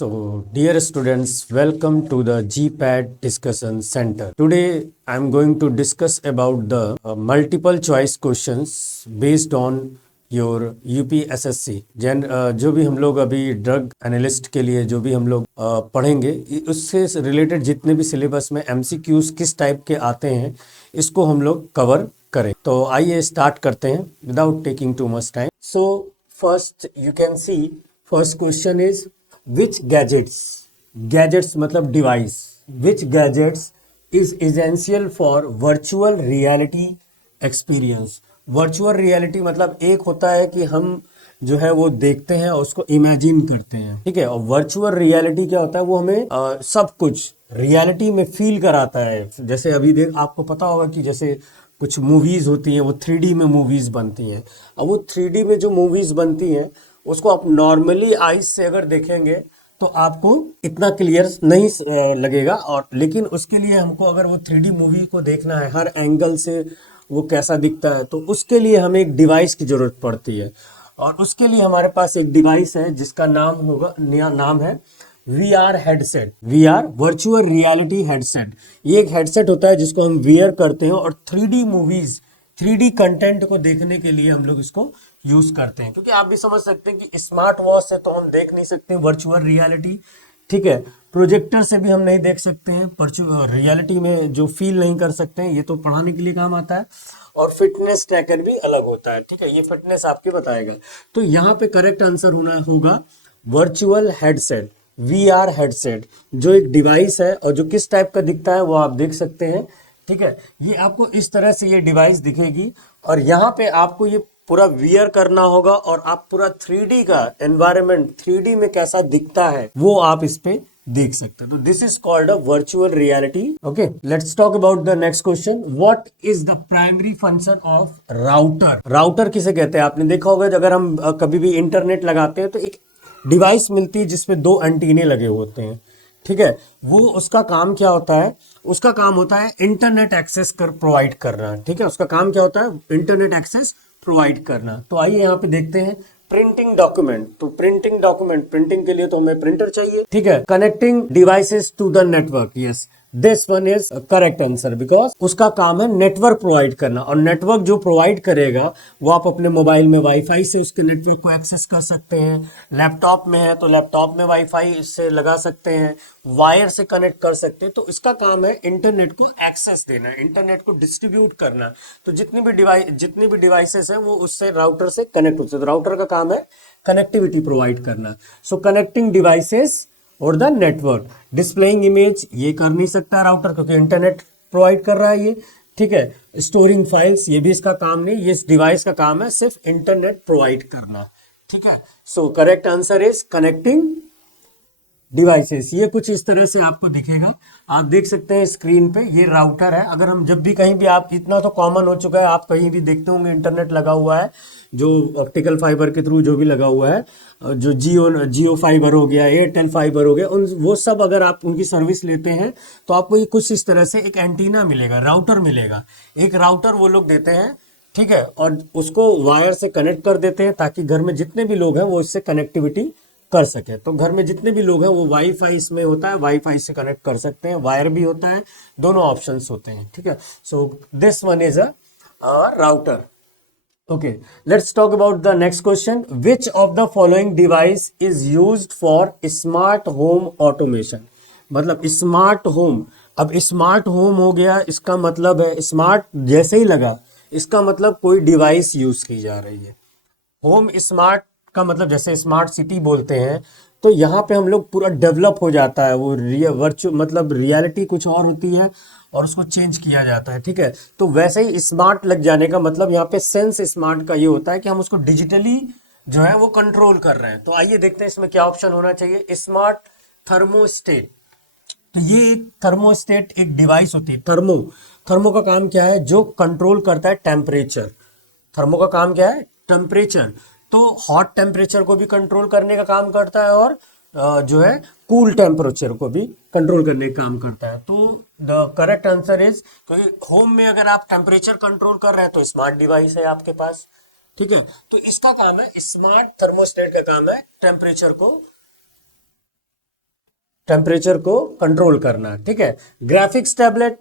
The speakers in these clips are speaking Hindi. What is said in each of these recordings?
So, dear students, welcome to the GPAT Discussion Center. Today, I am going to discuss about the multiple choice questions based on your UPSSC जो भी हम लोग अभी ड्रग एनालिस्ट के लिए जो भी हम लोग पढ़ेंगे उससे रिलेटेड जितने भी सिलेबस में एमसीक्यूज किस टाइप के आते हैं इसको हम लोग कवर करें। तो आइए स्टार्ट करते हैं without taking too much time. So first you can see first question is which gadgets मतलब device, which gadgets is essential for virtual reality experience. Virtual reality मतलब एक होता है कि हम जो है वो देखते हैं और उसको इमेजिन करते हैं, ठीक है। और वर्चुअल रियलिटी क्या होता है, वो हमें सब कुछ रियलिटी में फील कराता है। जैसे अभी देख आपको पता होगा कि जैसे कुछ मूवीज होती हैं वो 3D में मूवीज बनती हैं। अब वो 3D में जो मूवीज बनती हैं उसको आप नॉर्मली आईज से अगर देखेंगे तो आपको इतना क्लियर नहीं लगेगा, और लेकिन उसके लिए हमको अगर वो 3D मूवी को देखना है हर एंगल से वो कैसा दिखता है, तो उसके लिए हमें एक डिवाइस की जरूरत पड़ती है। और उसके लिए हमारे पास एक डिवाइस है जिसका नाम है VR headset, VR virtual reality headset. ये एक हेडसेट होता है जिसको हम वियर करते हैं और 3D मूवीज 3D कंटेंट को देखने के लिए हम लोग इसको यूज करते हैं। क्योंकि आप भी समझ सकते हैं कि स्मार्ट वॉच से तो हम देख नहीं सकते वर्चुअल रियलिटी, ठीक है। प्रोजेक्टर से भी हम नहीं देख सकते हैं रियलिटी में, जो फील नहीं कर सकते हैं। ये तो पढ़ाने के लिए काम आता है। और फिटनेस ट्रैकर भी अलग होता है, ठीक है, ये फिटनेस आपके बताएगा। तो यहाँ पे करेक्ट आंसर होगा वर्चुअल हेडसेट, VR हेडसेट, जो एक डिवाइस है और जो किस टाइप का दिखता है वो आप देख सकते हैं, ठीक है। ये आपको इस तरह से ये डिवाइस दिखेगी और यहाँ पे आपको ये पूरा वियर करना होगा और आप पूरा 3D का एनवायरनमेंट 3D में कैसा दिखता है वो आप इस पे देख सकते हैं। तो this is called a virtual reality. Okay, let's talk about the next question. What is the primary function of router. Router किसे कहते हैं? आपने देखा होगा अगर हम कभी भी इंटरनेट लगाते हैं तो एक डिवाइस मिलती है जिसमें 2 एंटीने लगे होते हैं, ठीक है। वो उसका काम क्या होता है? उसका काम होता है इंटरनेट एक्सेस प्रोवाइड करना, ठीक है। उसका काम क्या होता है? इंटरनेट एक्सेस प्रोवाइड करना। तो आइए यहाँ पे देखते हैं प्रिंटिंग डॉक्यूमेंट। तो प्रिंटिंग के लिए तो हमें प्रिंटर चाहिए, ठीक है। Connecting devices to the network, yes this one is correct answer, because उसका काम है नेटवर्क प्रोवाइड करना। और नेटवर्क जो प्रोवाइड करेगा वो आप अपने मोबाइल में वाईफाई से उसके नेटवर्क को एक्सेस कर सकते हैं। लैपटॉप में है तो लैपटॉप में वाईफाई से लगा सकते हैं, वायर से कनेक्ट कर सकते हैं। तो इसका काम है इंटरनेट को एक्सेस देना, इंटरनेट को डिस्ट्रीब्यूट करना। तो जितनी भी डिवाइसेस हैं वो उससे राउटर से कनेक्ट होते हैं। तो राउटर का काम है कनेक्टिविटी प्रोवाइड करना। सो कनेक्टिंग डिवाइसेस और द नेटवर्क। डिस्प्लेइंग इमेज ये कर नहीं सकता राउटर क्योंकि इंटरनेट प्रोवाइड कर रहा है ये, ठीक है। स्टोरिंग फाइल्स ये भी इसका काम नहीं, ये इस डिवाइस का काम है सिर्फ इंटरनेट प्रोवाइड करना, ठीक है। So correct answer is connecting devices. ये कुछ इस तरह से आपको दिखेगा, आप देख सकते हैं स्क्रीन पे, ये राउटर है। अगर हम जब भी कहीं भी, आप इतना तो कॉमन हो चुका है, आप कहीं भी देखते होंगे इंटरनेट लगा हुआ है जो ऑप्टिकल फाइबर के थ्रू जो भी लगा हुआ है, जो जियो फाइबर हो गया, एयरटेल फाइबर हो गया, उन वो सब अगर आप उनकी सर्विस लेते हैं तो आपको ये कुछ इस तरह से एक एंटीना मिलेगा, राउटर मिलेगा। एक राउटर वो लोग देते हैं, ठीक है, और उसको वायर से कनेक्ट कर देते हैं ताकि घर में जितने भी लोग हैं वो इससे कनेक्टिविटी कर सके। तो घर में जितने भी लोग हैं वो वाईफाई इसमें होता है, वाईफाई से कनेक्ट कर सकते हैं, वायर भी होता है, दोनों ऑप्शंस होते हैं, ठीक है। So this one is a router. Okay, let's talk about the next question. Which of the following device is used for smart home automation? मतलब स्मार्ट होम, अब स्मार्ट होम हो गया, इसका मतलब है स्मार्ट जैसे ही लगा इसका मतलब कोई डिवाइस यूज की जा रही है। होम स्मार्ट का मतलब जैसे स्मार्ट सिटी बोलते हैं, तो यहाँ पे हम लोग पूरा डेवलप हो जाता है, वो वर्चुअल मतलब रियलिटी कुछ और होती है और उसको चेंज किया जाता है, ठीक है। तो वैसे ही स्मार्ट लग जाने का मतलब यहाँ पे सेंस स्मार्ट का ये होता है कि हम उसको डिजिटली जो है वो कंट्रोल कर रहे हैं। तो आइए देखते हैं इसमें क्या ऑप्शन होना चाहिए। स्मार्ट थर्मोस्टेट, तो ये एक थर्मोस्टेट एक डिवाइस होती है। थर्मो का काम क्या है? जो कंट्रोल करता है टेम्परेचर। थर्मो का काम क्या है? टेम्परेचर। तो हॉट टेम्परेचर को भी कंट्रोल करने का काम करता है और जो है कूल टेम्परेचर को भी कंट्रोल करने का काम करता है। तो द करेक्ट आंसर इज, क्योंकि होम में अगर आप टेम्परेचर कंट्रोल कर रहे हैं तो स्मार्ट डिवाइस है आपके पास, ठीक है। तो इसका काम है, स्मार्ट थर्मोस्टेट का काम है टेम्परेचर को टेम्परेचर को कंट्रोल करना, ठीक है। ग्राफिक्स टैबलेट,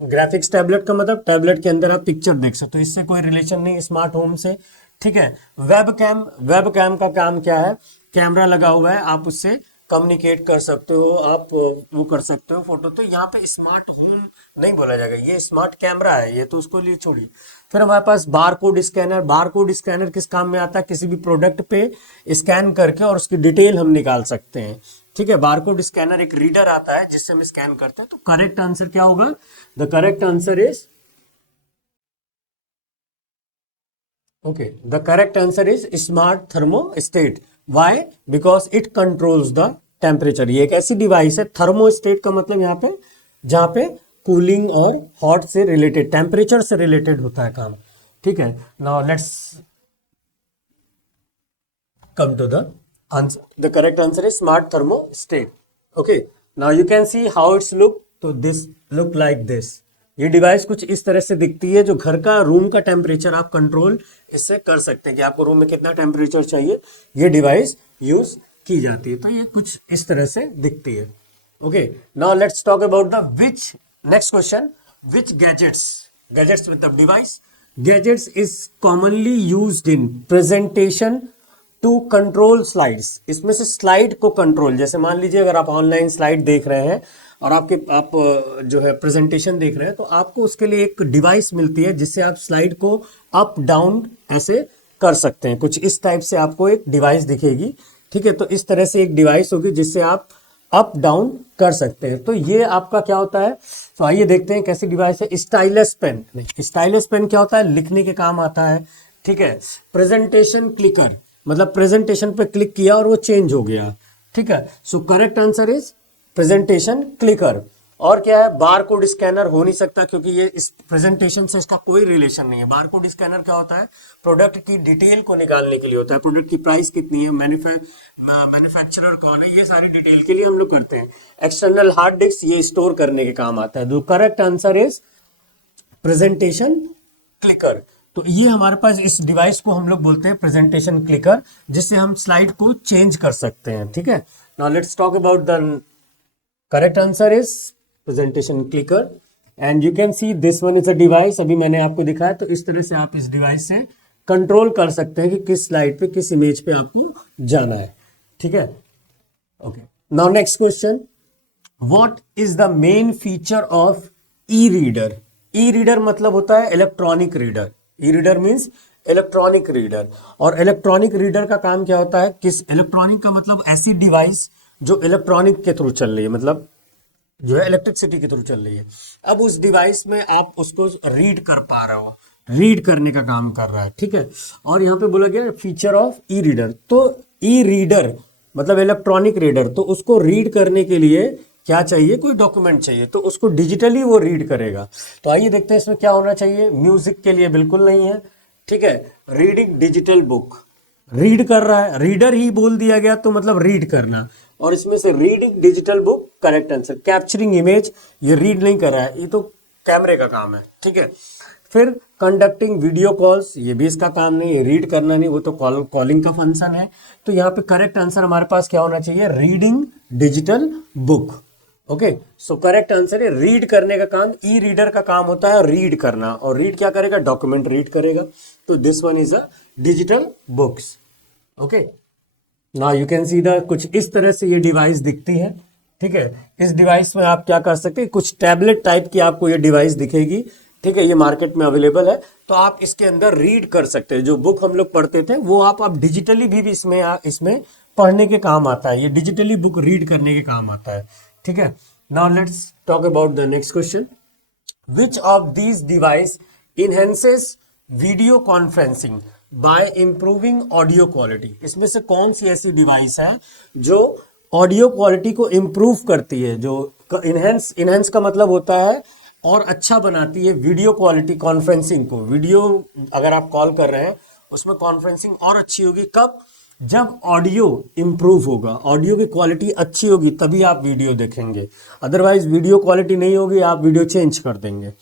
ग्राफिक्स टैबलेट का मतलब टैबलेट के अंदर आप पिक्चर देख सकते हो, इससे कोई रिलेशन नहीं स्मार्ट होम से, ठीक है। वेबकैम, वेबकैम का काम क्या है, कैमरा लगा हुआ है, आप उससे कम्युनिकेट कर सकते हो, आप वो कर सकते हो फोटो। तो यहाँ पे स्मार्ट होम नहीं बोला जाएगा, ये स्मार्ट कैमरा है, ये तो उसको लिए छोड़िए। फिर हमारे पास bar code scanner, bar code scanner किस काम में आता है, किसी भी प्रोडक्ट पे स्कैन करके और उसकी डिटेल हम निकाल सकते हैं, ठीक है। बार कोड स्कैनर एक रीडर आता है जिससे हम स्कैन करते हैं। तो करेक्ट आंसर क्या होगा, the correct answer is, okay, the correct answer is smart thermostat. Why? Because it controls the temperature. ये एक ऐसी डिवाइस है, थर्मोस्टेट का मतलब यहाँ पे जहाँ पे कूलिंग और हॉट से रिलेटेड, टेम्परेचर से रिलेटेड होता है काम, ठीक है। Now let's come to the answer. The correct answer is smart thermostat. Okay. Now you can see how it's look. तो this look like this. ये डिवाइस कुछ इस तरह से दिखती है, जो घर का रूम का टेम्परेचर आप कंट्रोल इससे कर सकते हैं कि आपको रूम में कितना टेम्परेचर चाहिए, ये डिवाइस यूज की जाती है। तो ये कुछ इस तरह से दिखती है। Okay, now let's talk about the which, next question, which gadgets, gadgets मतलब device, gadgets is commonly used in presentation to control slides. इसमें से स्लाइड को कंट्रोल, जैसे मान लीजिए अगर आप ऑनलाइन स्लाइड देख रहे हैं और आप जो है प्रेजेंटेशन देख रहे हैं, तो आपको उसके लिए एक डिवाइस मिलती है जिससे आप स्लाइड को अप डाउन ऐसे कर सकते हैं। कुछ इस टाइप से आपको एक डिवाइस दिखेगी, ठीक है। तो इस तरह से एक डिवाइस होगी जिससे आप अप डाउन कर सकते हैं। तो ये आपका क्या होता है, तो आइए देखते हैं कैसी डिवाइस है। स्टाइलस पेन, स्टाइलस पेन क्या होता है, लिखने के काम आता है, ठीक है। प्रेजेंटेशन क्लिकर मतलब प्रेजेंटेशन पे क्लिक किया और वो चेंज हो गया, ठीक है। So correct answer is presentation clicker. और क्या है, बार कोड स्कैनर हो नहीं सकता क्योंकि ये इस प्रेजेंटेशन से इसका कोई रिलेशन नहीं है। बार कोड स्कैनर क्या होता है, प्रोडक्ट की डिटेल को निकालने के लिए होता है, प्रोडक्ट की प्राइस कितनी है, मैन्युफैक्चरर कौन है, ये सारी डिटेल के लिए हम लोग करते हैं। एक्सटर्नल हार्ड डिस्क ये स्टोर करने के काम आता है। The correct answer is presentation clicker. तो ये हमारे पास इस डिवाइस को हम लोग बोलते हैं प्रेजेंटेशन क्लिकर, जिससे हम स्लाइड को चेंज कर सकते हैं, ठीक है। Now let's talk about the correct answer is presentation clicker and you can see this one is a device. अभी मैंने आपको दिखाया, तो इस तरह से आप इस डिवाइस से कंट्रोल कर सकते हैं कि किस स्लाइड पे, किस इमेज पे आपको जाना है, ठीक है। Okay, now next question, what is the main feature of e reader. E reader मतलब होता है electronic reader, e reader means electronic reader. और इलेक्ट्रॉनिक रीडर का काम क्या होता है, किस, इलेक्ट्रॉनिक का मतलब ऐसी डिवाइस जो इलेक्ट्रॉनिक के थ्रू चल रही है, मतलब जो है इलेक्ट्रिसिटी के थ्रू चल रही है। अब उस डिवाइस में आप उसको रीड कर पा रहे हो, रीड करने का काम कर रहा है, ठीक है। और यहाँ पे बोला गया फीचर ऑफ ई रीडर, तो ई रीडर मतलब इलेक्ट्रॉनिक रीडर, तो उसको रीड करने के लिए क्या चाहिए, कोई डॉक्यूमेंट चाहिए, तो उसको डिजिटली वो रीड करेगा। तो आइए देखते हैं इसमें क्या होना चाहिए। म्यूजिक के लिए बिल्कुल नहीं है, ठीक है। रीडिंग डिजिटल बुक, रीड कर रहा है, रीडर ही बोल दिया गया तो मतलब रीड करना, और इसमें से reading digital book correct answer. Capturing image, ये रीड नहीं कर रहा है, ये तो कैमरे का काम है, ठीक है। फिर कंडक्टिंग वीडियो कॉल्स, ये भी इसका काम नहीं है, रीड करना नहीं, वो तो कॉलिंग का फंक्शन है। तो यहाँ पे करेक्ट आंसर हमारे पास क्या होना चाहिए, reading digital book. Okay, so correct answer है रीड करने का काम, ई रीडर का काम होता है रीड करना, और रीड क्या करेगा, डॉक्यूमेंट रीड करेगा। तो this one is a digital books. Okay, now you can see the, कुछ इस तरह से ये डिवाइस दिखती है, ठीक है। इस डिवाइस में आप क्या कर सकते हैं, कुछ टैबलेट टाइप की आपको ये डिवाइस दिखेगी, ठीक है। ये मार्केट में अवेलेबल है, तो आप इसके अंदर रीड कर सकते हैं। जो बुक हम लोग पढ़ते थे वो आप डिजिटली भी इसमें पढ़ने के काम आता है। ये डिजिटली बुक रीड करने के काम आता है, ठीक है। Now let's talk about the next question, which of these device enhances video conferencing by improving audio quality. इसमें से कौन सी ऐसी डिवाइस है जो ऑडियो क्वालिटी को इंप्रूव करती है, जो इनहेंस का मतलब होता है और अच्छा बनाती है वीडियो क्वालिटी, कॉन्फ्रेंसिंग को। वीडियो अगर आप कॉल कर रहे हैं उसमें कॉन्फ्रेंसिंग और अच्छी होगी, कब, जब ऑडियो इंप्रूव होगा, ऑडियो की क्वालिटी अच्छी होगी तभी आप वीडियो देखेंगे। अदरवाइज वीडियो क्वालिटी नहीं होगी, आप वीडियो चेंज कर देंगे।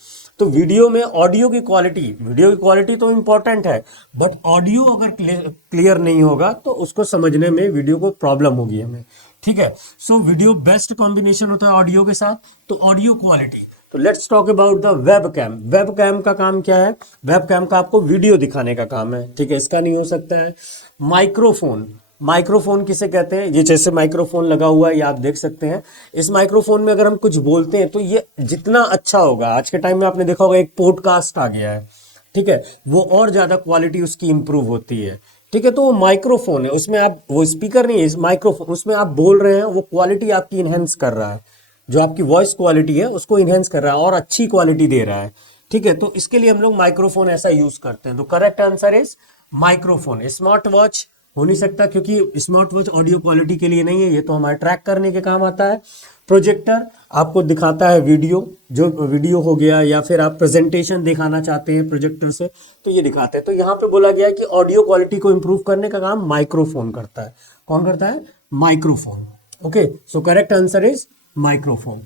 तो वीडियो में ऑडियो की क्वालिटी तो इंपॉर्टेंट है, बट ऑडियो अगर क्लियर नहीं होगा तो उसको समझने में वीडियो को प्रॉब्लम होगी हमें। ठीक है। सो वीडियो बेस्ट कॉम्बिनेशन होता है ऑडियो के साथ, तो ऑडियो क्वालिटी। तो let's talk about the webcam. Webcam का काम क्या है? वेब कैम का आपको वीडियो दिखाने का काम है, ठीक है, इसका नहीं हो सकता है। माइक्रोफोन, माइक्रोफोन किसे कहते हैं? ये जैसे माइक्रोफोन लगा हुआ है, ये आप देख सकते हैं। इस माइक्रोफोन में अगर हम कुछ बोलते हैं तो ये जितना अच्छा होगा, आज के टाइम में आपने देखा होगा एक पॉडकास्ट आ गया है, ठीक है, वो और ज्यादा क्वालिटी उसकी इंप्रूव होती है, ठीक है। तो वो माइक्रोफोन है, उसमें आप, वो स्पीकर नहीं है, इस माइक्रोफोन, उसमें आप बोल रहे हैं, वो क्वालिटी आपकी इनहेंस कर रहा है, जो आपकी वॉइस क्वालिटी है उसको इनहेंस कर रहा है और अच्छी क्वालिटी दे रहा है, ठीक है। तो इसके लिए हम लोग माइक्रोफोन ऐसा यूज करते हैं। तो correct answer is microphone. Smart watch हो नहीं सकता, क्योंकि स्मार्ट वॉच ऑडियो क्वालिटी के लिए नहीं है, ये तो हमारे ट्रैक करने के काम आता है। प्रोजेक्टर आपको दिखाता है वीडियो, जो वीडियो हो गया, या फिर आप प्रेजेंटेशन दिखाना चाहते हैं प्रोजेक्टर से, तो ये दिखाते हैं। तो यहाँ पे बोला गया है कि ऑडियो क्वालिटी को इंप्रूव करने का काम माइक्रोफोन करता है। कौन करता है? Microphone. Okay, so correct answer is microphone.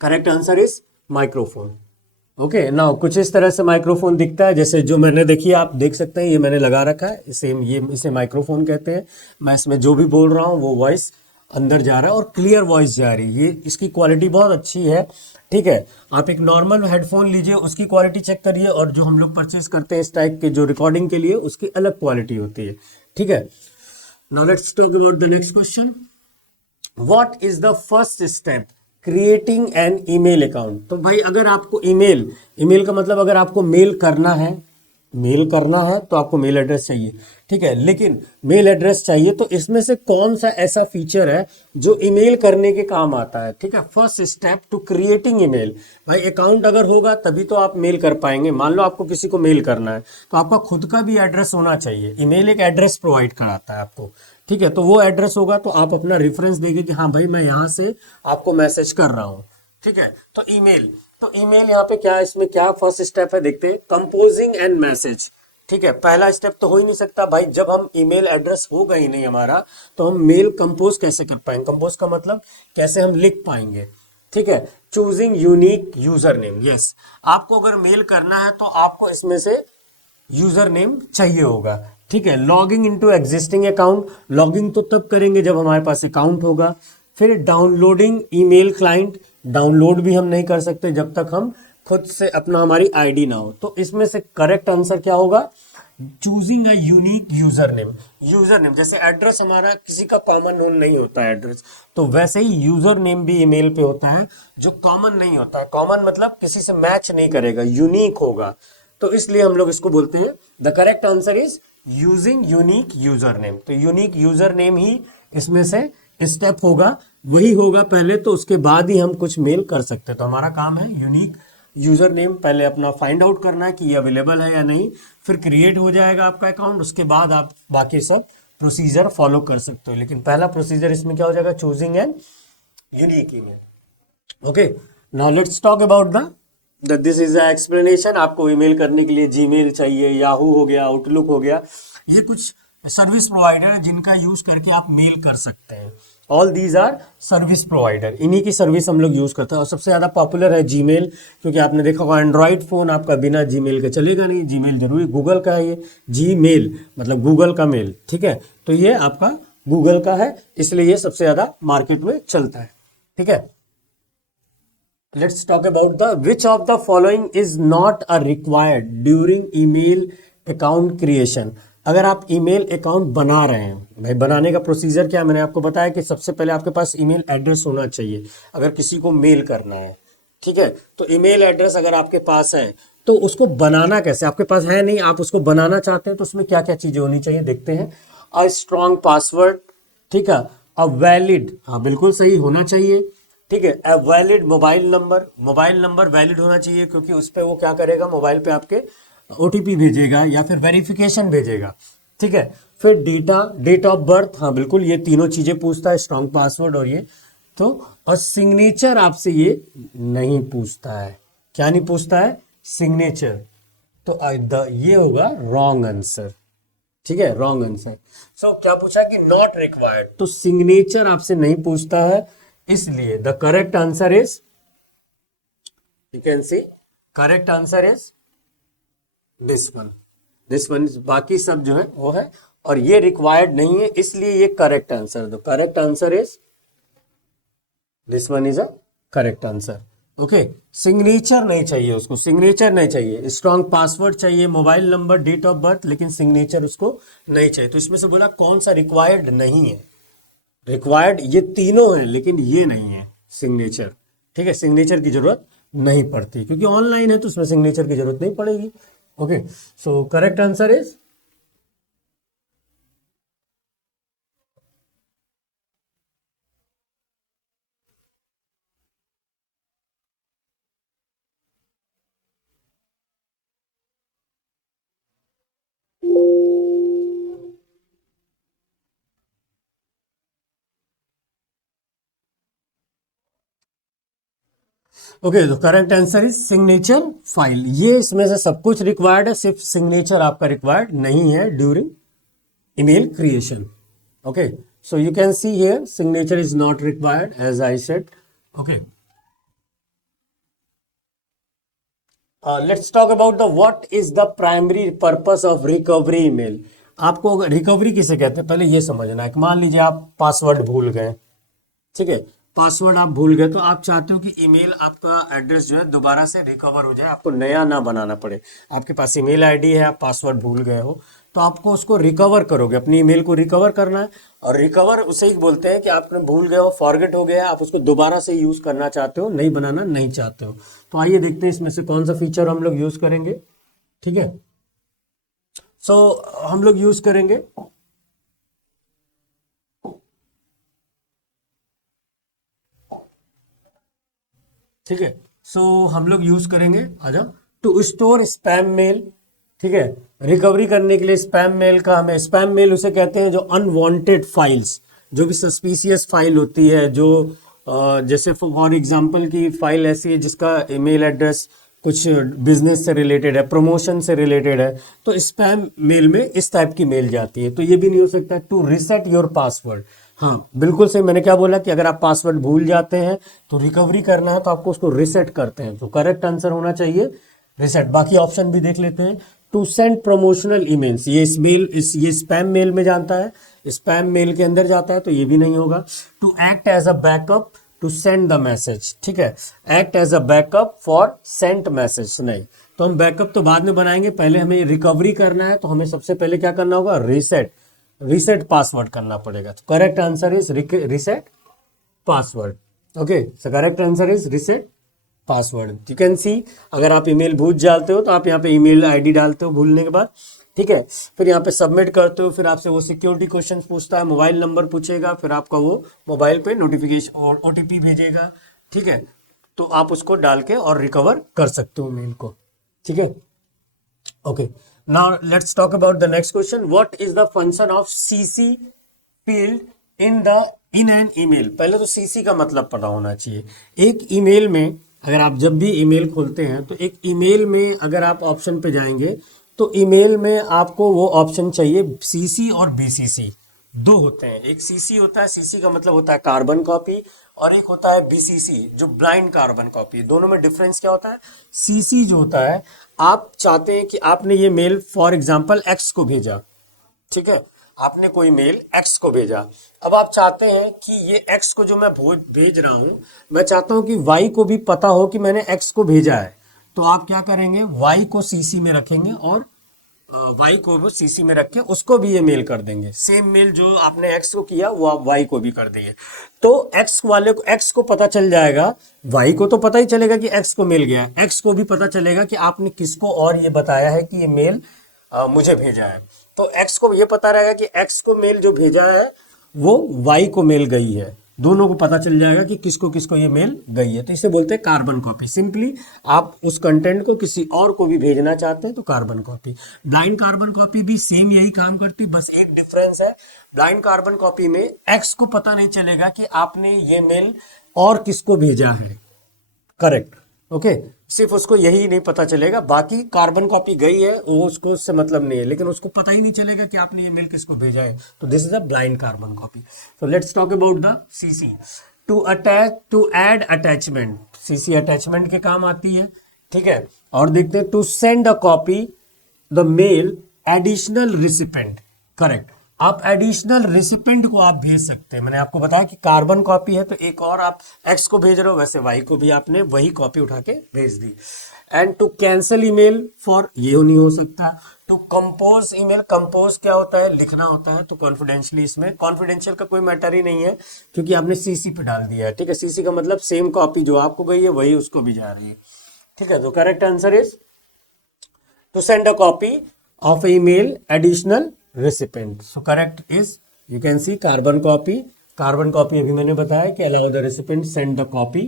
Correct answer is microphone. Okay, now कुछ इस तरह से माइक्रोफोन दिखता है, जैसे जो मैंने, देखिए आप देख सकते हैं, ये मैंने लगा रखा है, इसे माइक्रोफोन कहते हैं। मैं इसमें जो भी बोल रहा हूँ वो वॉइस अंदर जा रहा है और क्लियर वॉइस जा रही है। ये इसकी क्वालिटी बहुत अच्छी है, ठीक है। आप एक नॉर्मल हेडफोन लीजिए, उसकी क्वालिटी चेक करिए, और जो हम लोग परचेज करते हैं इस टाइप के जो रिकॉर्डिंग के लिए, उसकी अलग क्वालिटी होती है, ठीक है। Now let's talk about the next question. What is the first step creating an email account? तो भाई अगर आपको ईमेल, ईमेल का मतलब अगर आपको मेल करना है, मेल करना है तो आपको मेल एड्रेस चाहिए, ठीक है। लेकिन मेल एड्रेस चाहिए तो इसमें से कौन सा ऐसा फीचर है जो ईमेल करने के काम आता है, ठीक है। First step to creating email, भाई अकाउंट अगर होगा तभी तो आप मेल कर पाएंगे। मान लो आपको किसी को मेल करना है तो आपका खुद का भी एड्रेस होना चाहिए। ईमेल एक एड्रेस प्रोवाइड कराता है आपको, ठीक है। तो वो एड्रेस होगा तो आप अपना रेफरेंस देंगे कि हाँ भाई मैं यहाँ से आपको मैसेज कर रहा हूँ, ठीक है। तो ईमेल, तो ईमेल यहाँ पे क्या है, इसमें क्या फर्स्ट स्टेप है देखते हैं। कंपोजिंग एंड मैसेज, ठीक है। पहला स्टेप तो हो ही नहीं सकता भाई, जब हम ईमेल एड्रेस होगा ही नहीं हमारा तो हम मेल कंपोज कैसे कर पाएंगे? कंपोज का मतलब कैसे हम लिख पाएंगे, ठीक है। Choosing unique user name, yes, आपको अगर मेल करना है तो आपको इसमें से यूजर नेम चाहिए होगा, ठीक है। Logging into existing account, logging तो तब करेंगे जब हमारे पास अकाउंट होगा। फिर डाउनलोडिंग ईमेल क्लाइंट, डाउनलोड भी हम नहीं कर सकते जब तक हम खुद से अपना, हमारी आईडी ना हो। तो इसमें से करेक्ट आंसर क्या होगा? Choosing a unique user name. User name जैसे एड्रेस हमारा किसी का कॉमन नहीं होता है एड्रेस, तो वैसे ही यूजर नेम भी ईमेल पे होता है जो कॉमन नहीं होता है। कॉमन मतलब किसी से मैच नहीं करेगा, यूनिक होगा, तो इसलिए हम लोग इसको बोलते हैं। The correct answer is using unique user name. तो यूनिक यूजर नेम ही इसमें से स्टेप होगा, वही होगा पहले, तो उसके बाद ही हम कुछ मेल कर सकते हैं। तो हमारा काम है यूनिक यूजर नेम पहले अपना फाइंड आउट करना है कि ये अवेलेबल है या नहीं, फिर क्रिएट हो जाएगा आपका अकाउंट, उसके बाद आप बाकी सब प्रोसीजर फॉलो कर सकते हो। लेकिन पहला प्रोसीजर इसमें क्या हो जाएगा? Choosing N unique email. Okay, now let's talk about the this is the explanation. आपको ईमेल करने के लिए जीमेल चाहिए, याहू हो गया, आउटलुक हो गया, ये कुछ सर्विस प्रोवाइडर है जिनका यूज करके आप मेल कर सकते हैं। All these are service provider, इन्हीं की सर्विस हम लोग यूज करते हैं। और सबसे ज्यादा पॉपुलर है जीमेल, क्योंकि आपने देखा होगा एंड्रॉइड फोन आपका बिना जीमेल के चलेगा नहीं, जीमेल जरूरी। गूगल का है ये, जीमेल मतलब गूगल का मेल, ठीक है। तो ये आपका गूगल का है, इसलिए ये सबसे ज्यादा मार्केट में चलता है, ठीक है। Let's talk about the which of the following is not a required during email account creation। अगर आप ईमेल अकाउंट बना रहे हैं, भाई बनाने का प्रोसीजर क्या है? मैंने आपको बताया कि सबसे पहले आपके पास ईमेल एड्रेस होना चाहिए अगर किसी को मेल करना है, ठीक है। तो ईमेल एड्रेस अगर आपके पास है तो उसको बनाना कैसे? आपके पास है नहीं, आप उसको बनाना चाहते हैं, तो उसमें क्या क्या चीजें होनी चाहिए देखते हैं। अ स्ट्रॉन्ग पासवर्ड, ठीक है। अ वैलिड, हाँ बिल्कुल सही होना चाहिए, ठीक है। A valid mobile number, mobile number valid होना चाहिए, क्योंकि उस पर वो क्या करेगा, मोबाइल पे आपके ओटीपी भेजेगा या फिर वेरिफिकेशन भेजेगा, ठीक है। फिर डेट ऑफ बर्थ, हाँ बिल्कुल, ये तीनों चीजें पूछता है, स्ट्रॉन्ग पासवर्ड और ये तो। और सिग्नेचर आपसे ये नहीं पूछता है, क्या नहीं पूछता है? सिग्नेचर। तो ये होगा रॉन्ग आंसर, ठीक है, रॉन्ग आंसर। सो क्या पूछा कि नॉट रिक्वायर्ड, तो सिग्नेचर आपसे नहीं पूछता है, इसलिए the correct answer is, you can C, correct answer is this one. बाकी सब जो है वो है और ये रिक्वायर्ड नहीं है, इसलिए ये करेक्ट आंसर दो। Correct answer is this one is a correct answer. Okay, signature नहीं चाहिए उसको, सिग्नेचर नहीं चाहिए, स्ट्रॉन्ग पासवर्ड चाहिए, mobile number, date of birth, लेकिन सिग्नेचर उसको नहीं चाहिए। तो इसमें से बोला कौन सा रिक्वायर्ड नहीं है। रिक्वायर्ड ये तीनों है, लेकिन ये नहीं है सिग्नेचर। ठीक है, सिग्नेचर की जरूरत नहीं पड़ती, क्योंकि ऑनलाइन है तो उसमें सिग्नेचर की जरूरत नहीं पड़ेगी। Okay, so correct answer is okay. तो correct answer is signature file. ये इसमें से सब कुछ रिक्वायर्ड है, सिर्फ सिग्नेचर आपका रिक्वायर्ड नहीं है during email creation. Okay, so you can see here signature is not required, as I said. Okay, let's talk about the what is the primary purpose of recovery email. आपको रिकवरी किसे कहते हैं पहले ये समझना है। मान लीजिए आप पासवर्ड भूल गए, ठीक है, पासवर्ड आप भूल गए, तो आप चाहते हो कि ईमेल आपका एड्रेस जो है दोबारा से रिकवर हो जाए, आपको नया ना बनाना पड़े। आपके पास ईमेल आईडी है, आप पासवर्ड भूल गए हो, तो आपको उसको रिकवर करोगे, अपनी ईमेल को रिकवर करना है। और रिकवर उसे ही बोलते हैं कि आपने भूल गए हो, फॉरगेट हो गया, आप उसको दोबारा से यूज करना चाहते हो, नहीं बनाना नहीं चाहते हो। तो आइए देखते हैं इसमें से कौन सा फीचर हम लोग यूज करेंगे। ठीक है, सो हम लोग यूज करेंगे ठीक है, सो हम लोग यूज करेंगे आ जाओ टू स्टोर स्पैम मेल। ठीक है, रिकवरी करने के लिए स्पैम मेल का हमें, स्पैम मेल उसे कहते हैं जो अनवांटेड फाइल्स, जो भी सस्पिशियस फाइल होती है, जो जैसे फॉर एग्जांपल की फाइल ऐसी है जिसका ईमेल एड्रेस कुछ बिजनेस से रिलेटेड है, प्रमोशन से रिलेटेड है, तो स्पैम मेल में इस टाइप की मेल जाती है। तो ये भी नहीं हो सकता। टू रिसेट योर पासवर्ड, हाँ बिल्कुल सही, मैंने क्या बोला कि अगर आप पासवर्ड भूल जाते हैं तो रिकवरी करना है तो आपको उसको रिसेट करते हैं। तो करेक्ट आंसर होना चाहिए रिसेट। बाकी ऑप्शन भी देख लेते हैं। टू सेंड प्रमोशनल ईमेल्स, ये ये स्पैम मेल में जानता है, स्पैम मेल के अंदर जाता है, तो ये भी नहीं होगा। To act as a backup to send the message, ठीक है, act as a backup for sent message, नहीं। तो हम बैकअप तो बाद में बनाएंगे, पहले हमें रिकवरी करना है, तो हमें सबसे पहले क्या करना होगा, रीसेट पासवर्ड करना पड़ेगा। तो correct answer is reset password. Okay, so correct answer is reset password. You can सी, अगर आप ईमेल भूल जाते हो तो आप यहाँ पे ईमेल आईडी डालते हो भूलने के बाद, ठीक है, फिर यहाँ पे सबमिट करते हो, फिर आपसे वो सिक्योरिटी क्वेश्चन पूछता है, मोबाइल नंबर पूछेगा, फिर आपका वो मोबाइल पे नोटिफिकेशन और ओटीपी भेजेगा, ठीक है, तो आप उसको डाल के और रिकवर कर सकते हो मेल को। ठीक है, okay, now let's talk about the next question. What is the function of CC field in an email. पहले तो सीसी का मतलब पता होना चाहिए। एक ईमेल में अगर आप जब भी ईमेल खोलते हैं तो एक ईमेल में अगर आप ऑप्शन पे जाएंगे तो ईमेल में आपको वो ऑप्शन चाहिए, सीसी और बीसीसी दो होते हैं। एक सीसी होता है, सीसी का मतलब होता है कार्बन कॉपी, और एक होता है बीसीसी जो ब्लाइंड कार्बन कॉपी। दोनों में डिफरेंस क्या होता है, सीसी जो होता है, आप चाहते हैं कि आपने ये मेल फॉर एग्जांपल एक्स को भेजा, ठीक है, आपने कोई मेल एक्स को भेजा, अब आप चाहते हैं कि ये एक्स को जो मैं भेज रहा हूं, मैं चाहता हूं कि वाई को भी पता हो कि मैंने एक्स को भेजा है। तो आप क्या करेंगे, वाई को सीसी में रखेंगे और वाई को वो सीसी में रख के उसको भी ये मेल कर देंगे। सेम मेल जो आपने एक्स को किया वो आप वाई को भी कर देंगे। तो एक्स वाले को, एक्स को पता चल जाएगा, वाई को तो पता ही चलेगा कि एक्स को मेल गया, एक्स को भी पता चलेगा कि आपने किसको और ये बताया है कि ये मेल मुझे भेजा है। तो एक्स को ये पता रहेगा कि एक्स को मेल जो भेजा है वो वाई को मेल गई है, दोनों को पता चल जाएगा कि किसको किसको ये मेल गई है। तो इसे बोलते हैं कार्बन कॉपी। सिंपली आप उस कंटेंट को किसी और को भी भेजना चाहते हैं तो carbon copy. Blind carbon copy भी सेम यही काम करती, बस एक डिफरेंस है, ब्लाइंड कार्बन कॉपी में एक्स को पता नहीं चलेगा कि आपने ये मेल और किसको भेजा है, करेक्ट, ओके, सिर्फ उसको यही नहीं पता चलेगा, बाकी कार्बन कॉपी गई है वो उसको उससे मतलब नहीं है, लेकिन उसको पता ही नहीं चलेगा कि आपने ये मेल किसको भेजा है। तो this is a blind carbon copy. तो let's talk about the CC. To add attachment, CC attachment के काम आती है, ठीक है। और देखते हैं to send a copy the mail additional recipient, correct. आप एडिशनल रिसिपेंट को आप भेज सकते हैं। मैंने आपको बताया कि कार्बन कॉपी है तो एक और आप एक्स को भेज रहे हो, वैसे वाई को भी आपने वही कॉपी उठा के भेज दी। And to cancel email for, ये नहीं हो सकता। टू कंपोज ईमेल, कंपोज क्या होता है, लिखना होता है, तो कॉन्फिडेंशियली, इसमें कॉन्फिडेंशियल का कोई मैटर ही नहीं है क्योंकि आपने सीसी पे डाल दिया है। ठीक है, सीसी का मतलब सेम कॉपी जो आपको गई है वही उसको भी जा रही है। ठीक है, तो correct answer is to send a copy of email additional recipient. So correct is, you can see carbon copy. Carbon copy अभी मैंने बताया कि allow the recipient send the copy,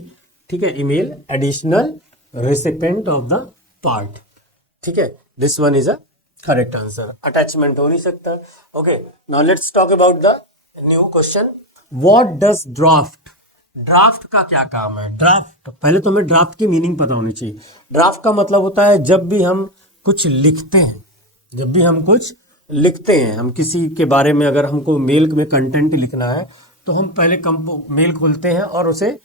ठीक है, email additional recipient of the part. ठीक है, this one is a correct answer. Attachment हो नहीं सकता. Okay, now let's talk about the new question. What does draft? Draft का क्या काम है? ड्राफ्ट, पहले तो हमें ड्राफ्ट की मीनिंग पता होनी चाहिए। ड्राफ्ट का मतलब होता है जब भी हम कुछ लिखते हैं, जब भी हम कुछ लिखते हैं, हम किसी के बारे में अगर हमको मेल में कंटेंट लिखना है तो हम पहले मेल खोलते हैं और उसे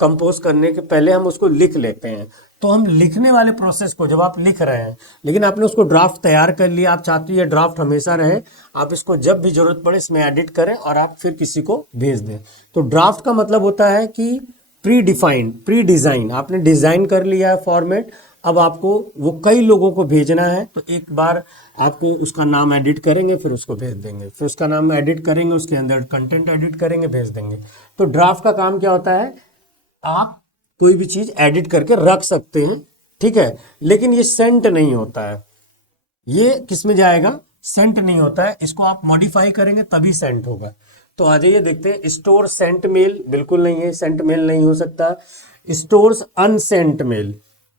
कंपोज करने के पहले हम उसको लिख लेते हैं। तो हम लिखने वाले प्रोसेस को, जब आप लिख रहे हैं लेकिन आपने उसको ड्राफ्ट तैयार कर लिया, आप चाहते हो ये ड्राफ्ट हमेशा रहे, आप इसको जब भी जरूरत पड़े इसमें एडिट करें और आप फिर किसी को भेज दें। तो ड्राफ्ट का मतलब होता है कि प्री डिफाइंड, प्री डिजाइन, आपने डिजाइन कर लिया है फॉर्मेट, अब आपको वो कई लोगों को भेजना है तो एक बार आपको उसका नाम एडिट करेंगे फिर उसको भेज देंगे, फिर उसका नाम एडिट करेंगे, उसके अंदर कंटेंट एडिट करेंगे, भेज देंगे। तो ड्राफ्ट का काम क्या होता है, आप कोई भी चीज एडिट करके रख सकते हैं, ठीक है, लेकिन ये सेंट नहीं होता है। ये किस में जाएगा, सेंट नहीं होता है, इसको आप मॉडिफाई करेंगे तभी सेंट होगा। तो आ जाइए देखते हैं। स्टोर सेंट मेल बिल्कुल नहीं है, सेंट मेल नहीं हो सकता। स्टोर्स अनसेंट मेल,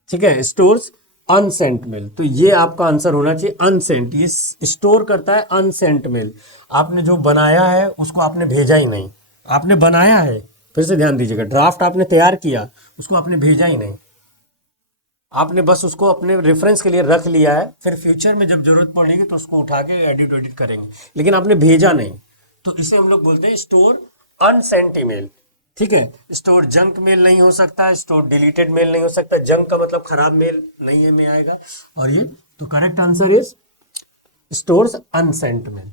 ठीक है, स्टोर्स अनसेंट मेल, तो ये आपका आंसर होना चाहिए अनसेंट। ये स्टोर करता है अनसेंट मेल, आपने जो बनाया है उसको आपने भेजा ही नहीं, आपने बनाया है, फिर से ध्यान दीजिएगा, ड्राफ्ट आपने तैयार किया, उसको आपने भेजा ही नहीं, आपने बस उसको अपने रेफरेंस के लिए रख लिया है, फिर फ्यूचर में जब जरूरत पड़ेगी तो उसको उठा के एडिट करेंगे, लेकिन आपने भेजा नहीं। तो इसे हम लोग बोलते हैं स्टोर अनसेंट ईमेल, ठीक है। स्टोर जंक मेल नहीं हो सकता, स्टोर डिलीटेड मेल नहीं हो सकता, जंक का मतलब खराब मेल नहीं है में आएगा, और ये तो correct answer is stores unsent mail.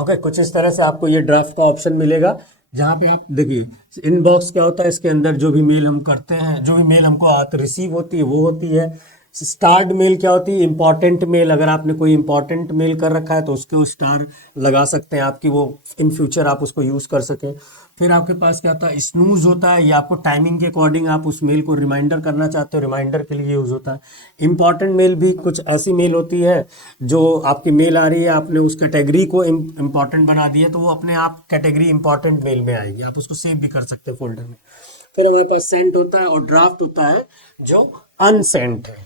Okay, कुछ इस तरह से आपको ये ड्राफ्ट का ऑप्शन मिलेगा, जहां पे आप देखिए इनबॉक्स क्या होता है, इसके अंदर जो भी मेल हम करते हैं, जो भी मेल हमको रिसीव होती है वो होती है। स्टार्ड मेल क्या होती है, इंपॉर्टेंट मेल, अगर आपने कोई इंपॉर्टेंट मेल कर रखा है तो उसके स्टार लगा सकते हैं आपकी, वो इन फ्यूचर आप उसको यूज कर सकें। फिर आपके पास क्या होता है, स्नूज होता है, ये आपको टाइमिंग के अकॉर्डिंग आप उस मेल को रिमाइंडर करना चाहते हो, रिमाइंडर के लिए यूज होता है। इंपॉर्टेंट मेल भी कुछ ऐसी मेल होती है जो आपकी मेल आ रही है, आपने उस कैटेगरी को इंपॉर्टेंट बना दिया तो वो अपने आप कैटेगरी इंपॉर्टेंट मेल में आएगी, आप उसको सेव भी कर सकते हैं फोल्डर में। फिर हमारे पास सेंट होता है और ड्राफ्ट होता है जो अनसेंट है,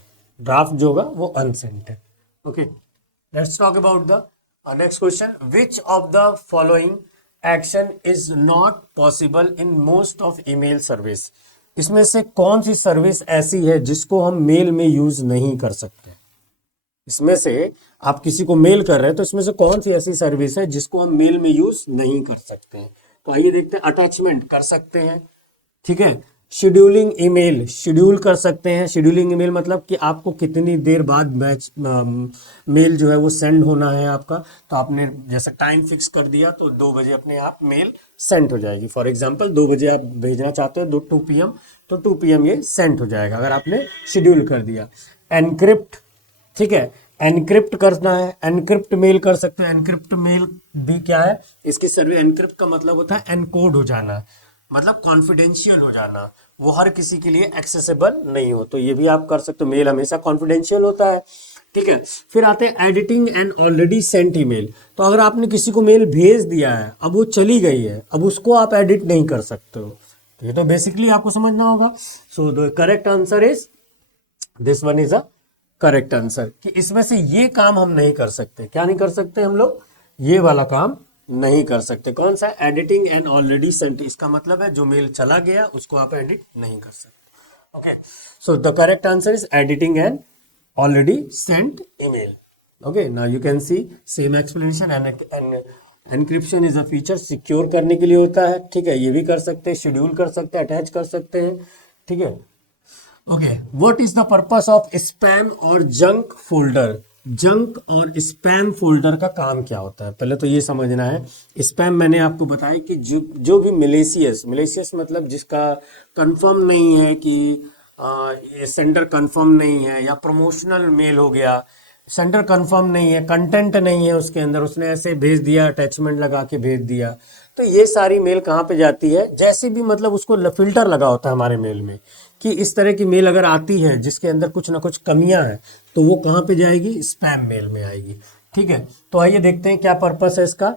ड्राफ्ट जो होगा वो अनसेंट है। Okay, let's talk about the next question. Which of the following action is not possible in most of email service? इसमें से कौन सी सर्विस ऐसी है जिसको हम मेल में यूज नहीं कर सकते? इसमें से आप किसी को मेल कर रहे हैं तो इसमें से कौन सी ऐसी सर्विस है जिसको हम मेल में यूज नहीं कर सकते हैं? तो आइए देखते हैं। अटैचमेंट कर सकते हैं, ठीक है। शेड्यूलिंग ईमेल, शेड्यूल कर सकते हैं। शेड्यूलिंग ईमेल मतलब कि आपको कितनी देर बाद मेल जो है वो सेंड होना है आपका, तो आपने जैसे टाइम फिक्स कर दिया तो 2 बजे अपने आप मेल सेंड हो जाएगी। फॉर एग्जांपल 2 बजे आप भेजना चाहते हो 2 PM, तो 2 PM ये सेंड हो जाएगा अगर आपने शेड्यूल कर दिया। एनक्रिप्ट, ठीक है, एनक्रिप्ट करना है, एनक्रिप्ट मेल कर सकते हैं। एनक्रिप्ट मेल भी क्या है, इसकी सर्वे, एनक्रिप्ट का मतलब होता है एनकोड हो जाना, मतलब कॉन्फिडेंशियल हो जाना, वो हर किसी के लिए एक्सेसिबल नहीं हो, तो ये भी आप कर सकते हो। मेल हमेशा कॉन्फिडेंशियल होता है, ठीक है। फिर आते हैं editing and already sent email. तो अगर आपने किसी को मेल भेज दिया है, अब वो चली गई है, अब उसको आप एडिट नहीं कर सकते हो, तो ये तो बेसिकली आपको समझना होगा। सो the correct answer is this one is a correct answer, कि इसमें से ये काम हम नहीं कर सकते। क्या नहीं कर सकते हम लोग? ये वाला काम नहीं कर सकते। कौन सा? Editing and already sent. इसका मतलब है जो मेल चला गया उसको आप एडिट नहीं कर सकते। Okay, so the correct answer is editing and already sent email. Okay, now you can C same explanation. End encryption is a feature, secure करने के लिए होता है, ठीक है, ये भी कर सकते हैं, शेड्यूल कर सकते हैं, अटैच कर सकते हैं, ठीक है। Okay, what is the purpose of spam और जंक फोल्डर? जंक और स्पैम फोल्डर का काम क्या होता है, पहले तो ये समझना है। स्पैम मैंने आपको बताया कि जो भी मिलेशियस मतलब जिसका कंफर्म नहीं है कि ये सेंडर कंफर्म नहीं है, या प्रमोशनल मेल हो गया, सेंडर कंफर्म नहीं है, कंटेंट नहीं है उसके अंदर, उसने ऐसे भेज दिया, अटैचमेंट लगा के भेज दिया, तो ये सारी मेल कहाँ पे जाती है, जैसे भी मतलब उसको फिल्टर लगा होता है हमारे मेल में कि इस तरह की मेल अगर आती है जिसके अंदर कुछ ना कुछ कमियां हैं, तो वो कहाँ पे जाएगी, स्पैम मेल में आएगी। ठीक है, तो आइए देखते हैं क्या पर्पस है इसका।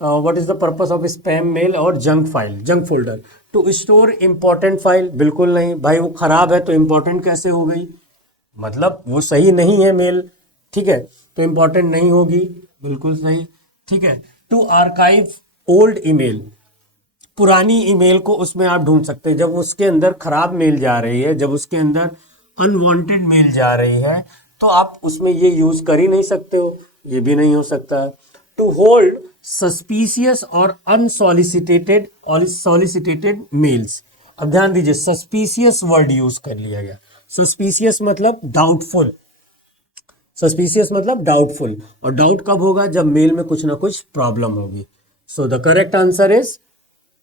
What is the purpose of spam mail और junk folder? To store important file. बिल्कुल नहीं भाई, वो खराब है तो इंपॉर्टेंट कैसे हो गई, मतलब वो सही नहीं है मेल, ठीक है, तो इंपॉर्टेंट नहीं होगी, बिल्कुल सही। ठीक है, टू आर्काइव ओल्ड ईमेल, पुरानी ईमेल को उसमें आप ढूंढ सकते हैं। जब उसके अंदर खराब मेल जा रही है, जब उसके अंदर अनवांटेड मेल जा रही है, तो आप उसमें ये यूज कर ही नहीं सकते हो, ये भी नहीं हो सकता। टू होल्ड सस्पिशियस और अनसॉलिसिटेटेड मेल्स। अब ध्यान दीजिए, सस्पिशियस वर्ड यूज कर लिया गया। सस्पिशियस मतलब डाउटफुल, सस्पिशियस मतलब डाउटफुल, और डाउट कब होगा, जब मेल में कुछ ना कुछ प्रॉब्लम होगी। So the correct answer is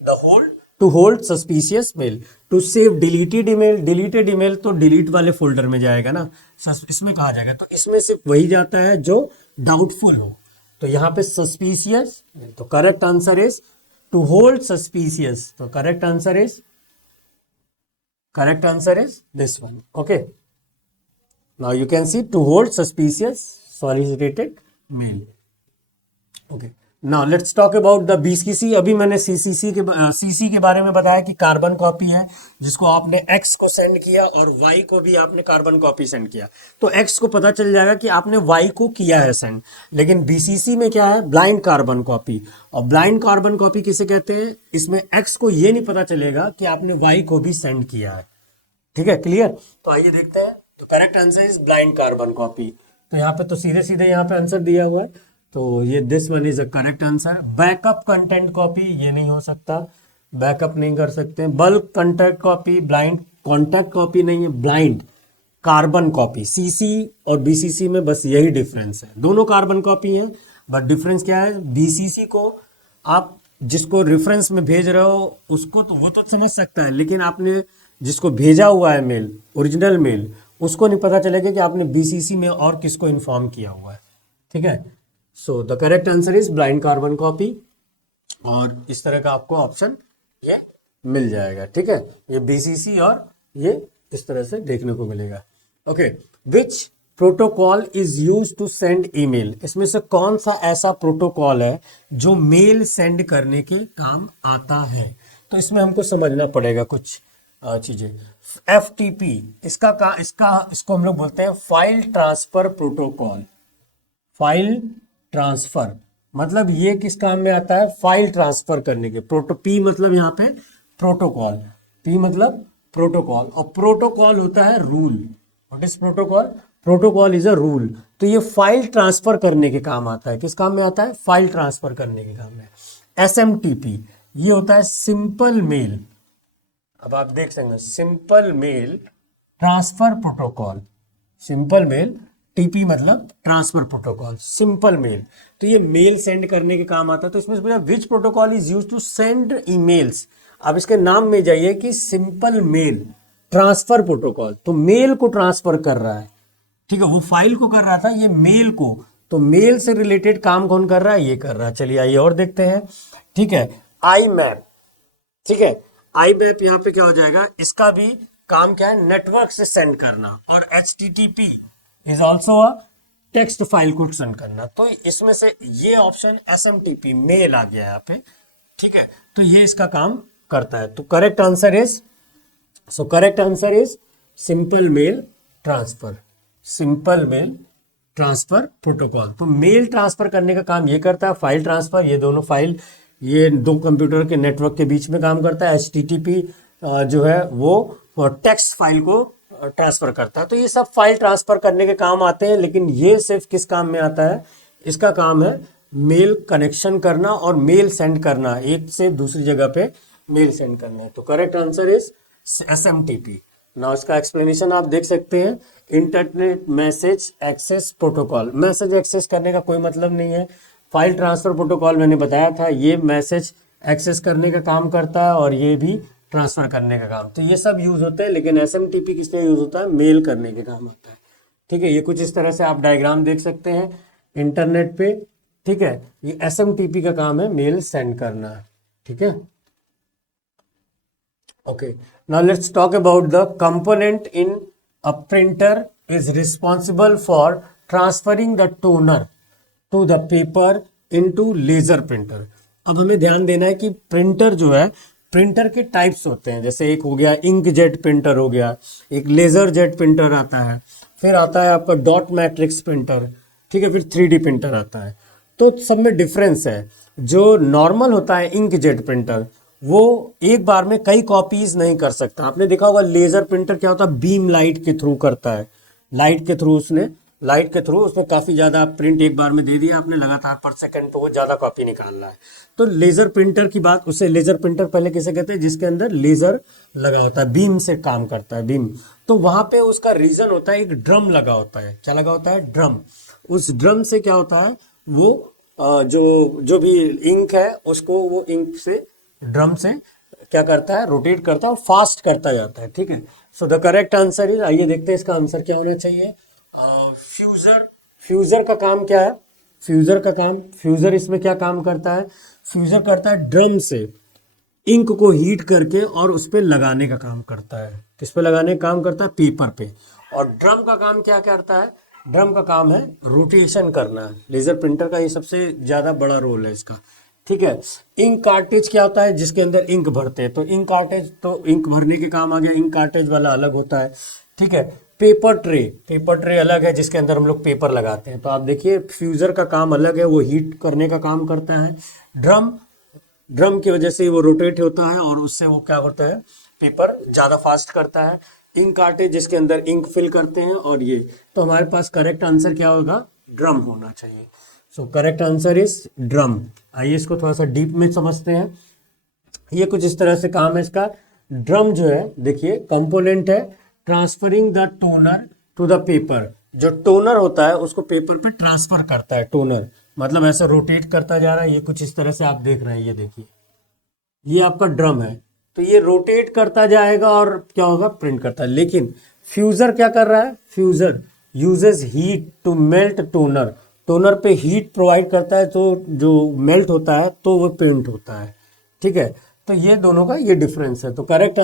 the hold, to hold suspicious mail. To save deleted email, deleted email तो डिलीट वाले फोल्डर में जाएगा ना, इसमें कहा जाएगा, तो इसमें सिर्फ वही जाता है जो डाउटफुल हो, तो यहाँ पे सस्पिशियस, तो correct answer is to hold suspicious, तो correct answer is this one. Okay, now you can see to hold suspicious solicited mail. Okay, now let's talk about the BCC। अभी मैंने CC के बारे में बताया कि कार्बन कॉपी है जिसको आपने X को सेंड किया और Y को भी आपने कार्बन कॉपी सेंड किया, तो X को पता चल जाएगा कि आपने Y को किया है सेंड। लेकिन BCC में क्या है, ब्लाइंड कार्बन कॉपी, और ब्लाइंड कार्बन कॉपी किसे कहते हैं, इसमें X को ये नहीं पता चलेगा कि आपने Y को भी सेंड किया है। ठीक है, क्लियर? तो आइए देखते हैं, तो correct answer is blind carbon copy. तो यहाँ पे तो सीधे सीधे यहाँ पे आंसर दिया हुआ है, तो ये this one is a correct answer. Backup content copy, ये नहीं हो सकता, बैकअप नहीं कर सकते। Bulk content copy, blind contact copy नहीं है, ब्लाइंड कार्बन कॉपी। सीसी और बीसीसी में बस यही डिफरेंस है, दोनों कार्बन कॉपी हैं, बट डिफरेंस क्या है, बीसीसी को आप जिसको रेफरेंस में भेज रहे हो उसको तो वो तो समझ सकता है, लेकिन आपने जिसको भेजा हुआ है मेल, ओरिजिनल मेल, उसको नहीं पता चलेगा कि आपने बीसीसी में और किसको इन्फॉर्म किया हुआ है। ठीक है, सो the correct answer is blind carbon copy, और इस तरह का आपको ऑप्शन ये मिल जाएगा। ठीक है, ये बीसीसी और ये इस तरह से देखने को मिलेगा। Okay, which protocol is use to send email, इसमें से कौन सा ऐसा प्रोटोकॉल है जो मेल सेंड करने के काम आता है, तो इसमें हमको समझना पड़ेगा कुछ चीजें। FTP, इसको हम लोग बोलते हैं file transfer protocol. File transfer मतलब ये किस काम में आता है, फाइल ट्रांसफर करने के। P मतलब यहाँ पे प्रोटोकॉल, P मतलब प्रोटोकॉल, और प्रोटोकॉल होता है rule. What is protocol? Protocol is a rule. तो ये फाइल ट्रांसफर करने के काम आता है, किस काम में आता है, फाइल ट्रांसफर करने के काम में। SMTP ये होता है सिंपल मेल, अब आप देख सकते हैं simple mail transfer protocol, simple mail, TP मतलब ट्रांसफर प्रोटोकॉल, सिंपल मेल, तो ये मेल सेंड करने के काम आता है। तो इसमें पूछा which protocol is used to send emails, अब इसके नाम में जाइए कि सिंपल मेल ट्रांसफर प्रोटोकॉल, तो मेल को ट्रांसफर कर रहा है। ठीक है, वो फाइल को कर रहा था, ये मेल को, तो मेल से रिलेटेड काम कौन कर रहा है, ये कर रहा है। चलिए आइए और देखते हैं। ठीक है, आई मैप, ठीक है, आई मैप यहाँ पे क्या हो जाएगा, इसका भी काम क्या है, नेटवर्क से सेंड करना, और HTTP is also a text file को सेंड करना। तो इसमें से ये ऑप्शन SMTP मेल आ गया यहाँ पे। ठीक है, तो ये इसका काम करता है। तो correct answer is, correct answer is simple mail transfer, simple mail transfer protocol. तो मेल ट्रांसफर करने का काम ये करता है, फाइल ट्रांसफर, ये दोनों फाइल, ये दो कंप्यूटर के नेटवर्क के बीच में काम करता है। HTTP जो है वो टेक्स्ट फाइल को ट्रांसफर करता है। तो ये सब फाइल ट्रांसफर करने के काम आते हैं, लेकिन ये सिर्फ किस काम में आता है, इसका काम है मेल कनेक्शन करना और मेल सेंड करना, एक से दूसरी जगह पे मेल सेंड करना है। तो करेक्ट आंसर इज SMTP। ना उसका एक्सप्लेनेशन आप देख सकते हैं, internet message access protocol. Message access करने का कोई मतलब नहीं है। फाइल ट्रांसफर प्रोटोकॉल मैंने बताया था, ये मैसेज एक्सेस करने का काम करता है और ये भी ट्रांसफर करने का काम, तो ये सब यूज होते हैं। लेकिन एसएमटीपी किस लिए यूज होता है? मेल करने के काम आता है। ठीक है, ये कुछ इस तरह से आप डायग्राम देख सकते हैं इंटरनेट पे। ठीक है, ये एसएमटीपी का काम है, मेल सेंड करना। ठीक है, okay, now let's talk about the component in a printer is responsible for transferring the toner to the paper into laser printer। अब हमें ध्यान देना है कि प्रिंटर जो है, प्रिंटर के टाइप्स होते हैं। जैसे एक हो गया इंक जेट प्रिंटर हो गया, एक लेजर जेट प्रिंटर आता है, फिर आता है आपका डॉट मैट्रिक्स प्रिंटर। ठीक है, फिर 3D प्रिंटर आता है। तो सब में डिफरेंस है। जो नॉर्मल होता है इंक जेट प्रिंटर, वो एक बार में कई कॉपीज नहीं कर सकता। आपने देखा होगा लेजर प्रिंटर क्या होता है, बीम लाइट के थ्रू करता है। लाइट के थ्रू उसने काफी ज्यादा प्रिंट एक बार में दे दिया आपने लगातार पर सेकंड, तो वो ज्यादा कॉपी निकालना है। तो लेजर प्रिंटर की बात, उसे लेजर प्रिंटर पहले किसे कहते हैं? जिसके अंदर लेजर लगा होता है, बीम से काम करता है, बीम। तो वहां पे उसका रीजन होता है, एक ड्रम लगा होता है। क्या लगा होता है? ड्रम। उस ड्रम से क्या होता है, वो जो भी इंक है उसको वो इंक से, ड्रम से क्या करता है? रोटेट करता है और फास्ट करता जाता है। ठीक है, सो द करेक्ट आंसर इज, आइए देखते हैं इसका आंसर क्या होना चाहिए। फ्यूजर। फ्यूजर का काम क्या है? फ्यूजर इसमें क्या काम करता है? फ्यूजर करता है ड्रम से इंक को हीट करके और उस पर लगाने का काम करता है। किस पे लगाने का काम करता है? पेपर पे। और ड्रम का काम क्या करता है? ड्रम का काम है रोटेशन करना। लेजर प्रिंटर का ये सबसे ज्यादा बड़ा रोल है इसका। ठीक है, इंक कार्टेज क्या होता है? जिसके अंदर इंक भरते हैं, तो इंक कार्टेज तो इंक भरने के काम आ गया, इंक कार्टेज वाला अलग होता है। ठीक है, पेपर ट्रे अलग है, जिसके अंदर हम लोग पेपर लगाते हैं। तो आप देखिए फ्यूजर का काम अलग है, वो हीट करने का काम करता है। ड्रम की वजह से वो रोटेट होता है और उससे वो क्या होता है? पेपर ज्यादा फास्ट करता है। इंक कार्टेज जिसके अंदर इंक फिल करते हैं, और ये, तो हमारे पास करेक्ट आंसर क्या होगा? ड्रम होना चाहिए। सो करेक्ट आंसर इज ड्रम। आइए इसको थोड़ा सा डीप में समझते हैं। ये कुछ इस तरह से काम है इसका। ड्रम जो है, देखिए कंपोनेंट है transferring the toner to the paper. जो टोनर होता है उसको पेपर पे ट्रांसफर करता है। टोनर मतलब ऐसे रोटेट करता जा रहा है। ये कुछ इस तरह से आप देख रहे हैं, ये देखिए, ये आपका ड्रम है, तो ये रोटेट करता जाएगा और क्या होगा? प्रिंट करता है। लेकिन फ्यूजर क्या कर रहा है? Fuser uses heat to melt toner. Toner पे हीट प्रोवाइड करता है, तो जो मेल्ट होता है तो वो प्रिंट होता है। ठीक है, तो ये दोनों का ये डिफरेंस है। तो correct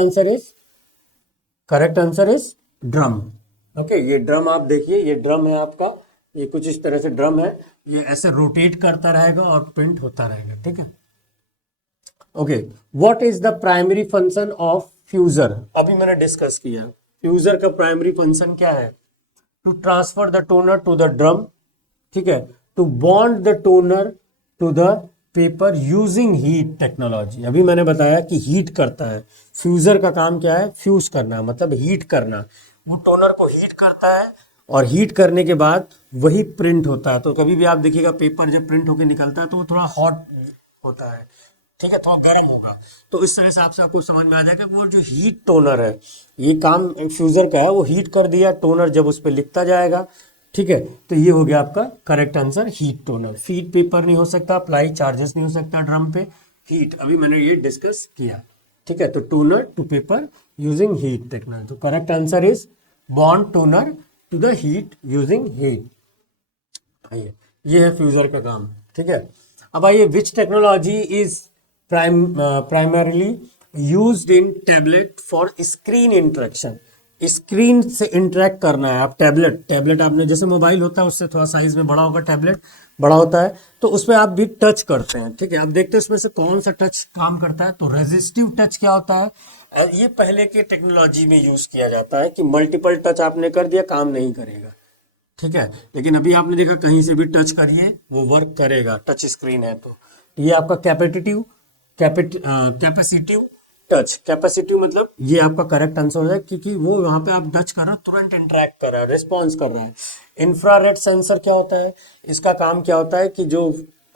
answer is drum. Okay, ये ड्रम आप देखिए, ये ड्रम है आपका, ये कुछ इस तरह से ड्रम है, ये ऐसे रोटेट करता रहेगा और प्रिंट होता रहेगा। ठीक है, okay, what is the primary function of fuser? अभी मैंने डिस्कस किया, फ्यूजर का प्राइमरी फंक्शन क्या है? To transfer the toner to the drum. ठीक है, to bond the toner to the paper using heat technology. अभी मैंने बताया कि हीट करता है। फ्यूजर का काम क्या है? फ्यूज करना, मतलब हीट करना। वो टोनर को हीट करता है और हीट करने के बाद वही प्रिंट होता है। तो कभी भी आप देखिएगा पेपर जब प्रिंट होकर निकलता है तो वो थोड़ा हॉट होता है। ठीक है, थोड़ा गर्म होगा। तो इस तरह से आपको समझ में आ जाएगा कि वो जो हीट टोनर है, ये काम फ्यूजर का है, वो हीट कर दिया टोनर जब उस पर लिखता जाएगा। ठीक है, तो ये हो गया आपका correct answer, heat toner. Feed paper नहीं हो सकता, अप्लाई चार्जेस नहीं हो सकता ड्रम पे, हीट, अभी मैंने ये डिस्कस किया। ठीक है, तो toner to paper using heat technology. तो correct answer is bond toner to the heat using heat. आइए, ये है फ्यूजर का काम। ठीक है, अब आइए, विच technology is primarily used in tablet for screen interaction. Screen से इंटरेक्ट करना है। आप टैबलेट आपने, जैसे मोबाइल होता है उससे थोड़ा साइज में बड़ा होगा, टैबलेट बड़ा होता है, तो उसमें आप भी टच करते हैं। ठीक है, आप देखते हैं उसमें से कौन सा टच काम करता है। तो रेजिस्टिव टच क्या होता है? ये पहले के टेक्नोलॉजी में यूज किया जाता है कि मल्टीपल टच आपने कर दिया, काम नहीं करेगा। ठीक है, लेकिन अभी आपने देखा कहीं से भी टच करिए वो वर्क करेगा, टच स्क्रीन है। तो ये आपका कैपेसिटिव टच। कैपेसिटिव मतलब ये आपका करेक्ट आंसर हो जाए, क्योंकि वो वहां पे आप टच कर रहे हो, तुरंत इंटरेक्ट कर रहा है, रिस्पॉन्स कर रहा है। इंफ्रारेड सेंसर क्या होता है? इसका काम क्या होता है कि जो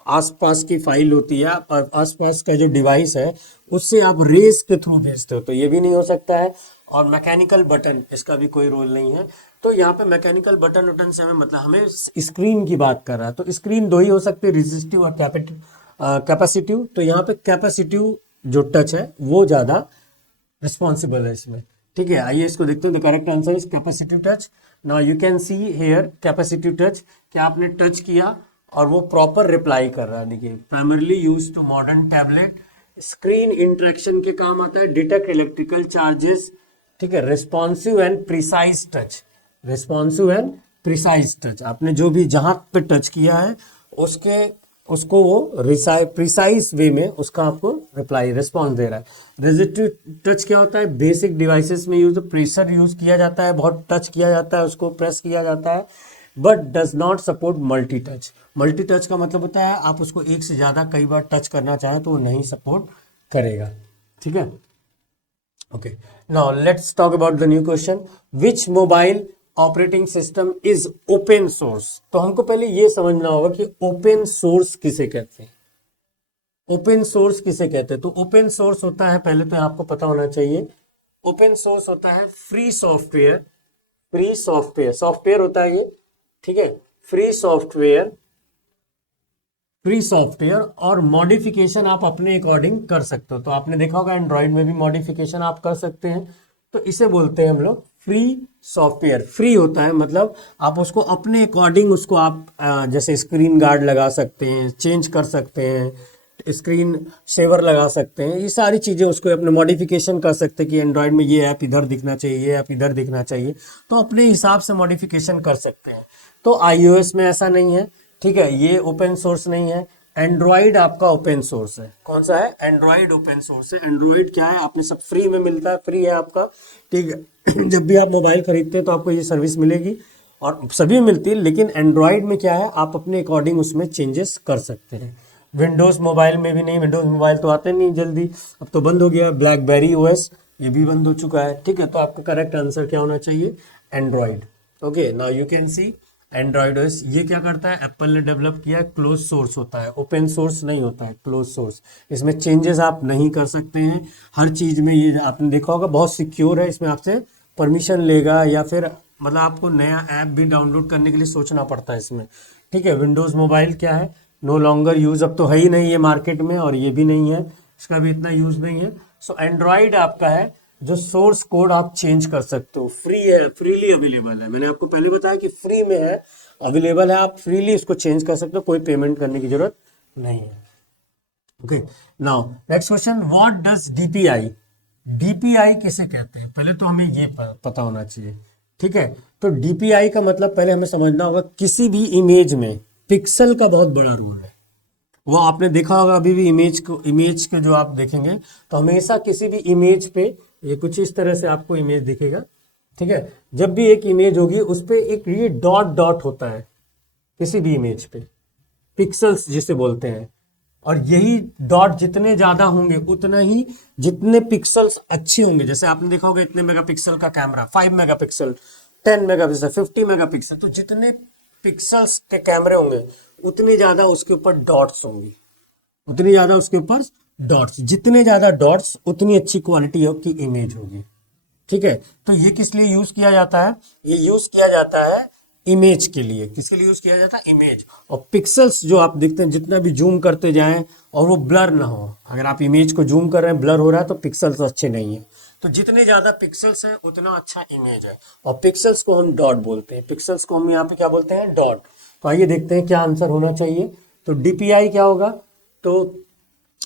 आसपास की फाइल होती है, आसपास का जो डिवाइस है उससे आप रेस के थ्रू भेजते हो, तो ये भी नहीं हो सकता है। और मैकेनिकल बटन, इसका भी कोई रोल नहीं है। तो यहाँ पे मैकेनिकल बटन वटन से हमें मतलब, हमें स्क्रीन की बात कर रहा है, तो स्क्रीन दो ही हो सकती है, रेजिस्टिव और कैपेसिटिव। तो यहाँ पे कैपेसिटिव जो टच है वो ज़्यादा रिस्पॉन्सिबल है इसमें। ठीक है, आइए इसको देखते हैं। The correct answer is capacitive touch. Now you can see here capacitive touch, कि आपने टच किया और वो प्रॉपर रिप्लाई कर रहा है। देखिए, primarily use to modern tablet, screen interaction के काम आता है, डिटेक्ट इलेक्ट्रिकल चार्जेस। ठीक है, responsive and precise touch, responsive and precise touch, आपने जो भी जहां पे टच किया है उसको वो प्रिसाइज वे में उसका आपको रिप्लाई रिस्पॉन्स दे रहा है। रेजिस्टिव टच क्या होता है? बेसिक डिवाइसेस में यूज, प्रेशर यूज किया जाता है, बहुत टच किया जाता है, उसको प्रेस किया जाता है, but does not support multi touch. Multi touch का मतलब होता है आप उसको एक से ज्यादा कई बार टच करना चाहें तो वो नहीं सपोर्ट करेगा। ठीक है, okay. Now let's talk about the new question, which mobile operating system is open source. तो हमको पहले ये समझना होगा कि ओपन सोर्स किसे कहते हैं। ओपन सोर्स किसे कहते हैं? तो ओपन सोर्स होता है, पहले तो आपको पता होना चाहिए, ओपन सोर्स होता है free software. Free software, software होता है ये, ठीक है, फ्री सॉफ्टवेयर, फ्री सॉफ्टवेयर, और मॉडिफिकेशन आप अपने अकॉर्डिंग कर सकते हो। तो आपने देखा होगा एंड्रॉइड में भी मॉडिफिकेशन आप कर सकते हैं, तो इसे बोलते हैं हम लोग फ्री सॉफ्टवेयर। फ्री होता है मतलब आप उसको अपने अकॉर्डिंग उसको आप जैसे स्क्रीन गार्ड लगा सकते हैं, चेंज कर सकते हैं, स्क्रीन सेवर लगा सकते हैं, ये सारी चीज़ें उसको अपने मॉडिफिकेशन कर सकते हैं कि एंड्रॉयड में ये ऐप इधर दिखना चाहिए, ये ऐप इधर दिखना चाहिए, तो अपने हिसाब से मॉडिफिकेशन कर सकते हैं। तो iOS में ऐसा नहीं है, ठीक है, ये ओपन सोर्स नहीं है। एंड्रॉइड आपका ओपन सोर्स है। कौन सा है? एंड्रॉइड ओपन सोर्स है। एंड्रॉइड क्या है? आपने सब फ्री में मिलता है, फ्री है आपका, ठीक है। जब भी आप मोबाइल खरीदते हैं तो आपको ये सर्विस मिलेगी और सभी मिलती है, लेकिन एंड्रॉइड में क्या है, आप अपने अकॉर्डिंग उसमें चेंजेस कर सकते हैं। विंडोज मोबाइल में भी नहीं, विंडोज मोबाइल तो आते नहीं जल्दी, अब तो बंद हो गया। ब्लैकबेरी ओएस ये भी बंद हो चुका है, ठीक है। तो आपका करेक्ट आंसर क्या होना चाहिए? Android. Okay, now you can C Android OS ये क्या करता है, एप्पल ने डेवलप किया, क्लोज सोर्स होता है, ओपन सोर्स नहीं होता है, क्लोज सोर्स। इसमें चेंजेस आप नहीं कर सकते हैं हर चीज़ में। ये आपने देखा होगा बहुत सिक्योर है, इसमें आपसे परमिशन लेगा या फिर मतलब आपको नया ऐप भी डाउनलोड करने के लिए सोचना पड़ता है इसमें, ठीक है। विंडोज़ मोबाइल क्या है, नो लॉन्गर यूज, अब तो है ही नहीं ये मार्केट में, और ये भी नहीं है, इसका भी इतना यूज नहीं है। सो एंड्रॉइड आपका है जो सोर्स कोड आप चेंज कर सकते हो, फ्री है, फ्रीली अवेलेबल है। मैंने आपको पहले बताया कि फ्री में है, अवेलेबल है, आप फ्रीली इसको चेंज कर सकते हो, कोई पेमेंट करने की जरूरत नहीं है। Okay, now next question, what does DPI, DPI किसे कहते हैं? पहले तो हमें ये पता होना चाहिए, ठीक है। तो डीपीआई का मतलब पहले हमें समझना होगा, किसी भी इमेज में पिक्सल का बहुत बड़ा रोल है। वो आपने देखा होगा अभी भी इमेज के जो आप देखेंगे तो हमेशा किसी भी इमेज पे ये कुछ इस तरह से आपको इमेज दिखेगा, ठीक है। जब भी एक इमेज होगी उस पे एक ये डॉट डॉट होता है, किसी भी इमेज पे पिक्सल्स जिसे बोलते हैं, और यही डॉट जितने ज्यादा होंगे उतना ही, जितने पिक्सल्स अच्छे होंगे, जैसे आपने देखा होगा इतने मेगापिक्सल का कैमरा, 5 मेगापिक्सल, 10 मेगापिक्सल, 50 मेगापिक्सल, तो जितने पिक्सल्स के कैमरे होंगे उतनी ज्यादा उसके ऊपर डॉट्स होंगी, उतनी ज्यादा उसके ऊपर डॉट्स, जितने ज्यादा डॉट्स उतनी अच्छी क्वालिटी की इमेज होगी, ठीक है। तो ये किस लिए यूज किया जाता है? ये यूज किया जाता है इमेज के लिए। किसके लिए यूज किया जाता है? इमेज। और पिक्सल्स जो आप देखते हैं, जितना भी जूम करते जाएं और वो ब्लर ना हो, अगर आप इमेज को जूम कर रहे हैं ब्लर हो रहा है तो पिक्सल्स अच्छे नहीं है। तो जितने ज्यादा पिक्सल्स हैं उतना अच्छा इमेज है, और पिक्सल्स को हम डॉट बोलते हैं, पिक्सल्स को हम यहाँ पे क्या बोलते हैं? डॉट। तो आइए देखते हैं क्या आंसर होना चाहिए। तो डीपीआई क्या होगा? तो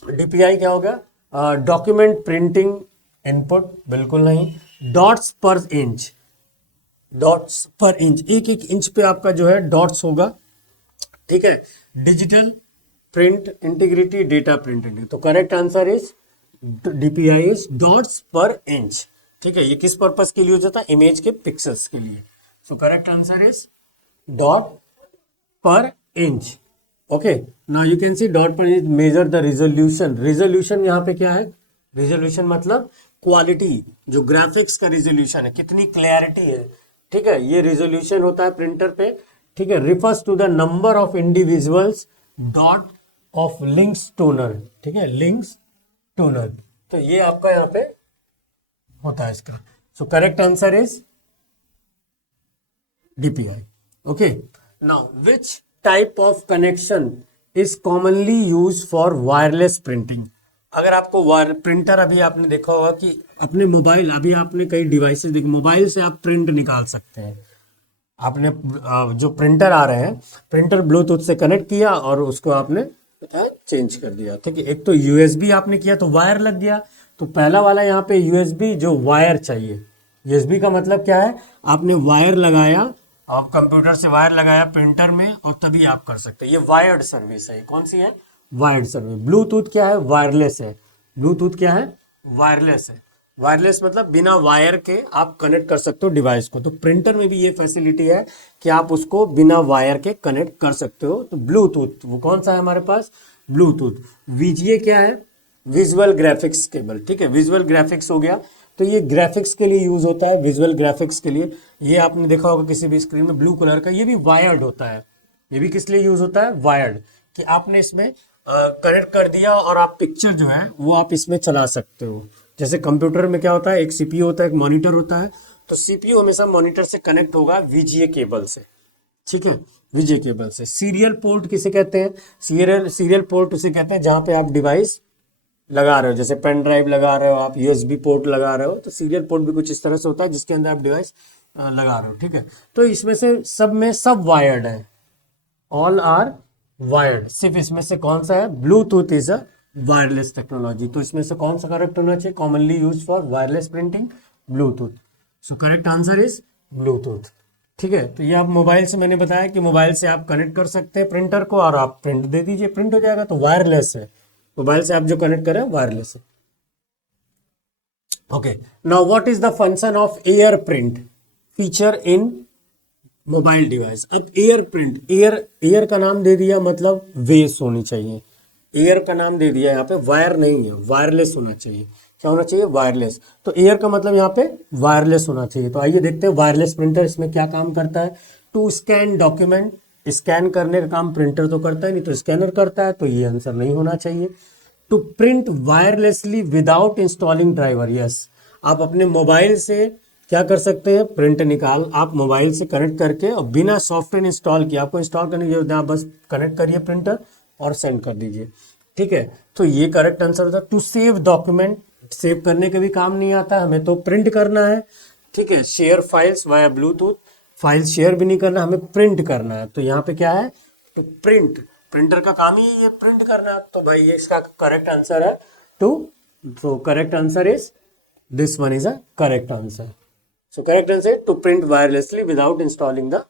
डीपीआई क्या होगा? डॉक्यूमेंट प्रिंटिंग इनपुट, बिल्कुल नहीं। Dots per inch, dots per inch, एक एक इंच पे आपका जो है डॉट्स होगा, ठीक है। Digital print integrity, data print integrity. तो correct answer is DPI is dots per inch, ठीक है। ये किस पर्पस के लिए हो जाता है? इमेज के पिक्सल्स के लिए। So correct answer is dot per inch. Okay, now you can see dot per inch measure the resolution. Resolution यहाँ पे क्या है? रिजोल्यूशन मतलब क्वालिटी, जो ग्राफिक्स का रिजोल्यूशन है, कितनी क्लैरिटी है, ठीक है। ये रिजोल्यूशन होता है प्रिंटर पे, ठीक है। Refers to the number of individuals dot of links toner, ठीक है, लिंक्स टोनर। तो ये आपका यहाँ पे होता है इसका। सो correct answer is DPI। Okay, now which type of connection is commonly use for wireless printing. अगर आपको वायर प्रिंटर, अभी आपने देखा होगा कि अपने मोबाइल, अभी आपने कई डिवाइसेस देखे, मोबाइल से आप प्रिंट निकाल सकते हैं। आपने जो प्रिंटर आ रहे हैं, प्रिंटर ब्लूटूथ से कनेक्ट किया और उसको आपने चेंज कर दिया, ठीक है। एक तो यूएसबी आपने किया तो वायर लग गया, तो पहला वाला यहाँ पे यूएसबी जो वायर चाहिए। यूएसबी का मतलब क्या है, आपने वायर लगाया, आप कंप्यूटर से वायर लगाया प्रिंटर में और तभी आप कर सकते हैं। ये वायर्ड सर्विस है। कौन सी है? Wired service. ब्लूटूथ क्या है? वायरलेस है। ब्लूटूथ क्या है? वायरलेस है। वायरलेस मतलब बिना वायर के आप कनेक्ट कर सकते हो डिवाइस को। तो प्रिंटर में भी ये फैसिलिटी है कि आप उसको बिना वायर के कनेक्ट कर सकते हो। तो ब्लूटूथ वो कौन सा है हमारे पास? ब्लूटूथ। वीजीए क्या है? विजुअल ग्राफिक्स केबल, ठीक है, विजुअल ग्राफिक्स हो गया। तो ये ग्राफिक्स के लिए यूज होता है, विजुअल ग्राफिक्स के लिए। ये आपने देखा होगा किसी भी स्क्रीन में ब्लू कलर का, ये भी वायर्ड होता है। ये भी किस लिए यूज होता है? वायर्ड, कि आपने इसमें कनेक्ट कर दिया और आप पिक्चर जो है वो आप इसमें चला सकते हो। जैसे कंप्यूटर में क्या होता है, एक सीपीयू होता है, एक मॉनिटर होता है। तो सीपीयू हमेशा मॉनिटर से कनेक्ट होगा वीजीए केबल से, ठीक है, वीजीए केबल से। सीरियल पोर्ट किसे कहते हैं? सीरियल पोर्ट उसे कहते हैं जहां पे आप डिवाइस लगा रहे हो, जैसे पेन ड्राइव लगा रहे हो, आप यूएसबी पोर्ट लगा रहे हो, तो सीरियल पोर्ट भी कुछ इस तरह से होता है जिसके अंदर आप डिवाइस लगा रहे हो, ठीक है। तो इसमें से सब में सब वायर्ड है, ऑल आर वायर्ड। सिर्फ इसमें से कौन सा है? Bluetooth is a wireless technology. तो इसमें से कौन सा करेक्ट होना चाहिए? Commonly use for wireless printing, Bluetooth. So correct answer is Bluetooth, ठीक है। तो ये आप मोबाइल से, मैंने बताया कि मोबाइल से आप कनेक्ट कर सकते हैं प्रिंटर को और आप प्रिंट दे दीजिए, प्रिंट हो जाएगा। तो वायरलेस है, मोबाइल से आप जो कनेक्ट करें वायरलेस है। Okay, now what is the function of air print feature in mobile device. अब एयर प्रिंट, एयर का नाम दे दिया, मतलब वेस होनी चाहिए। एयर का नाम दे दिया, यहाँ पे वायर नहीं है, वायरलेस होना चाहिए। क्या होना चाहिए? वायरलेस। तो एयर का मतलब यहाँ पे वायरलेस होना चाहिए। तो आइए देखते हैं वायरलेस प्रिंटर इसमें क्या काम करता है। टू स्कैन डॉक्यूमेंट, स्कैन करने का काम प्रिंटर तो करता है नहीं, तो स्कैनर करता है, तो ये आंसर नहीं होना चाहिए। To print wirelessly without installing driver, yes, आप अपने मोबाइल से क्या कर सकते हैं? प्रिंट निकाल, आप मोबाइल से कनेक्ट करके और बिना सॉफ्टवेयर इंस्टॉल किए, आपको इंस्टॉल करने की जरूरत नहीं, आप बस कनेक्ट करिए प्रिंटर और सेंड कर दीजिए, ठीक है। तो ये करेक्ट आंसर होता है। टू सेव डॉक्यूमेंट, सेव करने का भी काम नहीं आता, हमें तो प्रिंट करना है, ठीक है। Share files via Bluetooth, file share भी नहीं करना, हमें प्रिंट करना है। तो यहाँ पे क्या है? तो प्रिंट, प्रिंटर का काम ही ये प्रिंट करना। तो भाई ये इसका करेक्ट आंसर है टू। तो correct answer is this one is a correct answer. So correct answer to print wirelessly without installing the.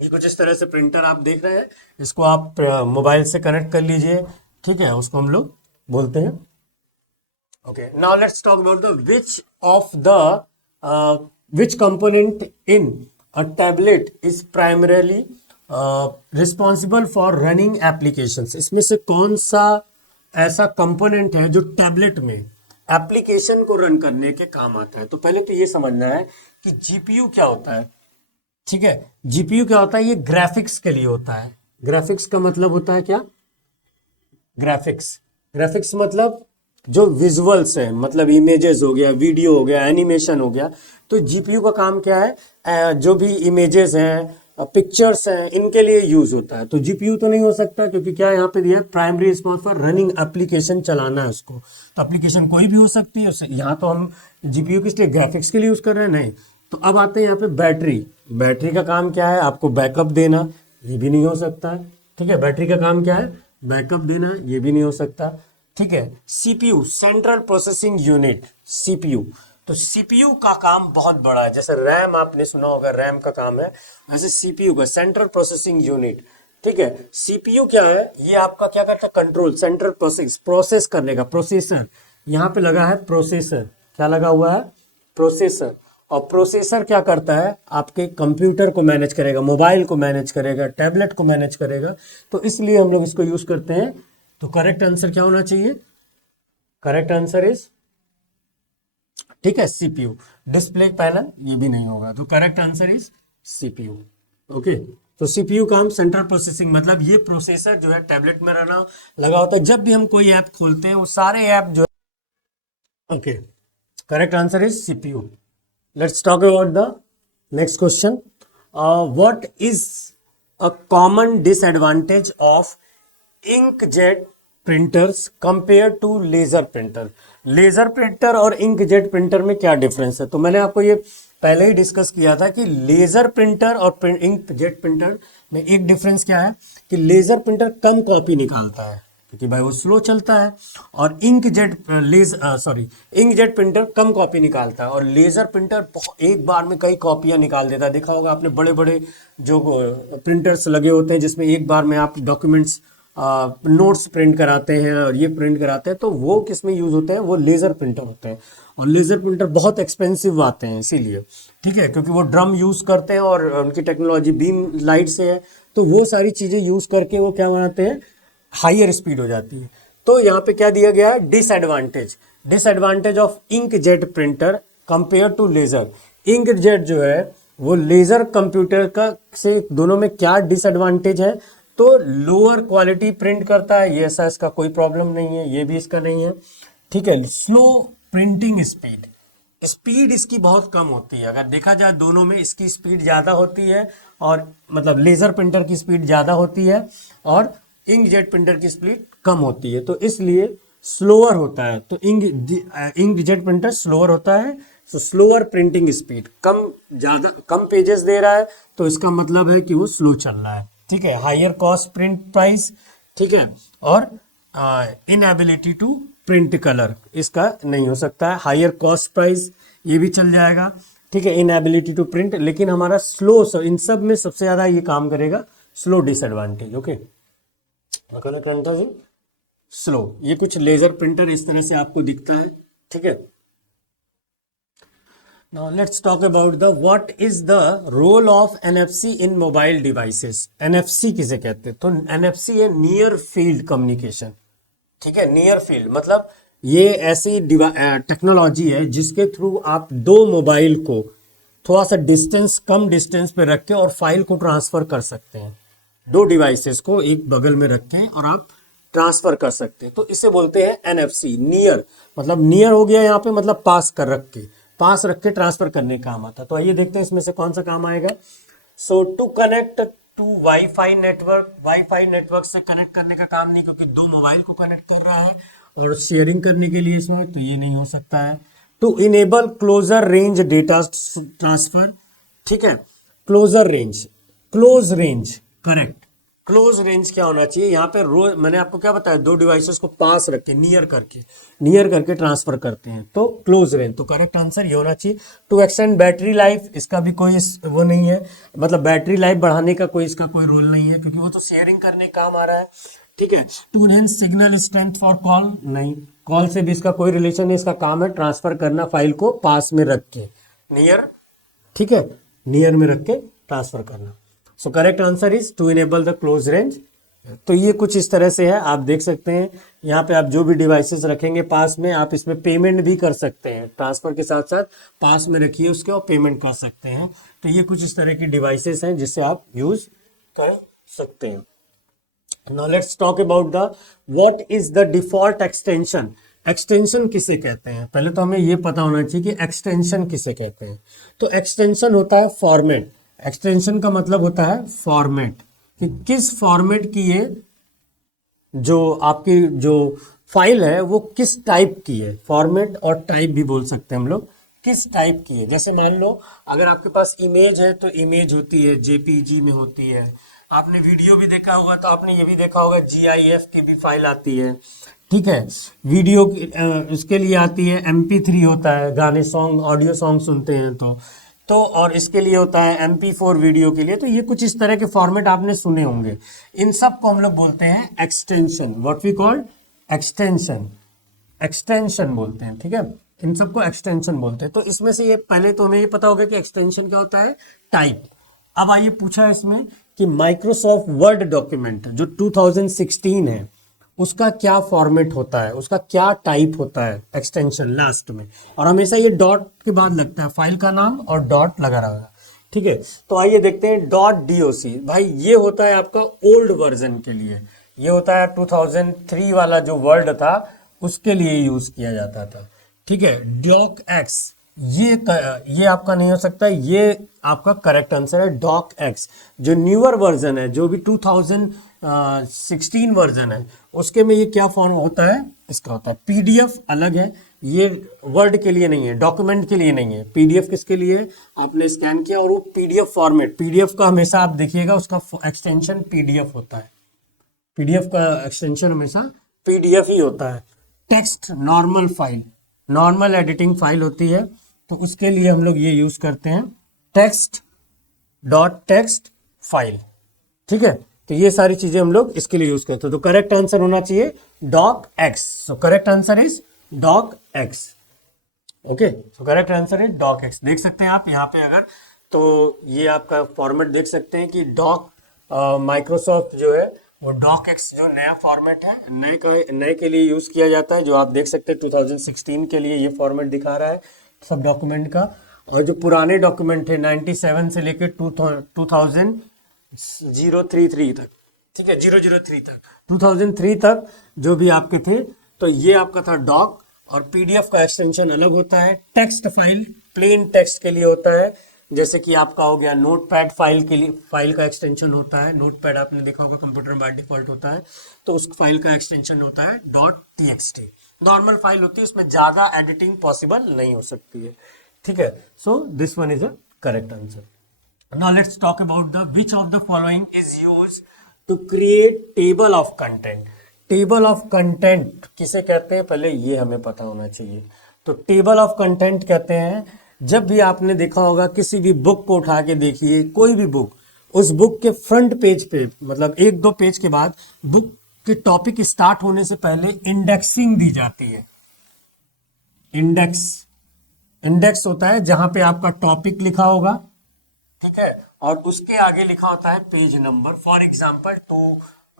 ये कुछ इस तरह से प्रिंटर आप देख रहे हैं, इसको आप मोबाइल से कनेक्ट कर लीजिए, ठीक है, उसको हम लोग बोलते हैं। Okay, now let's talk about the which of the which component in a tablet is primarily responsible for running applications. इसमें से कौन सा ऐसा कंपोनेंट है जो टैबलेट में एप्लीकेशन को रन करने के काम आता है? तो पहले तो ये समझना है कि जीपीयू क्या होता है, ठीक है। जीपीयू क्या होता है? ये ग्राफिक्स के लिए होता है। ग्राफिक्स का मतलब होता है क्या? ग्राफिक्स, ग्राफिक्स मतलब जो विजुअल्स है, मतलब इमेजेस हो गया, वीडियो हो गया, एनिमेशन हो गया। तो जीपीयू का काम क्या है? जो भी इमेजेस हैं, पिक्चर्स हैं, इनके लिए यूज होता है। तो जीपीयू तो नहीं हो सकता, क्योंकि क्या यहाँ पे दिया है? Primary response for running application, चलाना है उसको। तो एप्लीकेशन कोई भी हो सकती है, यहाँ तो हम जीपीयू किस लिए? ग्राफिक्स के लिए यूज कर रहे हैं, नहीं। तो अब आते हैं यहाँ पे बैटरी। बैटरी का काम क्या है? आपको बैकअप देना, ये भी नहीं हो सकता है, ठीक है। बैटरी का काम क्या है? बैकअप देना, ये भी नहीं हो सकता, ठीक है। CPU, central processing unit, CPU. तो सीपीयू का काम बहुत बड़ा है। जैसे रैम आपने सुना होगा, रैम का काम है, वैसे सीपीयू का सेंट्रल प्रोसेसिंग यूनिट, ठीक है। सीपीयू क्या है? ये आपका क्या करता है? कंट्रोल, सेंट्रल प्रोसेस करने का, प्रोसेसर। यहाँ पे लगा है प्रोसेसर, क्या लगा हुआ है? प्रोसेसर। और प्रोसेसर क्या करता है? आपके कंप्यूटर को मैनेज करेगा, मोबाइल को मैनेज करेगा, टैबलेट को मैनेज करेगा। तो इसलिए हम लोग इसको यूज करते हैं। तो करेक्ट आंसर क्या होना चाहिए? करेक्ट आंसर इज, ठीक है, सीपीयू। डिस्प्ले पैनल, ये भी नहीं होगा। तो correct answer is CPU. Okay, तो सीपीयू का हम सेंट्रल प्रोसेसिंग, मतलब ये प्रोसेसर जो है टैबलेट में रहना लगा होता है। जब भी हम कोई ऐप खोलते हैं वो सारे ऐप जो है, okay, correct answer is CPU. Let's talk about the next question. What is a common disadvantage of inkjet printers compare to laser printer? Laser printer और इंकजेट प्रिंटर में क्या डिफरेंस है? तो मैंने आपको ये पहले ही डिस्कस किया था कि लेजर प्रिंटर और इंकजेट प्रिंटर में एक डिफरेंस क्या है कि लेजर प्रिंटर कम कॉपी निकालता है क्योंकि भाई वो स्लो चलता है, और इंकजेट प्रिंटर कम कॉपी निकालता है, और लेजर प्रिंटर एक बार में कई कॉपियां निकाल देता है। देखा होगा आपने, बड़े बड़े जो प्रिंटर्स लगे होते हैं जिसमें एक बार में आप डॉक्यूमेंट्स, नोट्स प्रिंट कराते हैं और ये प्रिंट कराते हैं, तो वो किस में यूज होते हैं? वो लेजर प्रिंटर होते हैं। और लेजर प्रिंटर बहुत एक्सपेंसिव आते हैं इसीलिए, ठीक है, क्योंकि वो ड्रम यूज करते हैं और उनकी टेक्नोलॉजी बीम लाइट से है, तो वो सारी चीजें यूज करके वो क्या बनाते हैं, हाइयर स्पीड हो जाती है। तो यहाँ पे क्या दिया गया है? Disadvantage, disadvantage of inkjet printer compare to laser. Inkjet जो है वो लेजर कंप्यूटर का से दोनों में क्या डिसएडवांटेज है? तो लोअर क्वालिटी प्रिंट करता है, ये ऐसा इसका कोई प्रॉब्लम नहीं है, ये भी इसका नहीं है, ठीक है। स्लो प्रिंटिंग स्पीड, स्पीड इसकी बहुत कम होती है। अगर देखा जाए दोनों में इसकी स्पीड ज़्यादा होती है, और मतलब लेज़र प्रिंटर की स्पीड ज़्यादा होती है और इंकजेट प्रिंटर की स्पीड कम होती है, तो इसलिए स्लोअर होता है। तो इंकजेट प्रिंटर स्लोअर होता है, तो स्लोअर प्रिंटिंग स्पीड, ज़्यादा कम पेजेस दे रहा है, तो इसका मतलब है कि वो स्लो चल रहा है, ठीक है। हायर कॉस्ट प्रिंट प्राइस, ठीक है, और इनएबिलिटी टू प्रिंट कलर, इसका नहीं हो सकता है। हायर कॉस्ट प्राइस ये भी चल जाएगा, ठीक है। इनएबिलिटी टू प्रिंट, लेकिन हमारा स्लो, इन सब में सबसे ज्यादा ये काम करेगा स्लो डिसएडवांटेज, ओके। स्लो, ये कुछ लेजर प्रिंटर इस तरह से आपको दिखता है, ठीक है। Now let's talk about the what is the role of NFC in mobile devices. NFC किसे कहते हैं? तो NFC है नियर फील्ड कम्युनिकेशन, ठीक है। नियर फील्ड मतलब ये ऐसी टेक्नोलॉजी है जिसके थ्रू आप दो मोबाइल को थोड़ा सा डिस्टेंस, कम डिस्टेंस पे रख के और फाइल को ट्रांसफर कर सकते हैं। दो डिवाइसेस को एक बगल में रख के और आप ट्रांसफर कर सकते हैं, तो इसे बोलते हैं NFC। नियर मतलब नियर हो गया यहाँ पे, मतलब पास कर रख के, पास रख के ट्रांसफर करने का काम आता है। तो आइए देखते हैं इसमें से कौन सा काम आएगा। So to connect to WiFi network, WiFi network से कनेक्ट करने का काम नहीं, क्योंकि दो मोबाइल को कनेक्ट कर रहा है, और शेयरिंग करने के लिए इसमें तो ये नहीं हो सकता है। To enable closer range data transfer, ठीक है। Closer range, close range, correct. Close range क्या होना चाहिए यहाँ पे? रोज मैंने आपको क्या बताया, दो डिवाइसेस को पास रख के नियर करके ट्रांसफर करते हैं, तो क्लोज रेंज। तो करेक्ट आंसर ये होना चाहिए। टू एक्सटेंड बैटरी लाइफ, इसका भी कोई वो नहीं है, मतलब बैटरी लाइफ बढ़ाने का कोई इसका कोई रोल नहीं है, क्योंकि वो तो शेयरिंग करने काम आ रहा है, ठीक है। To enhance signal strength for call, नहीं, कॉल से भी इसका कोई रिलेशन नहीं, इसका काम है ट्रांसफर करना फाइल को पास में रख के, नियर, ठीक है, नियर में रख के ट्रांसफर करना। So correct answer is to enable the close range. तो ये कुछ इस तरह से है, आप देख सकते हैं यहाँ पे। आप जो भी डिवाइसेस रखेंगे पास में, आप इसमें पेमेंट भी कर सकते हैं, ट्रांसफर के साथ साथ पास में रखिए उसके और पेमेंट कर सकते हैं। तो ये कुछ इस तरह की डिवाइसेस हैं जिससे आप यूज कर सकते हैं। Now let's talk about the what is the default extension. Extension किसे कहते हैं? पहले तो हमें ये पता होना चाहिए कि एक्सटेंशन किसे कहते हैं। तो एक्सटेंशन होता है फॉर्मेट। एक्सटेंशन का मतलब होता है फॉर्मेट, कि किस फॉर्मेट की ये जो आपकी जो फाइल है वो किस टाइप की है। फॉर्मेट और टाइप भी बोल सकते हैं हम लोग, किस टाइप की है। जैसे मान लो अगर आपके पास इमेज है तो इमेज होती है JPG में होती है। आपने वीडियो भी देखा होगा तो आपने ये भी देखा होगा GIF की भी फाइल आती है, ठीक है। वीडियो इसके लिए आती है MP3 होता है, गाने सॉन्ग ऑडियो सॉन्ग सुनते हैं तो और इसके लिए होता है MP4 वीडियो के लिए। तो ये कुछ इस तरह के फॉर्मेट आपने सुने होंगे। इन सब को हम लोग बोलते हैं extension, what we call extension, extension बोलते हैं, ठीक है। इन सबको एक्सटेंशन बोलते हैं। तो इसमें से ये पहले तो हमें ये पता होगा कि एक्सटेंशन क्या होता है, टाइप। अब आइए पूछा है इसमें कि माइक्रोसॉफ्ट वर्ड डॉक्यूमेंट जो 2016 है उसका क्या फॉर्मेट होता है, उसका क्या टाइप होता है, एक्सटेंशन लास्ट में। और हमेशा ये डॉट के बाद लगता है, फाइल का नाम और डॉट लगा रहेगा। ठीक है। तो आइए देखते हैं .doc। भाई ये होता है आपका ओल्ड वर्जन के लिए, ये होता है 2003 वाला जो वर्ड था उसके लिए यूज किया जाता था। ठीक है। docx ये आपका नहीं हो सकता, ये आपका करेक्ट आंसर है docx। जो न्यूअर वर्जन है, जो भी 2016 वर्जन है, उसके में ये क्या फॉर्म होता है, इसका होता है पीडीएफ अलग है, ये वर्ड के लिए नहीं है, डॉक्यूमेंट के लिए नहीं है। पीडीएफ किसके लिए है, आपने स्कैन किया और वो पीडीएफ फॉर्मेट, पीडीएफ का हमेशा आप देखिएगा उसका एक्सटेंशन पीडीएफ होता है, पीडीएफ का एक्सटेंशन हमेशा पीडीएफ ही होता है। Text normal file, normal editing file होती है, तो उसके लिए हम लोग ये यूज करते हैं टेक्स्ट फाइल। ठीक है। तो ये सारी चीजें हम लोग इसके लिए यूज करते हैं। तो करेक्ट आंसर होना चाहिए docx। So correct answer is docx। Okay, so correct answer is docx। देख सकते हैं आप यहाँ पे अगर, तो ये आपका फॉर्मेट देख सकते हैं कि माइक्रोसॉफ्ट जो है वो docx जो नया फॉर्मेट है, नए के लिए यूज किया जाता है। जो आप देख सकते हैं 2016 के लिए ये फॉर्मेट दिखा रहा है सब डॉक्यूमेंट का, और जो पुराने डॉक्यूमेंट थे 97 से लेकर 2033 तक, ठीक है, 003 तक, 2003 तक जो भी आपके थे, तो ये आपका था डॉक। और पीडीएफ का एक्सटेंशन अलग होता है। टेक्स्ट फाइल प्लेन टेक्स्ट के लिए होता है, जैसे कि आपका हो गया नोटपैड फाइल के लिए, फाइल का एक्सटेंशन होता है। नोटपैड आपने देखा होगा कंप्यूटर में बाय डिफॉल्ट होता है, तो उस फाइल का एक्सटेंशन होता है .txt। नॉर्मल फाइल होती है, उसमें ज्यादा एडिटिंग पॉसिबल नहीं हो सकती है। ठीक है। So this one is a correct answer. Now let's talk about the which of the following is used to create table of content। Table of content किसे कहते हैं, पहले ये हमें पता होना चाहिए। तो टेबल ऑफ कंटेंट कहते हैं, जब भी आपने देखा होगा किसी भी बुक को उठा के देखिए, कोई भी बुक, उस बुक के फ्रंट पेज पे, मतलब एक दो पेज के बाद बुक के टॉपिक स्टार्ट होने से पहले इंडेक्सिंग दी जाती है। इंडेक्स होता है जहां पे आपका टॉपिक लिखा होगा, ठीक है, और उसके आगे लिखा होता है page number. For example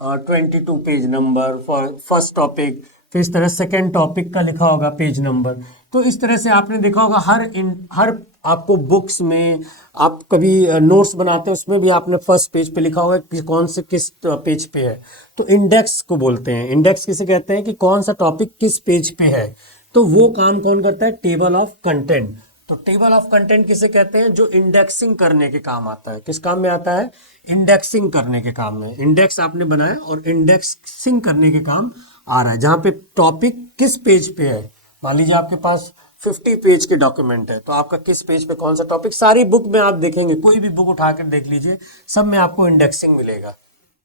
22 page number for first topic, फिर इस तरह सेकेंड टॉपिक का लिखा होगा पेज नंबर। तो इस तरह से आपने देखा होगा हर आपको बुक्स में, आप कभी नोट्स बनाते हैं उसमें भी आपने फर्स्ट पेज पे लिखा होगा कि कौन से किस पेज पे है। तो इंडेक्स को बोलते हैं। इंडेक्स किसे कहते हैं कि कौन सा टॉपिक किस पेज पे है। तो वो काम कौन करता है, टेबल ऑफ कंटेंट। तो टेबल ऑफ कंटेंट किसे कहते हैं, जो इंडेक्सिंग करने के काम आता है। किस काम में आता है, इंडेक्सिंग करने के काम में। इंडेक्स आपने बनाया और इंडेक्सिंग करने के काम आ रहा है, जहां पे टॉपिक किस पेज पे है। मान लीजिए आपके पास 50 पेज के डॉक्यूमेंट है, तो आपका किस पेज पे कौन सा टॉपिक, सारी बुक में आप देखेंगे, कोई भी बुक उठाकर देख लीजिए, सब में आपको इंडेक्सिंग मिलेगा।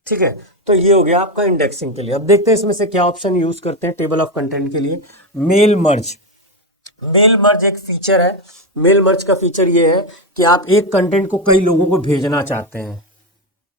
ठीक है। तो ये हो गया आपका इंडेक्सिंग के लिए। अब देखते हैं इसमें से क्या ऑप्शन यूज करते हैं टेबल ऑफ कंटेंट के लिए। Mail merge. मेल मर्ज एक फीचर है। मेल मर्ज का फीचर ये है कि आप एक कंटेंट को कई लोगों को भेजना चाहते हैं,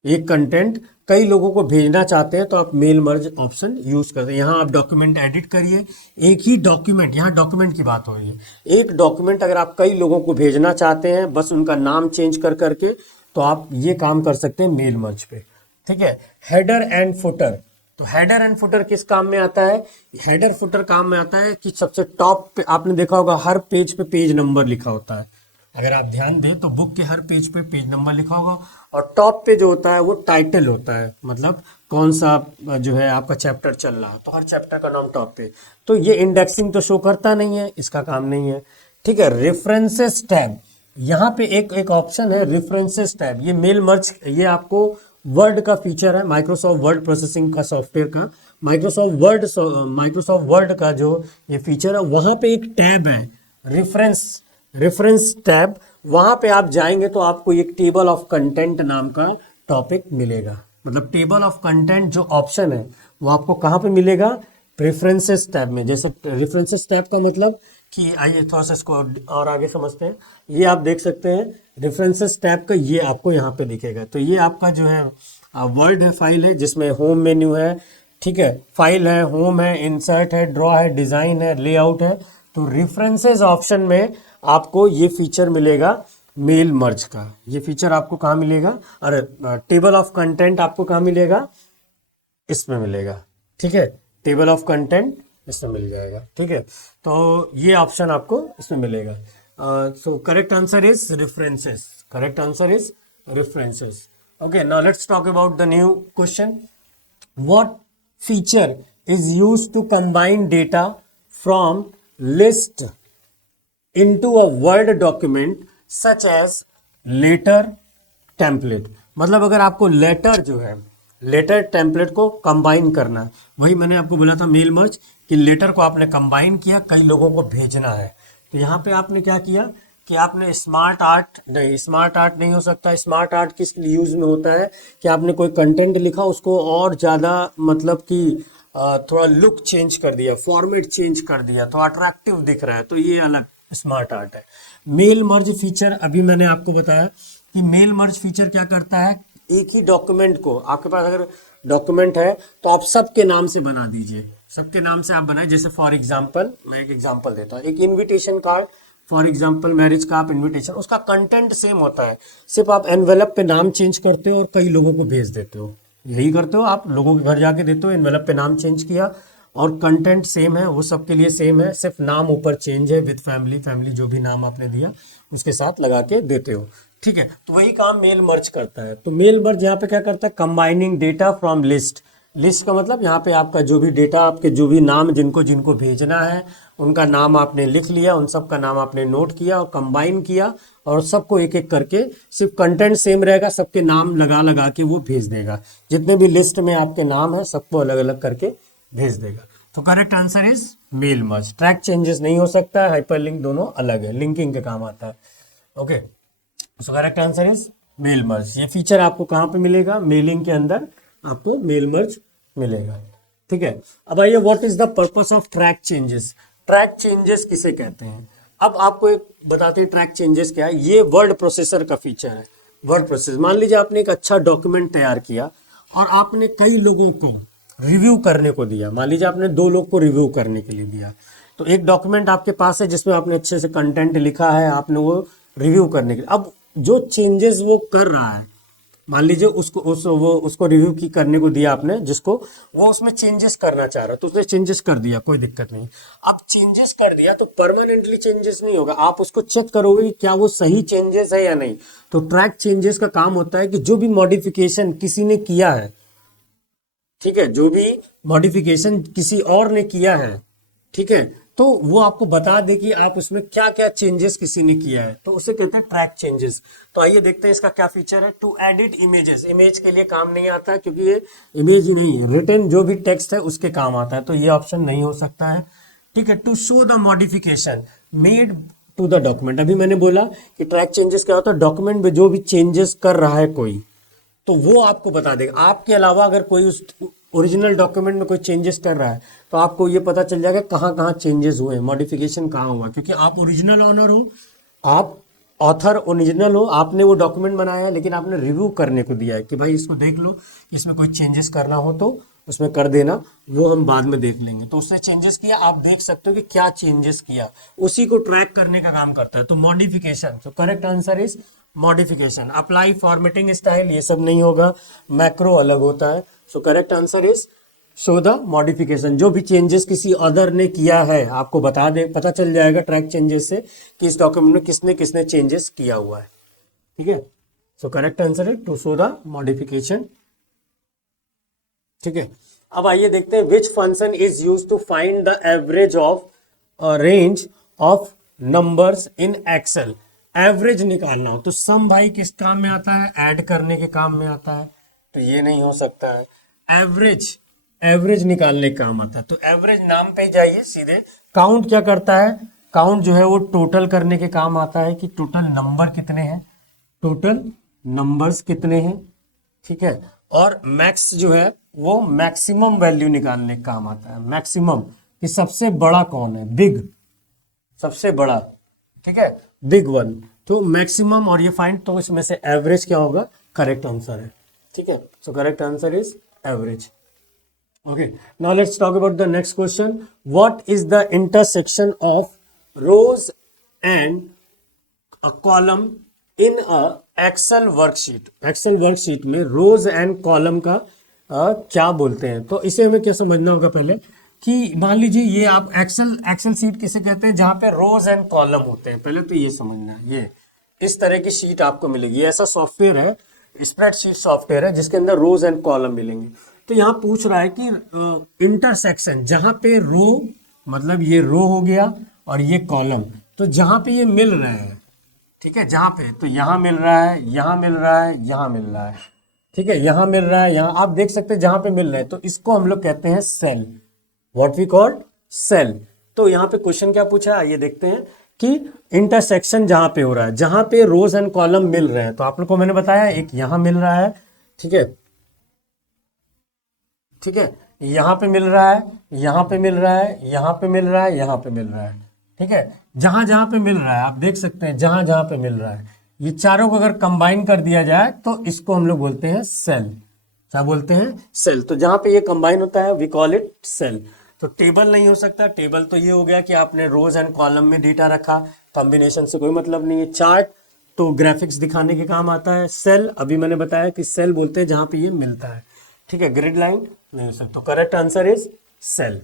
एक कंटेंट कई लोगों को भेजना चाहते हैं, तो आप मेल मर्ज ऑप्शन यूज करते हैं। यहाँ आप डॉक्यूमेंट एडिट करिए, एक ही डॉक्यूमेंट, यहाँ डॉक्यूमेंट की बात हो रही है, एक डॉक्यूमेंट अगर आप कई लोगों को भेजना चाहते हैं, बस उनका नाम चेंज कर करके, तो आप ये काम कर सकते हैं मेल मर्ज पे। ठीक है। Header and footer. तो हेडर एंड फुटर किस काम में आता है, हेडर फुटर काम में आता है कि सबसे टॉप पे आपने देखा होगा हर पेज पे पेज नंबर लिखा होता है। अगर आप ध्यान दें तो बुक के हर पेज पे पेज नंबर लिखा होगा, और टॉप पे जो होता है वो टाइटल होता है, मतलब कौन सा जो है आपका चैप्टर चल रहा है, तो हर चैप्टर का नाम टॉप पे। तो ये इंडेक्सिंग तो शो करता नहीं है, इसका काम नहीं है। ठीक है। रेफरेंसेस टैब, यहाँ पे एक ऑप्शन है रेफरेंसेस टैब। ये मेल मर्ज, ये आपको वर्ड का फीचर है, माइक्रोसॉफ्ट वर्ड प्रोसेसिंग का सॉफ्टवेयर का, माइक्रोसॉफ्ट वर्ड का जो ये फीचर है, वहां पे एक टैब है रेफरेंस टैब। वहां पे आप जाएंगे तो आपको एक टेबल ऑफ कंटेंट नाम का टॉपिक मिलेगा। मतलब टेबल ऑफ कंटेंट जो ऑप्शन है वो आपको कहाँ पे मिलेगा, प्रेफरेंसेस टैब में। जैसे रेफरेंसेस टैब का मतलब कि, आइए थोड़ा सा इसको और आगे समझते हैं। ये आप देख सकते हैं रेफरेंसेस टैब का, ये आपको यहाँ पे दिखेगा। तो ये आपका जो है वर्ड है, फाइल है, जिसमें होम मेन्यू है, ठीक है, फाइल है, होम है, इंसर्ट है, ड्रॉ है, डिजाइन है, लेआउट है। तो रेफरेंसेस ऑप्शन में आपको ये फीचर मिलेगा मेल मर्ज का। ये फीचर आपको कहाँ मिलेगा, अरे टेबल ऑफ कंटेंट आपको कहाँ मिलेगा, इसमें मिलेगा। ठीक है। टेबल ऑफ कंटेंट इसमें मिल जाएगा। ठीक है। तो ये ऑप्शन आपको इसमें मिलेगा। So correct answer is references. Correct answer is references. Okay, now let's talk about the new question. What feature is used to combine data from list into a word document such as letter template? मतलब अगर आपको लेटर जो है, लेटर टेम्पलेट को कंबाइन करना है, वही मैंने आपको बोला था मेल मर्ज, कि लेटर को आपने कंबाइन किया, कई लोगों को भेजना है, तो यहाँ पे आपने क्या किया कि आपने स्मार्ट आर्ट नहीं हो सकता। स्मार्ट आर्ट किस यूज में होता है कि आपने कोई कंटेंट लिखा, उसको और ज़्यादा मतलब कि थोड़ा लुक चेंज कर दिया, फॉर्मेट चेंज कर दिया, तो अट्रैक्टिव दिख रहा है, तो ये अलग स्मार्ट आर्ट है। मेल मर्ज फीचर अभी मैंने आपको बताया कि मेल मर्ज फीचर क्या करता है, एक ही डॉक्यूमेंट को, आपके पास अगर डॉक्यूमेंट है तो आप सबके नाम से बना दीजिए, सबके नाम से आप बनाए। जैसे फॉर एग्जांपल मैं एक एग्जांपल देता हूँ, एक invitation card, for example marriage का आप इनविटेशन, उसका कंटेंट सेम होता है, सिर्फ आप एनवेलप पे नाम चेंज करते हो और कई लोगों को भेज देते हो, यही करते हो आप, लोगों के घर जाके देते हो, एनवेलप पे नाम चेंज किया और कंटेंट सेम है, वो सबके लिए सेम है, सिर्फ नाम ऊपर चेंज है, विद फैमिली जो भी नाम आपने दिया उसके साथ लगा के देते हो, ठीक है। तो वही काम मेल मर्ज करता है। तो मेल मर्ज यहाँ पे क्या करता है, combining data from list. List का मतलब यहाँ पे आपका जो भी डेटा, आपके जो भी नाम जिनको जिनको भेजना है उनका नाम आपने लिख लिया, उन सब का नाम आपने नोट किया और कंबाइन किया और सबको एक एक करके, सिर्फ कंटेंट सेम रहेगा, सबके नाम लगा लगा के वो भेज देगा, जितने भी लिस्ट में आपके नाम है सबको अलग अलग करके भेज देगा। तो correct answer is mail merge. Track changes नहीं हो सकता है, हाइपरलिंक दोनों अलग है, लिंकिंग के काम आता है। Okay, so correct answer is mail merge. ये फीचर आपको कहाँ पे मिलेगा, मेलिंग के अंदर आपको मेल मर्ज मिलेगा, ठीक है। अब आइए, what is the purpose of track changes. Track changes किसे कहते हैं, अब आपको एक बताते हैं ट्रैक चेंजेस क्या है। ये वर्ड प्रोसेसर का फीचर है। वर्ड प्रोसेस, मान लीजिए आपने एक अच्छा डॉक्यूमेंट तैयार किया और आपने कई लोगों को रिव्यू करने को दिया, मान लीजिए आपने 2 लोग को रिव्यू करने के लिए दिया, तो एक डॉक्यूमेंट आपके पास है जिसमें आपने अच्छे से कंटेंट लिखा है, आपने वो रिव्यू करने के लिए, अब जो चेंजेस वो कर रहा है, मान लीजिए उसको रिव्यू की करने को दिया आपने, जिसको वो उसमें चेंजेस करना चाह रहा, तो उसने चेंजेस कर दिया, कोई दिक्कत नहीं। अब चेंजेस कर दिया तो परमानेंटली चेंजेस नहीं होगा, आप उसको चेक करोगे कि क्या वो सही चेंजेस है या नहीं। तो ट्रैक चेंजेस का काम होता है कि जो भी मॉडिफिकेशन किसी ने किया है, ठीक है, जो भी मॉडिफिकेशन किसी और ने किया है, ठीक है, तो वो आपको बता दे कि आप उसमें क्या क्या चेंजेस किसी ने किया है, तो उसे कहते हैं ट्रैक चेंजेस। तो आइए देखते हैं इसका क्या फीचर है। टू एडिट इमेजेस, इमेज के लिए काम नहीं आता क्योंकि ये इमेज ही नहीं है, रिटन जो भी टेक्स्ट है उसके काम आता है, तो ये ऑप्शन नहीं हो सकता है, ठीक है। To show the modification made to the document, अभी मैंने बोला कि ट्रैक चेंजेस क्या होता है, डॉक्यूमेंट में जो भी चेंजेस कर रहा है कोई, तो वो आपको बता देगा। आपके अलावा अगर कोई उस ओरिजिनल डॉक्यूमेंट में कोई चेंजेस कर रहा है तो आपको ये पता चल जाएगा कहाँ कहाँ चेंजेस हुए, मॉडिफिकेशन कहाँ हुआ, क्योंकि आप ओरिजिनल ऑनर हो, आप ऑथर ओरिजिनल हो, आपने वो डॉक्यूमेंट बनाया लेकिन आपने रिव्यू करने को दिया है कि भाई इसको देख लो, इसमें कोई चेंजेस करना हो तो उसमें कर देना, वो हम बाद में देख लेंगे। तो उसने चेंजेस किया, आप देख सकते हो कि क्या चेंजेस किया, उसी को ट्रैक करने का काम करता है। तो मॉडिफिकेशन, तो correct answer is modification. Apply formatting style, ये सब नहीं होगा, मैक्रो अलग होता है। So correct answer is show the modification, जो भी चेंजेस किसी अदर ने किया है आपको पता चल जाएगा ट्रैक चेंजेस से कि इस डॉक्यूमेंट में किसने किसने चेंजेस किया हुआ है, ठीक है। सो करेक्ट आंसर है टू शो द मॉडिफिकेशन, ठीक है। अब आइए देखते हैं which function is use to find the average of range of numbers in Excel. Average निकालना, तो सम भाई किस काम में आता है, ऐड करने के काम में आता है, तो ये नहीं हो सकता है। एवरेज निकालने का काम आता है, तो एवरेज नाम पे जाइए सीधे। काउंट क्या करता है, काउंट जो है वो टोटल करने के काम आता है कि टोटल नंबर कितने हैं, टोटल नंबर्स कितने हैं, ठीक है। और मैक्स जो है वो मैक्सिमम वैल्यू निकालने का काम आता है, मैक्सिमम कि सबसे बड़ा कौन है, बिग, सबसे बड़ा, ठीक है, बिग वन, तो मैक्सिमम और ये फाइंड, तो इसमें से एवरेज क्या होगा, करेक्ट आंसर है, ठीक है। So correct answer is average. Okay, now let's talk about the next question. What is the intersection of rows and a column in a Excel worksheet? Excel worksheet में rows and column का क्या बोलते हैं, तो इसे हमें क्या समझना होगा पहले। कि मान लीजिए ये आप एक्सेल शीट किसे कहते हैं, जहां पे रोज एंड कॉलम होते हैं। पहले तो ये समझना है, ये इस तरह की शीट आपको मिलेगी। ये ऐसा सॉफ्टवेयर है, स्प्रेडशीट सॉफ्टवेयर है, जिसके अंदर रोज एंड कॉलम मिलेंगे। तो यहाँ पूछ रहा है कि इंटरसेक्शन, जहां पे रो मतलब ये रो हो गया और ये कॉलम, तो जहां पे ये मिल रहे हैं, ठीक है, जहां पे, तो यहाँ मिल रहा है, यहाँ मिल रहा है, यहाँ मिल रहा है, ठीक है, यहाँ मिल रहा है, यहाँ आप देख सकते हैं जहां पे मिल रहे हैं, तो इसको हम लोग कहते हैं cell, what we called cell. तो यहाँ पे क्वेश्चन क्या पूछा है, आइए देखते हैं कि इंटरसेक्शन जहां पे हो रहा है, जहां पे रोज एंड कॉलम मिल रहे हैं। तो आप लोग को मैंने बताया एक यहाँ मिल रहा है, ठीक है, ठीक है, यहाँ पे मिल रहा है, यहाँ पे मिल रहा है, यहाँ पे मिल रहा है, यहाँ पे मिल रहा है, ठीक है, जहां जहां पे मिल रहा है आप देख सकते हैं, जहां जहां पे मिल रहा है, ये चारों को अगर कंबाइन कर दिया जाए तो इसको हम लोग बोलते हैं सेल। क्या बोलते हैं, सेल। तो जहां पे ये कंबाइन होता है वी कॉल इट सेल। तो टेबल नहीं हो सकता, टेबल तो ये हो गया कि आपने रोज एंड कॉलम में डेटा रखा, कॉम्बिनेशन से कोई मतलब नहीं है। चार्ट तो ग्राफिक्स दिखाने के काम आता है। सेल अभी मैंने बताया कि सेल बोलते हैं जहां पे ये मिलता है, ठीक है, ग्रिड लाइन नहीं हो सकता। तो correct answer is cell.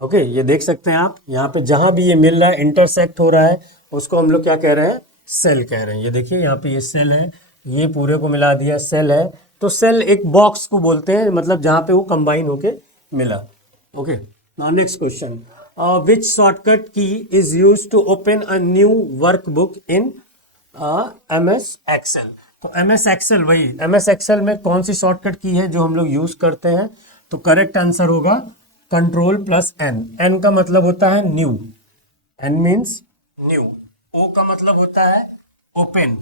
Okay, ये देख सकते हैं आप, यहाँ पे जहां भी ये मिल रहा है, इंटरसेक्ट हो रहा है, उसको हम लोग क्या कह रहे हैं, सेल कह रहे हैं। ये देखिए यहाँ पे ये सेल है, ये पूरे को मिला दिया, सेल है। तो सेल एक बॉक्स को बोलते हैं, मतलब जहां पे वो कंबाइन होके मिला। Okay, now next question, which shortcut key is used to open a new workbook in MS Excel. तो MS एक्सेल, वही MS एक्सेल में कौन सी शॉर्टकट की है जो हम लोग यूज करते हैं। तो करेक्ट आंसर होगा Ctrl+N। N का मतलब होता है new, N means new. O का मतलब होता है ओपन,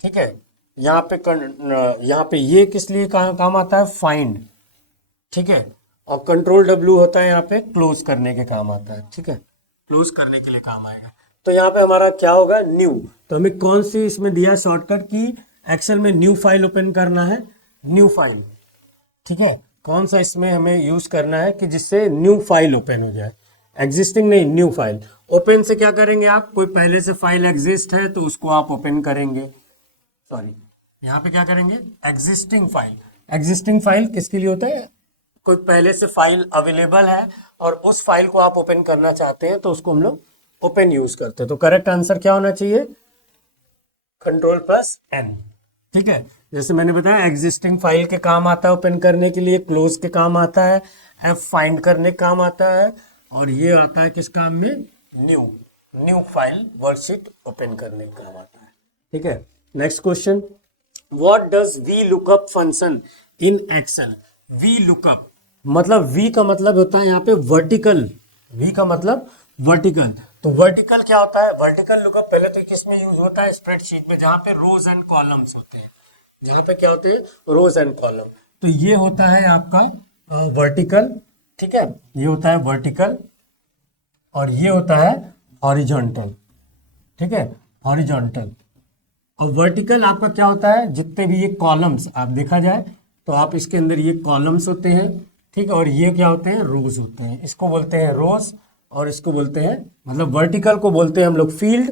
ठीक है। यहाँ पे ये किस लिए काम आता है, फाइंड, ठीक है। और Ctrl+W होता है यहाँ पे क्लोज करने के काम आता है, ठीक है, क्लोज करने के लिए काम आएगा। तो यहाँ पे हमारा क्या होगा, न्यू। तो हमें कौन सी इसमें दिया शॉर्टकट की, एक्सेल में न्यू फाइल ओपन करना है, न्यू फाइल, ठीक है। कौन सा इसमें हमें यूज करना है कि जिससे न्यू फाइल ओपन हो जाए, एग्जिस्टिंग नहीं, न्यू फाइल। ओपन से क्या करेंगे आप, कोई पहले से फाइल एग्जिस्ट है तो उसको आप ओपन करेंगे, सॉरी यहाँ पे क्या करेंगे, एग्जिस्टिंग फाइल। एग्जिस्टिंग फाइल किसके लिए होता है, कोई पहले से फाइल अवेलेबल है और उस फाइल को आप ओपन करना चाहते हैं तो उसको हम लोग ओपन यूज करते हैं। तो करेक्ट आंसर क्या होना चाहिए, Ctrl+N, ठीक है। जैसे मैंने बताया एग्जिस्टिंग फाइल के काम आता है ओपन करने के लिए, क्लोज के काम आता है, F फाइंड करने के काम आता है, और ये आता है किस काम में, न्यू फाइल वर्कशीट ओपन करने का काम आता है, ठीक है। Next question, what does V lookup function in Excel. V lookup मतलब, वी का मतलब होता है यहाँ पे वर्टिकल, वी का मतलब वर्टिकल। तो वर्टिकल क्या होता है, वर्टिकल लुकअप पहले तो किसमें यूज होता है, स्प्रेडशीट में, जहां पे रोज एंड कॉलम्स होते हैं, जहां पे क्या होते हैं, रोज एंड कॉलम। तो ये होता है आपका वर्टिकल, ठीक है, ये होता है वर्टिकल, और ये होता है हॉरिजॉन्टल, ठीक है, हॉरिजॉन्टल। और वर्टिकल आपका क्या होता है, जितने भी ये कॉलम्स आप देखा जाए तो आप इसके अंदर ये कॉलम्स होते हैं, ठीक है, और ये क्या होते हैं, रोज होते हैं, इसको बोलते हैं रोज, और इसको बोलते हैं, मतलब वर्टिकल को बोलते हैं हम लोग फील्ड,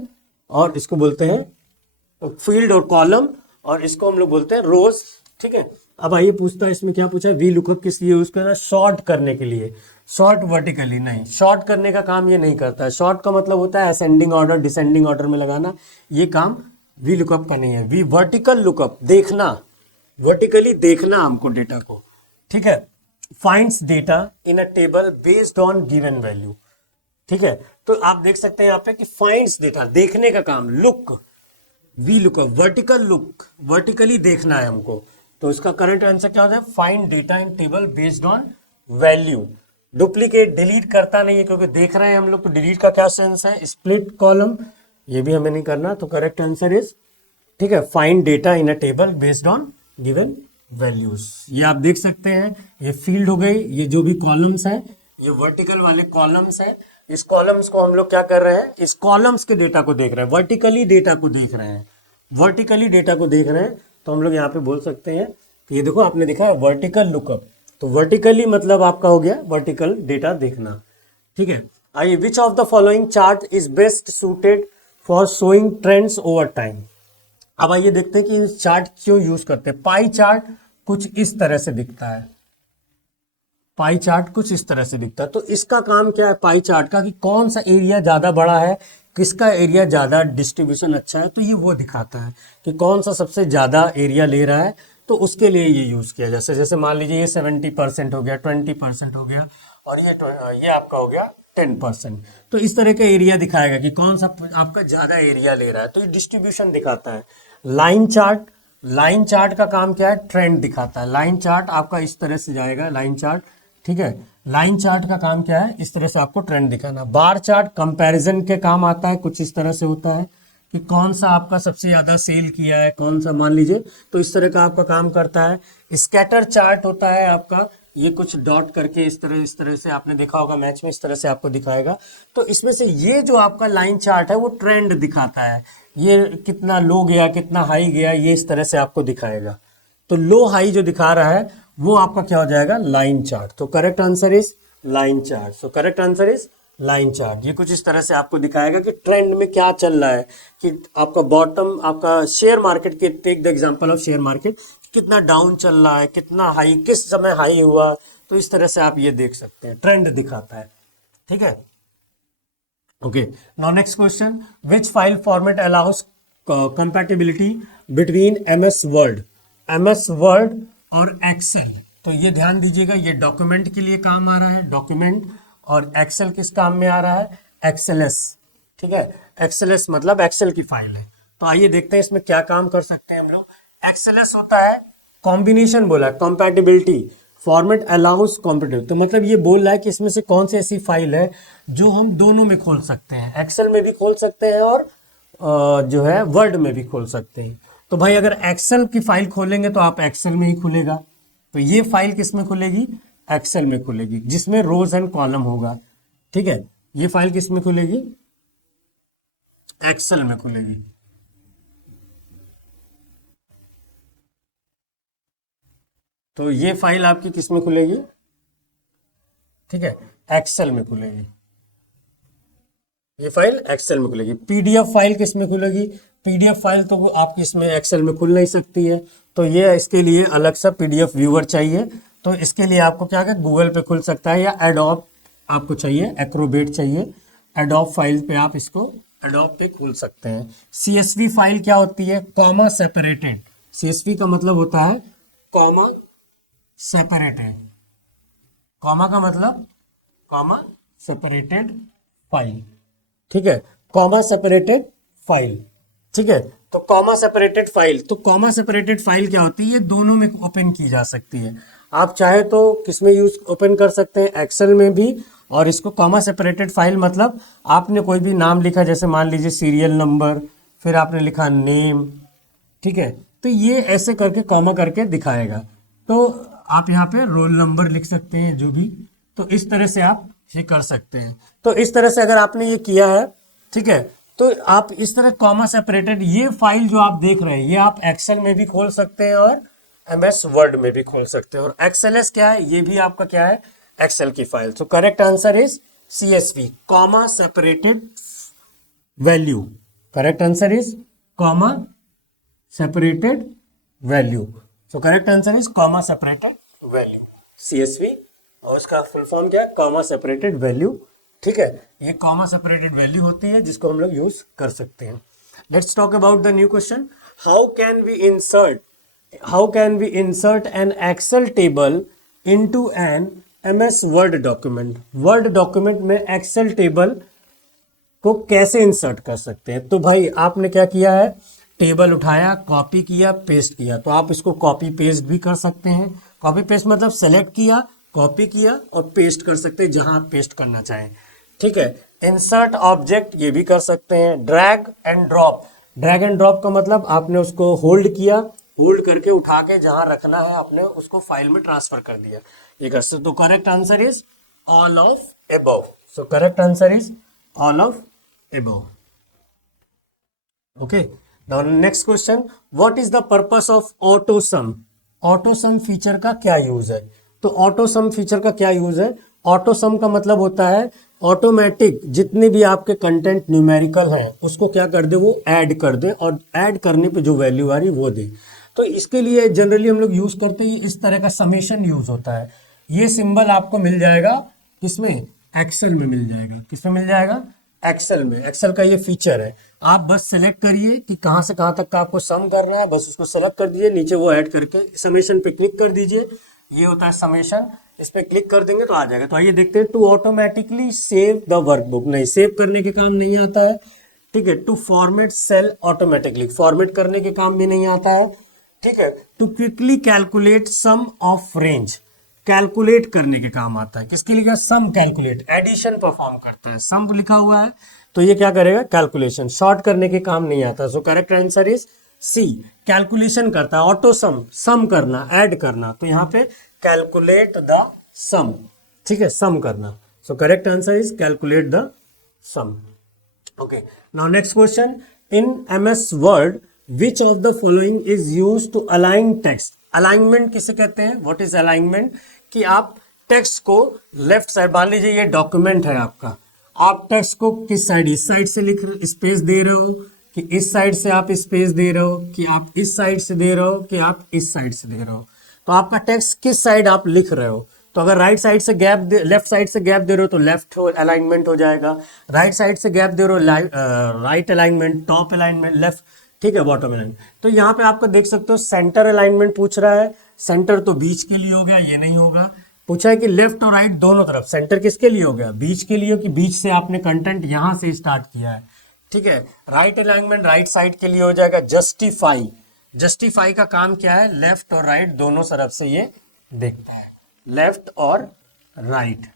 और इसको बोलते हैं फील्ड और कॉलम, और इसको हम लोग बोलते हैं रोज, ठीक है। अब आइए पूछता है, इसमें क्या पूछा है, वी लुकअप किस लिए यूज करना है, शॉर्ट करने के लिए। शॉर्ट वर्टिकली नहीं, शॉर्ट करने का काम ये नहीं करता है। शॉर्ट का मतलब होता है असेंडिंग ऑर्डर डिसेंडिंग ऑर्डर में लगाना, ये काम वी लुकअप का नहीं है। वी वर्टिकल लुकअप, देखना, वर्टिकली देखना हमको डेटा को, ठीक है। Finds data in a table based on given value, ठीक है। तो आप देख सकते हैं यहाँ पे कि फाइंड्स डेटा, देखने का काम, look, V lookup, vertical look, vertically देखना है हमको। तो इसका करंट आंसर क्या होता है, find data in table based on value. Duplicate, delete करता नहीं है, क्योंकि देख रहे हैं हम लोग, तो डिलीट का क्या सेंस है, स्प्लिट कॉलम, ये भी हमें नहीं करना। तो करेक्ट आंसर इज, ठीक है, find data in a table based on given values. ये आप देख सकते हैं, ये फील्ड हो गई, ये जो भी कॉलम्स हैं, ये वर्टिकल वाले कॉलम्स हैं। इस कॉलम्स को हम लोग क्या कर रहे हैं, इस कॉलम्स के डेटा को देख रहे हैं, वर्टिकली डेटा को देख रहे हैं, वर्टिकली डेटा को देख रहे हैं। तो हम लोग यहाँ पे बोल सकते हैं कि ये देखो, आपने देखा है वर्टिकल लुकअप, तो वर्टिकली मतलब आपका हो गया वर्टिकल डेटा देखना, ठीक है। आइए, विच of the following chart is best suited for showing trends over time. अब आइए देखते हैं कि इस चार्ट क्यों यूज करते हैं। पाई चार्ट कुछ इस तरह से दिखता है, पाई चार्ट कुछ इस तरह से दिखता है। तो इसका काम क्या है पाई चार्ट का, कि कौन सा एरिया ज़्यादा बड़ा है, किसका एरिया ज़्यादा डिस्ट्रीब्यूशन अच्छा है, तो ये वो दिखाता है कि कौन सा सबसे ज़्यादा एरिया ले रहा है। तो उसके लिए ये यूज़ किया, जैसे जैसे मान लीजिए ये 70% हो गया, 20% हो गया, और ये आपका हो गया 10%। तो इस तरह का एरिया दिखाएगा कि कौन सा आपका ज़्यादा एरिया ले रहा है, तो ये डिस्ट्रीब्यूशन दिखाता है। लाइन चार्ट का काम क्या है, ट्रेंड दिखाता है। लाइन चार्ट आपका इस तरह से जाएगा, लाइन चार्ट, ठीक है। लाइन चार्ट का काम क्या है, इस तरह से आपको ट्रेंड दिखाना। बार चार्ट कंपैरिजन के काम आता है, कुछ इस तरह से होता है कि कौन सा आपका सबसे ज़्यादा सेल किया है, कौन सा, मान लीजिए, तो इस तरह का आपका काम करता है। स्कैटर चार्ट होता है आपका, ये कुछ डॉट करके इस तरह से आपने देखा होगा मैच में, इस तरह से आपको दिखाएगा। तो इसमें से ये जो आपका लाइन चार्ट है वो ट्रेंड दिखाता है, ये कितना लो गया, कितना हाई गया, ये इस तरह से आपको दिखाएगा। तो लो हाई जो दिखा रहा है वो आपका क्या हो जाएगा, लाइन चार्ट। तो correct answer is line chart. So correct answer is line chart. ये कुछ इस तरह से आपको दिखाएगा कि ट्रेंड में क्या चल रहा है, कि आपका बॉटम, आपका शेयर मार्केट के, take the example of share market, कितना डाउन चल रहा है, कितना हाई, किस समय हाई हुआ। तो इस तरह से आप ये देख सकते हैं, ट्रेंड दिखाता है, ठीक है। Okay, now next question, which file format allows compatibility between MS Word और एक्सेल। तो ये ध्यान दीजिएगा, ये डॉक्यूमेंट के लिए काम आ रहा है, डॉक्यूमेंट, और एक्सेल किस काम में आ रहा है, एक्सेलएस, ठीक है। एक्सेलएस मतलब एक्सेल की फाइल है। तो आइए देखते हैं इसमें क्या काम कर सकते हैं हम लोग। एक्सेलएस होता है कॉम्बिनेशन, बोला कंपैटिबिलिटी, फॉर्मेट अलाउस कॉम्पिटेबल। तो मतलब ये बोल रहा है कि इसमें से कौन सी ऐसी फाइल है जो हम दोनों में खोल सकते हैं, एक्सेल में भी खोल सकते हैं और जो है वर्ड में भी खोल सकते हैं। तो भाई अगर एक्सेल की फाइल खोलेंगे तो आप एक्सेल में ही खुलेगा, तो ये फाइल किस में खुलेगी, एक्सेल में खुलेगी, जिसमें रोज एंड कॉलम होगा, ठीक है। ये फाइल किस में खुलेगी, एक्सेल में खुलेगी। तो ये फाइल आपकी किस में खुलेगी, ठीक है, एक्सेल में खुलेगी। ये फाइल एक्सेल में खुलेगी। पीडीएफ फाइल किस में खुलेगी, पीडीएफ फाइल तो आपकी इसमें एक्सेल में खुल नहीं सकती है, तो ये इसके लिए अलग सा पीडीएफ व्यूअर चाहिए। तो इसके लिए आपको क्या है, गूगल पे खुल सकता है, या एडोब आपको चाहिए, एक्रोबेट चाहिए, एडोब फाइल पे आप इसको एडोब पे खोल सकते हैं। सीएसवी फाइल क्या होती है, कॉमा सेपरेटेड। सीएसवी का मतलब होता है कॉमा सेपरेटेड, कॉमा का मतलब कॉमा सेपरेटेड फाइल, ठीक है, कॉमा सेपरेटेड फाइल, ठीक है। तो कॉमा सेपरेटेड फाइल, तो कॉमा सेपरेटेड फाइल क्या होती है, ये दोनों में ओपन की जा सकती है। आप चाहे तो किसमें यूज ओपन कर सकते हैं, एक्सेल में भी। और इसको कॉमा सेपरेटेड फाइल मतलब आपने कोई भी नाम लिखा, जैसे मान लीजिए सीरियल नंबर, फिर आपने लिखा नेम, ठीक है, तो ये ऐसे करके कॉमा करके दिखाएगा। तो आप यहाँ पे रोल नंबर लिख सकते हैं जो भी, तो इस तरह से आप ये कर सकते हैं। तो इस तरह से अगर आपने ये किया है, ठीक है, तो आप इस तरह कॉमा सेपरेटेड ये फाइल जो आप देख रहे हैं, ये आप एक्सेल में भी खोल सकते हैं और एमएस वर्ड में भी खोल सकते हैं। और एक्सेलएस क्या है, ये भी आपका क्या है, एक्सेल की file. So correct answer is CSV, comma separated value. Correct answer is comma separated value. So correct answer is comma separated value, CSV, और उसका फुल फॉर्म क्या है, कॉमा सेपरेटेड वैल्यू, ठीक है। ये कॉमा सेपरेटेड वैल्यू होती है जिसको हम लोग यूज कर सकते हैं। Let's talk about the new question, how can we insert an Excel table into an MS Word document. Word document में एक्सेल टेबल को कैसे इंसर्ट कर सकते हैं। तो भाई आपने क्या किया है, टेबल उठाया, कॉपी किया, पेस्ट किया। तो आप इसको कॉपी पेस्ट भी कर सकते हैं। कॉपी पेस्ट मतलब सेलेक्ट किया, कॉपी किया और पेस्ट कर सकते हैं जहां आप पेस्ट करना चाहें, ठीक है। इंसर्ट ऑब्जेक्ट ये भी कर सकते हैं। Drag and drop, drag and drop का मतलब आपने उसको होल्ड किया, होल्ड करके उठा के जहां रखना है आपने उसको फाइल में ट्रांसफर कर दिया, ये कर सकते। तो correct answer is all of above. So correct answer is all of above. Okay, now next question, what is the purpose of auto some. Auto some feature का क्या यूज है। तो ऑटो सम फीचर का क्या यूज है, ऑटो सम का मतलब होता है ऑटोमेटिक जितने भी आपके कंटेंट न्यूमेरिकल हैं उसको क्या कर दे, वो ऐड कर दे, और ऐड करने पे जो वैल्यू आ रही वो दे। तो इसके लिए जनरली हम लोग यूज करते हैं इस तरह का समेशन यूज होता है। ये सिंबल आपको मिल जाएगा किसमें, एक्सेल में मिल जाएगा। किसमें मिल जाएगा, एक्सेल में। एक्सेल का ये फीचर है। आप बस सेलेक्ट करिए कि कहाँ से कहाँ तक का आपको सम करना है, बस उसको सेलेक्ट कर दीजिए, नीचे वो ऐड करके समेशन पे क्लिक कर दीजिए। ये होता है समेशन, इस पे क्लिक कर देंगे तो आ जाएगा। तो आइए देखते हैं, to automatically save the workbook, नहीं सेव करने के काम नहीं आता है, ठीक है। To format cell automatically, format करने के काम भी नहीं आता है, ठीक है। To quickly calculate sum of range, calculate करने के काम आता है। किसके लिए, सम कैलकुलेट, एडिशन परफॉर्म करता है, सम लिखा हुआ है तो ये क्या करेगा, कैलकुलेशन। शॉर्ट करने के काम नहीं आता। So correct answer is C, calculation करता है। ऑटो सम, सम करना, ऐड करना, तो यहाँ पे कैलकुलेट द सम, ठीक है, सम करना। So correct answer is calculate the sum. Okay, now next question, in MS Word which of the following is used to align text. Alignment किसे कहते हैं, व्हाट इज अलाइनमेंट, कि आप टेक्स्ट को लेफ्ट साइड, मान लीजिए ये डॉक्यूमेंट है आपका, आप टेक्स्ट को किस साइड, इस साइड से लिख स्पेस दे रहे हो, कि इस साइड से आप स्पेस दे रहे हो, कि आप इस साइड से दे रहे हो, कि आप इस साइड से दे रहे हो। तो आपका टेक्स्ट किस साइड आप लिख रहे हो, तो अगर राइट साइड से गैप, लेफ्ट साइड से गैप दे रहे हो तो लेफ्ट अलाइनमेंट हो जाएगा, राइट साइड से गैप दे रहे हो right alignment, top alignment, left, ठीक है, बॉटम अलाइनमेंट। तो यहाँ पे आपको देख सकते हो सेंटर अलाइनमेंट पूछ रहा है, सेंटर तो बीच के लिए हो गया, ये नहीं होगा। पूछा है कि लेफ्ट और राइट दोनों तरफ, सेंटर किसके लिए हो गया, बीच के लिए, कि बीच से आपने कंटेंट यहां से स्टार्ट किया है, ठीक है। राइट अलाइनमेंट राइट साइड के लिए हो जाएगा। जस्टिफाई, जस्टिफाई का काम क्या है, लेफ्ट और राइट दोनों तरफ से ये देखता है, लेफ्ट और राइट,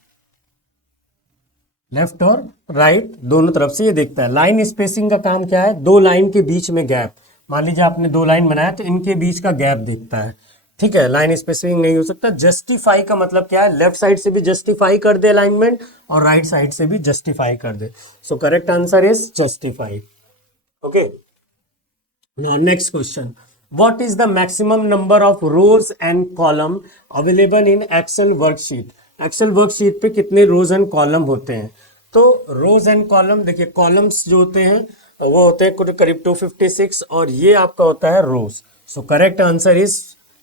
लेफ्ट और राइट दोनों तरफ से ये देखता है। लाइन स्पेसिंग का काम क्या है, दो लाइन के बीच में गैप, मान लीजिए आपने दो लाइन बनाया तो इनके बीच का गैप देखता है, ठीक है। लाइन स्पेसिंग नहीं हो सकता। जस्टिफाई का मतलब क्या है, लेफ्ट साइड से भी जस्टिफाई कर दे अलाइनमेंट और राइट साइड से भी जस्टिफाई कर दे। So correct answer is justify. Okay, now next question, what is the maximum number of rows and column available in Excel worksheet. Excel worksheet पे कितने रोज एंड कॉलम होते हैं, तो रोज एंड कॉलम देखिए, कॉलम्स जो होते हैं वो होते हैं करीब 256 और ये आपका होता है rows. So correct answer is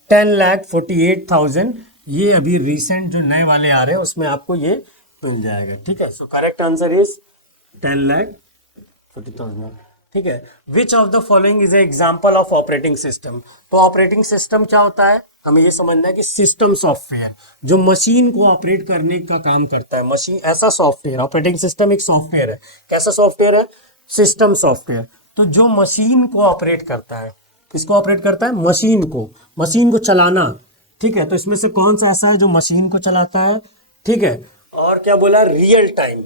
10,48,000। ये अभी रिसेंट जो नए वाले आ रहे हैं उसमें आपको ये मिल जाएगा, ठीक है। सो करेक्ट आंसर इज 10,40,000, ठीक है। विच of the following is a example of operating system. तो ऑपरेटिंग सिस्टम क्या होता है, हमें ये समझना है कि सिस्टम सॉफ्टवेयर जो मशीन को ऑपरेट करने का काम करता है, मशीन ऐसा सॉफ्टवेयर, ऑपरेटिंग सिस्टम एक सॉफ्टवेयर है। कैसा सॉफ्टवेयर है, सिस्टम सॉफ्टवेयर। तो जो मशीन को ऑपरेट करता है, किसको ऑपरेट करता है, मशीन को चलाना, ठीक है। तो इसमें से कौन सा ऐसा है जो मशीन को चलाता है, ठीक है। और क्या बोला, रियल टाइम,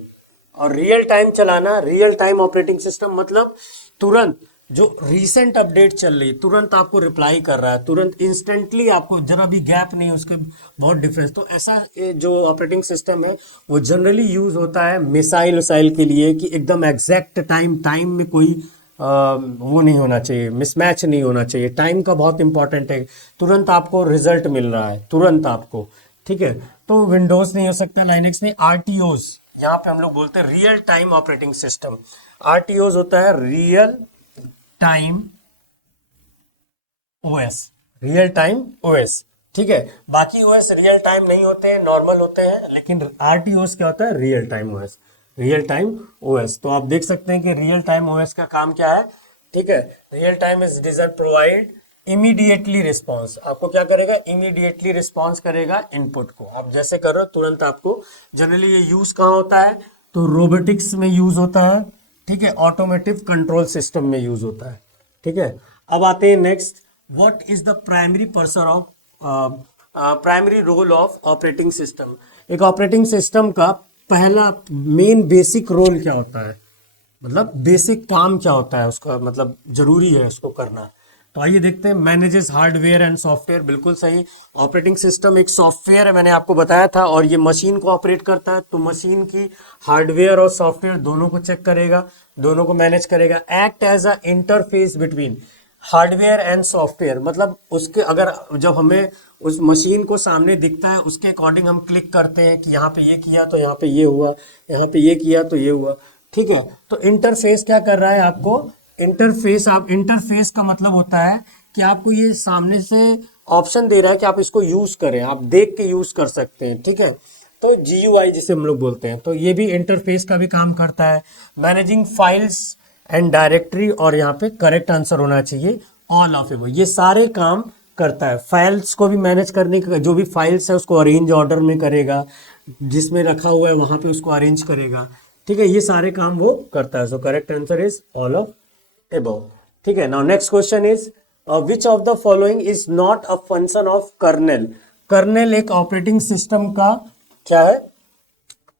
और रियल टाइम चलाना, रियल टाइम ऑपरेटिंग सिस्टम मतलब तुरंत जो रीसेंट अपडेट चल रही है तुरंत आपको रिप्लाई कर रहा है, तुरंत इंस्टेंटली, आपको जरा भी गैप नहीं, उसके बहुत डिफरेंस। तो ऐसा जो ऑपरेटिंग सिस्टम है वो जनरली यूज होता है मिसाइल वसाइल के लिए, कि एकदम एग्जैक्ट टाइम में कोई वो नहीं होना चाहिए, मिसमैच नहीं होना चाहिए। टाइम का बहुत इंपॉर्टेंट है, तुरंत आपको रिजल्ट मिल रहा है, तुरंत आपको, ठीक है। तो विंडोज नहीं हो सकता, लाइनक्स में RTOs, यहाँ पे हम लोग बोलते हैं real time operating system. RTOs होता है real time OS, real time OS, ठीक है। बाकी OS रियल टाइम नहीं होते हैं, नॉर्मल होते हैं, लेकिन RTOs क्या होता है, real time OS, real time OS। तो आप देख सकते हैं कि रियल टाइम OS का काम क्या है, ठीक है। Real time is design provide immediately response, आपको क्या करेगा, इमीडिएटली रिस्पॉन्स करेगा इनपुट को। आप जैसे करो तुरंत आपको, जनरली ये यूज कहाँ होता है, तो रोबोटिक्स में यूज होता है, ठीक है, ऑटोमेटिव कंट्रोल सिस्टम में यूज होता है, ठीक है। अब आते हैं next, what is the primary person of primary role of operating system. एक ऑपरेटिंग सिस्टम का पहला मेन बेसिक रोल क्या होता है, मतलब बेसिक काम क्या होता है उसका, मतलब जरूरी है उसको करना। तो आइए देखते हैं, मैनेजेस हार्डवेयर एंड सॉफ्टवेयर, बिल्कुल सही। ऑपरेटिंग सिस्टम एक सॉफ्टवेयर है, मैंने आपको बताया था, और ये मशीन को ऑपरेट करता है, तो मशीन की हार्डवेयर और सॉफ्टवेयर दोनों को चेक करेगा, दोनों को मैनेज करेगा। Act as a interface between hardware and software, मतलब उसके अगर जब हमें उस मशीन को सामने दिखता है उसके अकॉर्डिंग हम क्लिक करते हैं कि यहाँ पे ये किया तो यहाँ पे ये हुआ, यहाँ पे ये किया तो ये हुआ, ठीक है। तो इंटरफेस क्या कर रहा है, आपको इंटरफेस, आप इंटरफेस का मतलब होता है कि आपको ये सामने से ऑप्शन दे रहा है कि आप इसको यूज करें, आप देख के यूज कर सकते हैं, ठीक है। तो GUI जिसे हम लोग बोलते हैं, तो ये भी इंटरफेस का भी काम करता है। मैनेजिंग फाइल्स एंड डायरेक्टरी, और यहाँ पे करेक्ट आंसर होना चाहिए ऑल ऑफ एबव, ये सारे काम करता है। फाइल्स को भी मैनेज करने का, जो भी फाइल्स है उसको अरेंज ऑर्डर में करेगा, जिसमें रखा हुआ है वहां पे उसको अरेंज करेगा, ठीक है, ये सारे काम वो करता है। So correct answer is all of above, ठीक है। Now next question is which of the following is not a function of kernel. Kernel एक ऑपरेटिंग सिस्टम का क्या है,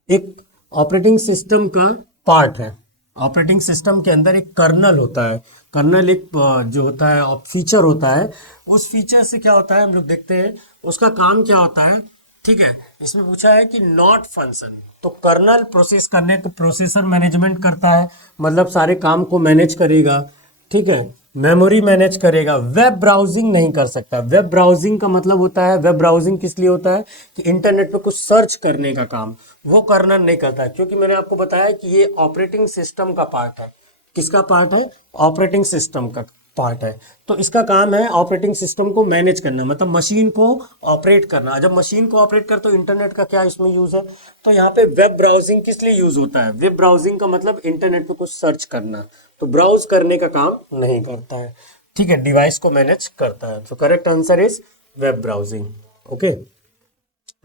एक ऑपरेटिंग सिस्टम का पार्ट है। ऑपरेटिंग सिस्टम के अंदर एक कर्नल होता है, कर्नल एक जो होता है फीचर होता है। उस फीचर से क्या होता है हम लोग देखते हैं, उसका काम क्या होता है, ठीक है। इसमें पूछा है कि नॉट फंक्शन, तो कर्नल प्रोसेस करने को प्रोसेसर मैनेजमेंट करता है, मतलब सारे काम को मैनेज करेगा, ठीक है, मेमोरी मैनेज करेगा। वेब ब्राउजिंग नहीं कर सकता। वेब ब्राउजिंग का मतलब होता है, वेब ब्राउजिंग किस लिए होता है कि इंटरनेट पे कुछ सर्च करने का काम, वो कर्नल नहीं करता है, क्योंकि मैंने आपको बताया कि ये ऑपरेटिंग सिस्टम का पार्ट है। किसका पार्ट है, ऑपरेटिंग सिस्टम का पार्ट है। तो इसका काम है ऑपरेटिंग सिस्टम को मैनेज करना, मतलब मशीन को ऑपरेट करना। जब मशीन को ऑपरेट कर, तो इंटरनेट का क्या इसमें यूज है, तो यहाँ पे वेब ब्राउजिंग किस लिए यूज होता है, वेब ब्राउजिंग का मतलब इंटरनेट पे कुछ सर्च करना, तो ब्राउज करने का काम नहीं करता है, ठीक है, डिवाइस को मैनेज करता है। तो correct answer is web browsing, okay.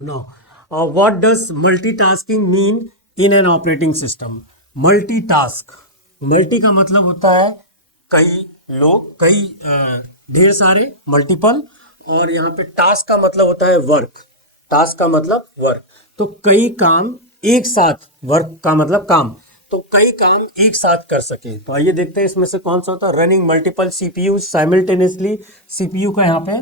Now what does multitasking mean in an operating system. Multitask, multi का मतलब होता है कई लोग, कई ढेर सारे, मल्टीपल, और यहाँ पे टास्क का मतलब होता है वर्क, टास्क का मतलब वर्क, तो कई काम एक साथ, वर्क का मतलब काम, तो कई काम एक साथ कर सके। तो आइए देखते हैं इसमें से कौन सा होता है। Running multiple CPU simultaneously, CPU का यहाँ पे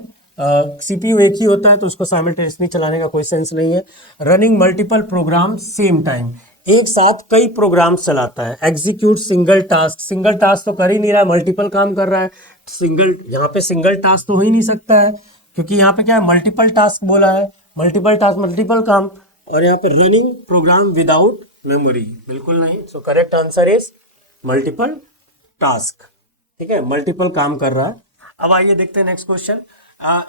सीपीयू एक ही होता है, तो उसको साइमल्टेनियसली चलाने का कोई सेंस नहीं है। Running multiple program same time, एक साथ कई प्रोग्राम चलाता है। Execute single task, single task तो कर ही नहीं रहा है, मल्टीपल काम कर रहा है। सिंगल, यहाँ पे सिंगल टास्क तो हो ही नहीं सकता है, क्योंकि यहाँ पे क्या है, मल्टीपल टास्क बोला है, मल्टीपल टास्क मल्टीपल काम। और यहाँ पे रनिंग प्रोग्राम विदाउट मेमोरी, बिल्कुल नहीं। सो correct answer is multiple task, ठीक है, मल्टीपल काम कर रहा है। अब आइए देखते हैं next question.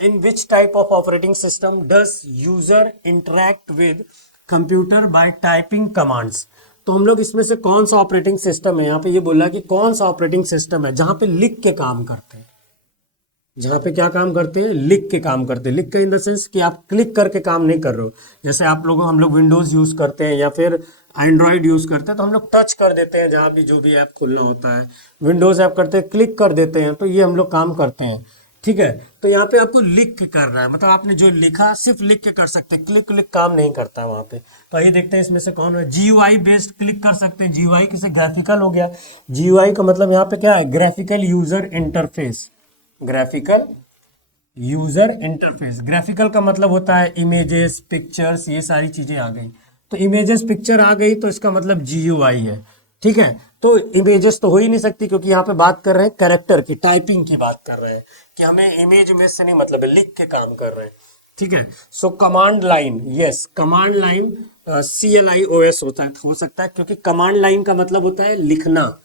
In which type of operating system does user interact with computer bye typing commands. तो हम लोग इसमें से कौन सा ऑपरेटिंग सिस्टम है, यहाँ पे ये बोला कि कौन सा ऑपरेटिंग सिस्टम है जहां पे लिख के काम करते हैं, जहां पे क्या काम करते हैं, लिख के काम करते हैं। लिख के इन द सेंस कि आप क्लिक करके काम नहीं कर रहे हो, जैसे आप लोग, हम लोग विंडोज यूज करते हैं या फिर एंड्रॉइड यूज करते हैं, तो हम लोग टच कर देते हैं, जहां भी जो भी ऐप खुलना होता है, विंडोज ऐप करते हैं क्लिक कर देते हैं, तो ये हम लोग काम करते हैं, ठीक है। तो यहाँ पे आपको लिख के करना है, मतलब आपने जो लिखा सिर्फ लिख के कर सकते हैं, क्लिक क्लिक काम नहीं करता है वहां पे। तो आइए देखते हैं इसमें से कौन है। GUI बेस्ड क्लिक कर सकते हैं, GUI किसे, ग्राफिकल हो गया। GUI का मतलब यहाँ पे क्या है, graphical user interface, graphical user interface. Graphical का मतलब होता है इमेजेस, पिक्चर्स, ये सारी चीजें आ गई। तो इमेजेस पिक्चर आ गई तो इसका मतलब GUI है, ठीक है। तो इमेजेस तो हो ही नहीं सकती, क्योंकि यहाँ पे बात कर रहे हैं कैरेक्टर की, टाइपिंग की बात कर रहे हैं, कि हमें इमेज से नहीं मतलब है, लिख के काम कर रहे हैं, ठीक है। So command line, yes, command line CLIOS होता है, हो सकता है, क्योंकि कमांड लाइन का मतलब होता है लिखना,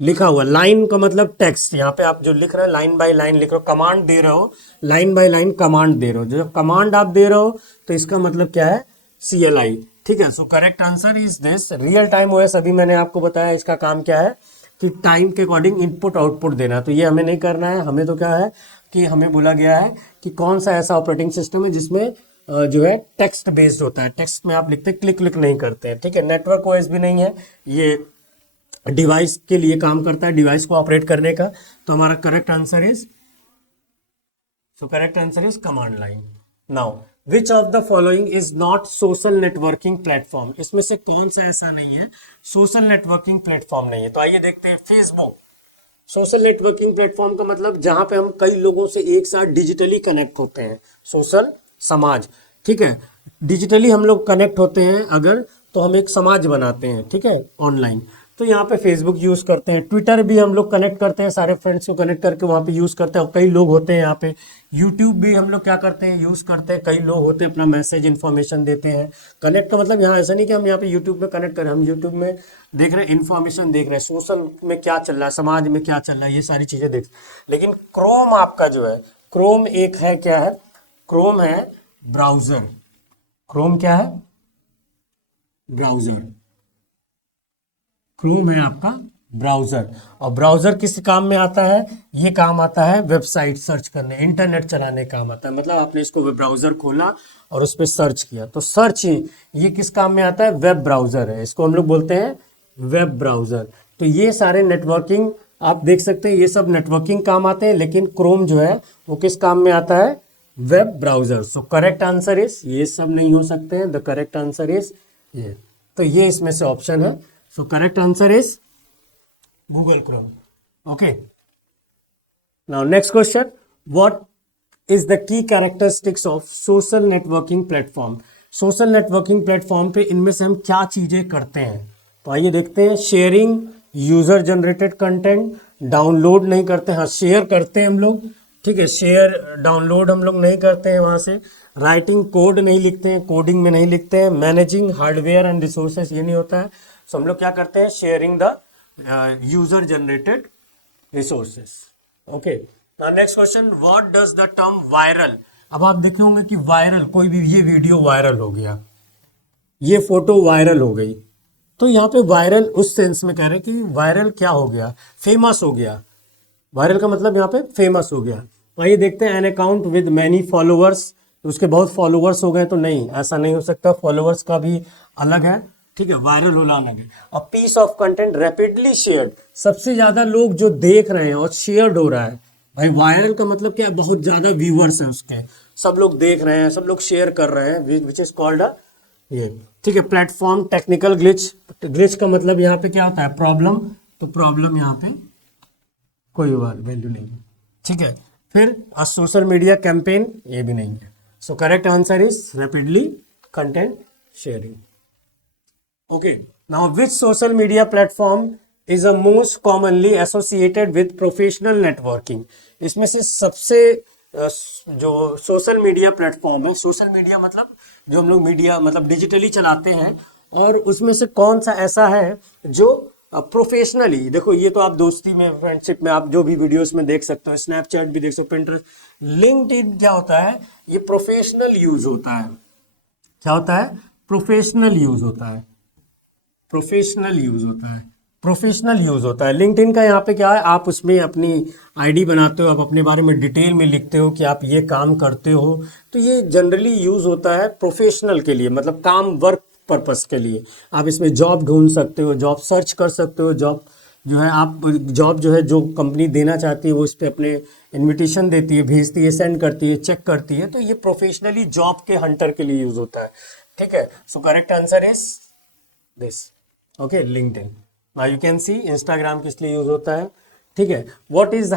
लिखा हुआ। लाइन का मतलब टेक्स्ट, यहाँ पे आप जो लिख रहे हो लाइन बाय लाइन लिख रहे हो, कमांड दे रहे हो, लाइन बाय लाइन कमांड दे रहे हो। जो कमांड आप दे रहे हो तो इसका मतलब क्या है, CLI, ठीक है। So correct answer is this. Real time OS अभी मैंने आपको बताया, इसका काम क्या है कि टाइम के अकॉर्डिंग इनपुट आउटपुट देना, तो ये हमें नहीं करना है। हमें तो क्या है कि हमें बोला गया है कि कौन सा ऐसा ऑपरेटिंग सिस्टम है जिसमें जो है टेक्स्ट बेस्ड होता है, टेक्स्ट में आप लिखते क्लिक क्लिक नहीं करते हैं, ठीक है। नेटवर्क OS भी नहीं है, ये डिवाइस के लिए काम करता है, डिवाइस को ऑपरेट करने का। तो हमारा correct answer is, so correct answer is command line. Now which of the following is not social networking platform. इसमें से कौन सा ऐसा नहीं है, सोशल नेटवर्किंग प्लेटफॉर्म नहीं है। तो आइए देखते हैं। फेसबुक सोशल नेटवर्किंग प्लेटफॉर्म का मतलब जहां पे हम कई लोगों से एक साथ डिजिटली कनेक्ट होते हैं, सोशल समाज, ठीक है। डिजिटली हम लोग कनेक्ट होते हैं अगर, तो हम एक समाज बनाते हैं, ठीक है, ऑनलाइन। तो यहाँ पे फेसबुक यूज़ करते हैं, ट्विटर भी हम लोग कनेक्ट करते हैं, सारे फ्रेंड्स को कनेक्ट करके वहाँ पे यूज़ करते हैं। और कई लोग होते हैं यहाँ पे यूट्यूब भी हम लोग क्या करते हैं, यूज़ करते हैं। कई लोग होते हैं अपना मैसेज इन्फॉर्मेशन देते हैं। कनेक्ट का मतलब यहाँ ऐसा नहीं कि हम यहाँ पे यूट्यूब में कनेक्ट करें, हम यूट्यूब में देख रहे हैं, इन्फॉर्मेशन देख रहे हैं, सोशल में क्या चल रहा है, समाज में क्या चल रहा है, ये सारी चीज़ें देख। लेकिन क्रोम आपका जो है, क्रोम एक है, क्या है, क्रोम है ब्राउज़र। क्रोम क्या है, ब्राउज़र। क्रोम है आपका ब्राउज़र। और ब्राउज़र किस काम में आता है, ये काम आता है वेबसाइट सर्च करने, इंटरनेट चलाने काम आता है। मतलब आपने इसको ब्राउज़र खोला और उस पर सर्च किया, तो सर्च ये किस काम में आता है, वेब ब्राउज़र है, इसको हम लोग बोलते हैं वेब ब्राउज़र। तो ये सारे नेटवर्किंग आप देख सकते हैं, ये सब नेटवर्किंग काम आते हैं, लेकिन क्रोम जो है वो किस काम में आता है, web browser. So correct answer is, ये सब नहीं हो सकते हैं, द करेक्ट आंसर इज ये। तो ये इसमें से ऑप्शन है। So correct answer is Google Chrome. Okay, now next question, what is the key characteristics of social networking platform. Social networking platform पे इनमें से हम क्या चीजें करते हैं, तो आइए देखते हैं। Sharing user generated content, download नहीं करते, हाँ शेयर करते हैं हम लोग, ठीक है, शेयर डाउनलोड हम लोग नहीं करते हैं वहाँ से। राइटिंग कोड नहीं लिखते हैं, कोडिंग में नहीं लिखते हैं। मैनेजिंग हार्डवेयर एंड रिसोर्सेज, ये नहीं होता है। सो हम लोग क्या करते हैं, sharing the user generated resources. Okay, now next question, what does the term viral. अब आप देखे होंगे कि वायरल, कोई भी, ये वीडियो वायरल हो गया, ये फोटो वायरल हो गई, तो यहाँ पे वायरल उस सेंस में कह रहे हैं कि वायरल क्या हो गया, फेमस हो गया। वायरल का मतलब यहाँ पे फेमस हो गया। तो आइए देखते हैं, an account with many followers, उसके बहुत फॉलोअर्स हो गए, तो नहीं, ऐसा नहीं हो सकता, फॉलोअर्स का भी अलग है, ठीक है, वायरल होना अलग है। और piece of content rapidly shared, सबसे ज्यादा लोग जो देख रहे हैं और शेयर्ड हो रहा है। भाई वायरल का मतलब क्या है, बहुत ज्यादा व्यूअर्स हैं उसके, सब लोग देख रहे हैं, सब लोग शेयर कर रहे हैं, विच इज कॉल्ड अ ये, ठीक है। प्लेटफॉर्म टेक्निकल ग्लिच, ग्लिच का मतलब यहाँ पे क्या होता है, प्रॉब्लम, तो प्रॉब्लम यहाँ पे कोई वैल्यू नहीं है, ठीक है। फिर सोशल मीडिया कैंपेन, ये भी नहीं है। So correct answer is rapidly content sharing. Okay, now which social media platform is a most commonly associated with professional networking. इसमें से सबसे जो सोशल मीडिया प्लेटफॉर्म है, सोशल मीडिया मतलब जो हम लोग मीडिया मतलब डिजिटली चलाते हैं, और उसमें से कौन सा ऐसा है जो प्रोफेशनली, देखो ये तो आप दोस्ती में, फ्रेंडशिप में आप जो भी वीडियोस में देख सकते हो, स्नैपचैट भी देख सकते हो, पिंटरेस्ट, लिंक्डइन क्या होता है, ये प्रोफेशनल यूज होता है। क्या होता है, प्रोफेशनल यूज होता है, प्रोफेशनल यूज होता है, प्रोफेशनल यूज होता है। लिंक्डइन का यहाँ पे क्या है, आप उसमें अपनी आईडी बनाते हो, आप अपने बारे में डिटेल में लिखते हो कि आप ये काम करते हो, तो ये जनरली यूज होता है प्रोफेशनल के लिए, मतलब काम, वर्क पर्पस के लिए। आप इसमें जॉब ढूंढ सकते हो, जॉब सर्च कर सकते हो, जॉब जो है आप, जॉब जो है जो कंपनी देना चाहती है वो इस पर अपने इन्विटेशन देती है, भेजती है, सेंड करती है, चेक करती है, तो ये प्रोफेशनली जॉब के हंटर के लिए यूज होता है, ठीक है। So correct answer is this, okay, LinkedIn. Now you can see Instagram किस लिए यूज होता है, ठीक है। What is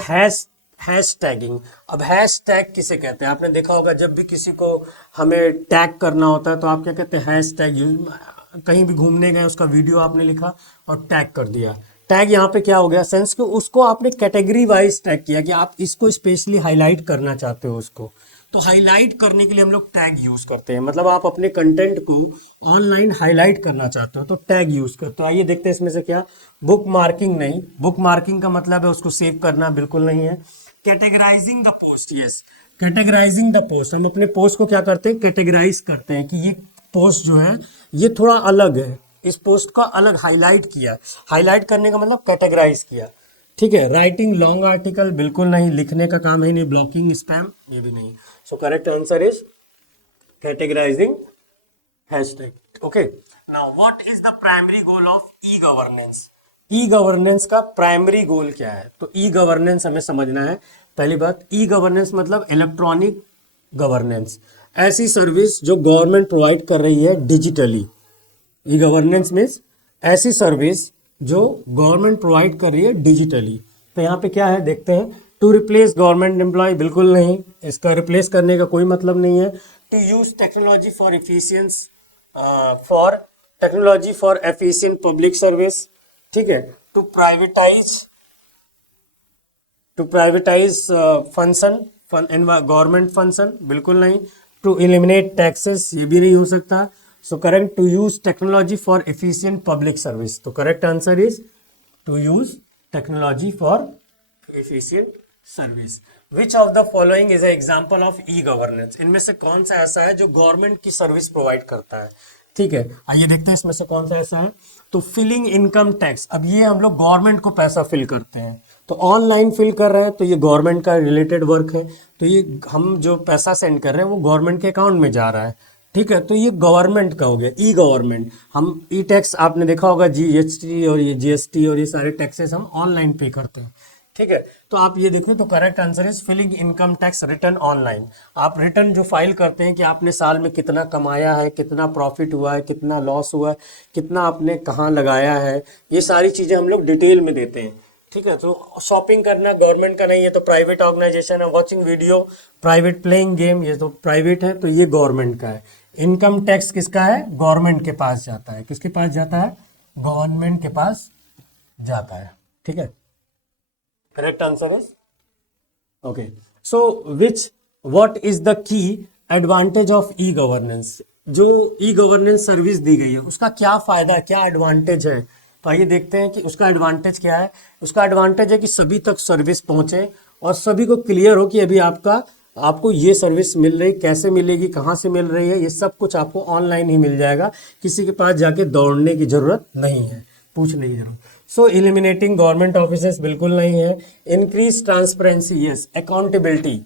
hash tagging. अब हैश टैग किसे कहते हैं, आपने देखा होगा जब भी किसी को हमें टैग करना होता है तो आप क्या कहते हैं, हैश टैग यूज। कहीं भी घूमने गए, उसका वीडियो आपने लिखा और टैग कर दिया। टैग यहाँ पे क्या हो गया, सेंस कि उसको आपने कैटेगरी वाइज टैग किया कि आप इसको स्पेशली हाईलाइट करना चाहते हो उसको, तो हाईलाइट करने के लिए हम लोग टैग यूज करते हैं। मतलब आप अपने कंटेंट को ऑनलाइन हाईलाइट करना चाहते हो तो टैग यूज करते हो। आइए देखते हैं इसमें से क्या, बुक मार्किंग नहीं, बुक मार्किंग का मतलब है उसको सेव करना, बिल्कुल नहीं है। Categorising the post, yes, categorising the post, हम अपने पोस्ट को क्या करते हैं, कैटेगराइज करते हैं कि ये पोस्ट जो है ये थोड़ा अलग है, इस पोस्ट का अलग हाईलाइट किया, हाईलाइट करने का मतलब कैटेगराइज किया, ठीक है। राइटिंग लॉन्ग आर्टिकल, बिल्कुल नहीं, लिखने का काम है नहीं। ब्लॉकिंग स्पैम, ये भी नहीं। सो correct answer is categorising hashtag. Okay, now what is the primary goal of e governance. E governance का प्राइमरी गोल क्या है, तो ई गवर्नेंस हमें समझना है। पहली बात, ई गवर्नेंस मतलब इलेक्ट्रॉनिक गवर्नेंस, ऐसी सर्विस जो गवर्नमेंट प्रोवाइड कर रही है डिजिटली। ई गवर्नेंस मीन्स ऐसी सर्विस जो गवर्नमेंट प्रोवाइड कर रही है डिजिटली। तो यहाँ पे क्या है देखते हैं, टू रिप्लेस गवर्नमेंट एम्प्लॉय, बिल्कुल नहीं, इसका रिप्लेस करने का कोई मतलब नहीं है। To use technology for efficiency, for technology for efficient public service, ठीक है, to privatize function government function, बिल्कुल नहीं। टू एलिमिनेट टैक्सेस, ये भी नहीं हो सकता। So correct, to use technology for efficient public service, तो correct answer is to use technology for efficient service. Which of the following is a example of e governance, इनमें से कौन सा ऐसा है जो गवर्नमेंट की सर्विस प्रोवाइड करता है? ठीक है, आइए देखते हैं इसमें से कौन सा ऐसा है। तो फिलिंग इनकम टैक्स, अब ये हम लोग गवर्नमेंट को पैसा फिल करते हैं, तो ऑनलाइन फिल कर रहे हैं, तो ये गवर्नमेंट का रिलेटेड वर्क है, तो ये हम जो पैसा सेंड कर रहे हैं वो गवर्नमेंट के अकाउंट में जा रहा है। ठीक है, तो ये गवर्नमेंट का हो गया, ई गवर्नमेंट। हम ई टैक्स आपने देखा होगा, जीएसटी और ये जीएसटी और ये सारे टैक्सेस हम ऑनलाइन पे करते हैं। ठीक है, तो आप ये देखो, तो correct answer is filling income tax return online. आप रिटर्न जो फाइल करते हैं कि आपने साल में कितना कमाया है, कितना प्रॉफिट हुआ है, कितना लॉस हुआ है, कितना आपने कहाँ लगाया है, ये सारी चीज़ें हम लोग डिटेल में देते हैं। ठीक है, तो शॉपिंग करना गवर्नमेंट का नहीं है, तो प्राइवेट ऑर्गेनाइजेशन है। Watching video, private playing game, ये तो प्राइवेट है, तो ये गवर्नमेंट का है। इनकम टैक्स किसका है? गवर्नमेंट के पास जाता है। किसके पास जाता है? गवर्नमेंट के पास जाता है। ठीक है, correct answer is okay. So what is the key advantage of e governance? जो ई गवर्नेंस सर्विस दी गई है उसका क्या फायदा है, क्या एडवांटेज है? तो आइए देखते हैं कि उसका एडवांटेज क्या है। उसका एडवांटेज है कि सभी तक सर्विस पहुंचे और सभी को क्लियर हो कि अभी आपको ये सर्विस मिल रही, कैसे मिलेगी, कहाँ से मिल रही है, ये सब कुछ आपको ऑनलाइन ही मिल जाएगा। किसी के पास जाके दौड़ने की जरूरत नहीं है, पूछने की जरूरत। सो एलिमिनेटिंग गवर्नमेंट ऑफिसेस, बिल्कुल नहीं है। Increase transparency, yes. Accountability,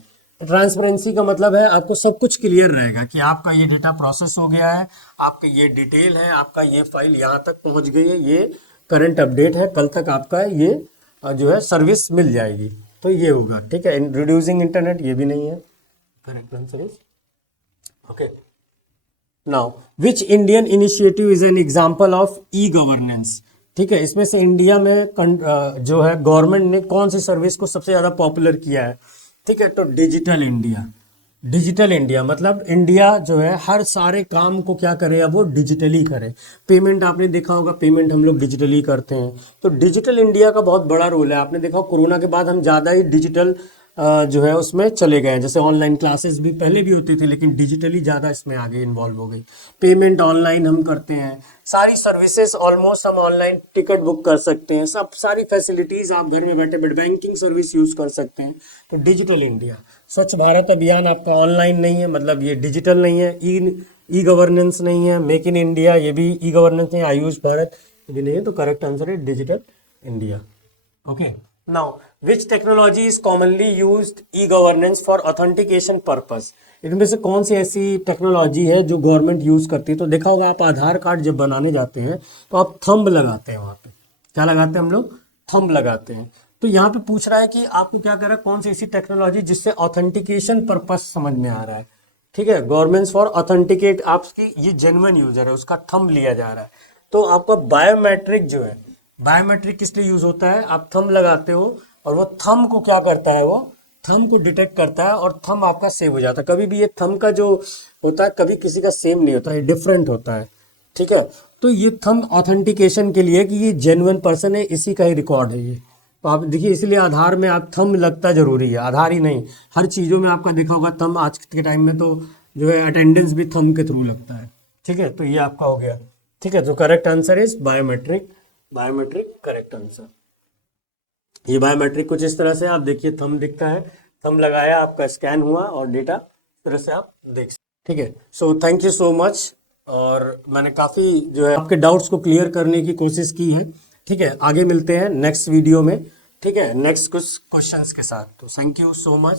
transparency का मतलब है आपको सब कुछ क्लियर रहेगा कि आपका ये डेटा प्रोसेस हो गया है, आपका ये डिटेल है, आपका ये फाइल यहाँ तक पहुँच गई है, ये करंट अपडेट है, कल तक आपका ये जो है सर्विस मिल जाएगी, तो ये होगा। ठीक है, रिड्यूसिंग इंटरनेट, ये भी नहीं है। Correct answer is okay. Now which Indian initiative is an example of e governance? ठीक है, इसमें से इंडिया में जो है गवर्नमेंट ने कौन सी सर्विस को सबसे ज़्यादा पॉपुलर किया है? ठीक है, तो डिजिटल इंडिया। डिजिटल इंडिया मतलब इंडिया जो है हर सारे काम को क्या करे, अब वो डिजिटली करे। पेमेंट आपने देखा होगा, पेमेंट हम लोग डिजिटली करते हैं, तो डिजिटल इंडिया का बहुत बड़ा रोल है। आपने देखा कोरोना के बाद हम ज़्यादा ही डिजिटल जो है उसमें चले गए हैं। जैसे ऑनलाइन क्लासेस भी पहले भी होती थी, लेकिन डिजिटली ज़्यादा इसमें आगे इन्वॉल्व हो गई। पेमेंट ऑनलाइन हम करते हैं, सारी सर्विसेज ऑलमोस्ट हम ऑनलाइन, टिकट बुक कर सकते हैं, सब सारी फैसिलिटीज़ आप घर में बैठे बैठे बैंकिंग सर्विस यूज़ कर सकते हैं। तो डिजिटल इंडिया। स्वच्छ भारत अभियान आपका ऑनलाइन नहीं है, मतलब ये डिजिटल नहीं है। ई गवर्नेंस नहीं है। मेक इन इंडिया, ये भी ई गवर्नेंस नहीं है। आयुष भारत, ये भी नहीं है। तो करेक्ट आंसर है digital India. Okay, now which technology is commonly used e governance for authentication purpose? इनमें से कौन सी ऐसी टेक्नोलॉजी है जो गवर्नमेंट यूज करती है? तो देखा होगा आप आधार कार्ड जब बनाने जाते हैं तो आप थंब लगाते हैं, वहाँ पे क्या लगाते हैं हम लोग? थंब लगाते हैं। तो यहाँ पे पूछ रहा है कि आपको क्या कर रहा है, कौन सी ऐसी टेक्नोलॉजी जिससे ऑथेंटिकेशन पर्पस समझ में आ रहा है। ठीक है, गवर्नमेंट फॉर ऑथेंटिकेट, आपकी ये जेन्युइन यूजर है, उसका थंब लिया जा रहा है। तो आपका बायोमेट्रिक जो है, बायोमेट्रिक किस लिए यूज होता है? आप थंब लगाते हो और वो थंब को क्या करता है, वो थंब को डिटेक्ट करता है और थंब आपका सेव हो जाता है। कभी भी ये थंब का जो होता है कभी किसी का सेम नहीं होता है, डिफरेंट होता है। ठीक है, तो ये थंब ऑथेंटिकेशन के लिए कि ये जेन्युइन पर्सन है, इसी का ही रिकॉर्ड है ये। तो आप देखिए, इसलिए आधार में आप थंब लगता जरूरी है, आधार ही नहीं, हर चीज़ों में आपका देखा होगा थंब। आज के टाइम में तो जो है अटेंडेंस भी थंब के थ्रू लगता है। ठीक है, तो ये आपका हो गया। ठीक है, तो correct answer is biometric. Biometric correct answer. ये बायोमेट्रिक कुछ इस तरह से, आप देखिए थंब दिखता है, थंब लगाया, आपका स्कैन हुआ और डेटा इस तरह से आप देख सकते। ठीक है, so thank you so much. और मैंने काफ़ी जो है आपके डाउट्स को क्लियर करने की कोशिश की है। ठीक है, आगे मिलते हैं नेक्स्ट वीडियो में। ठीक है, नेक्स्ट कुछ क्वेश्चंस के साथ। तो थैंक यू सो मच।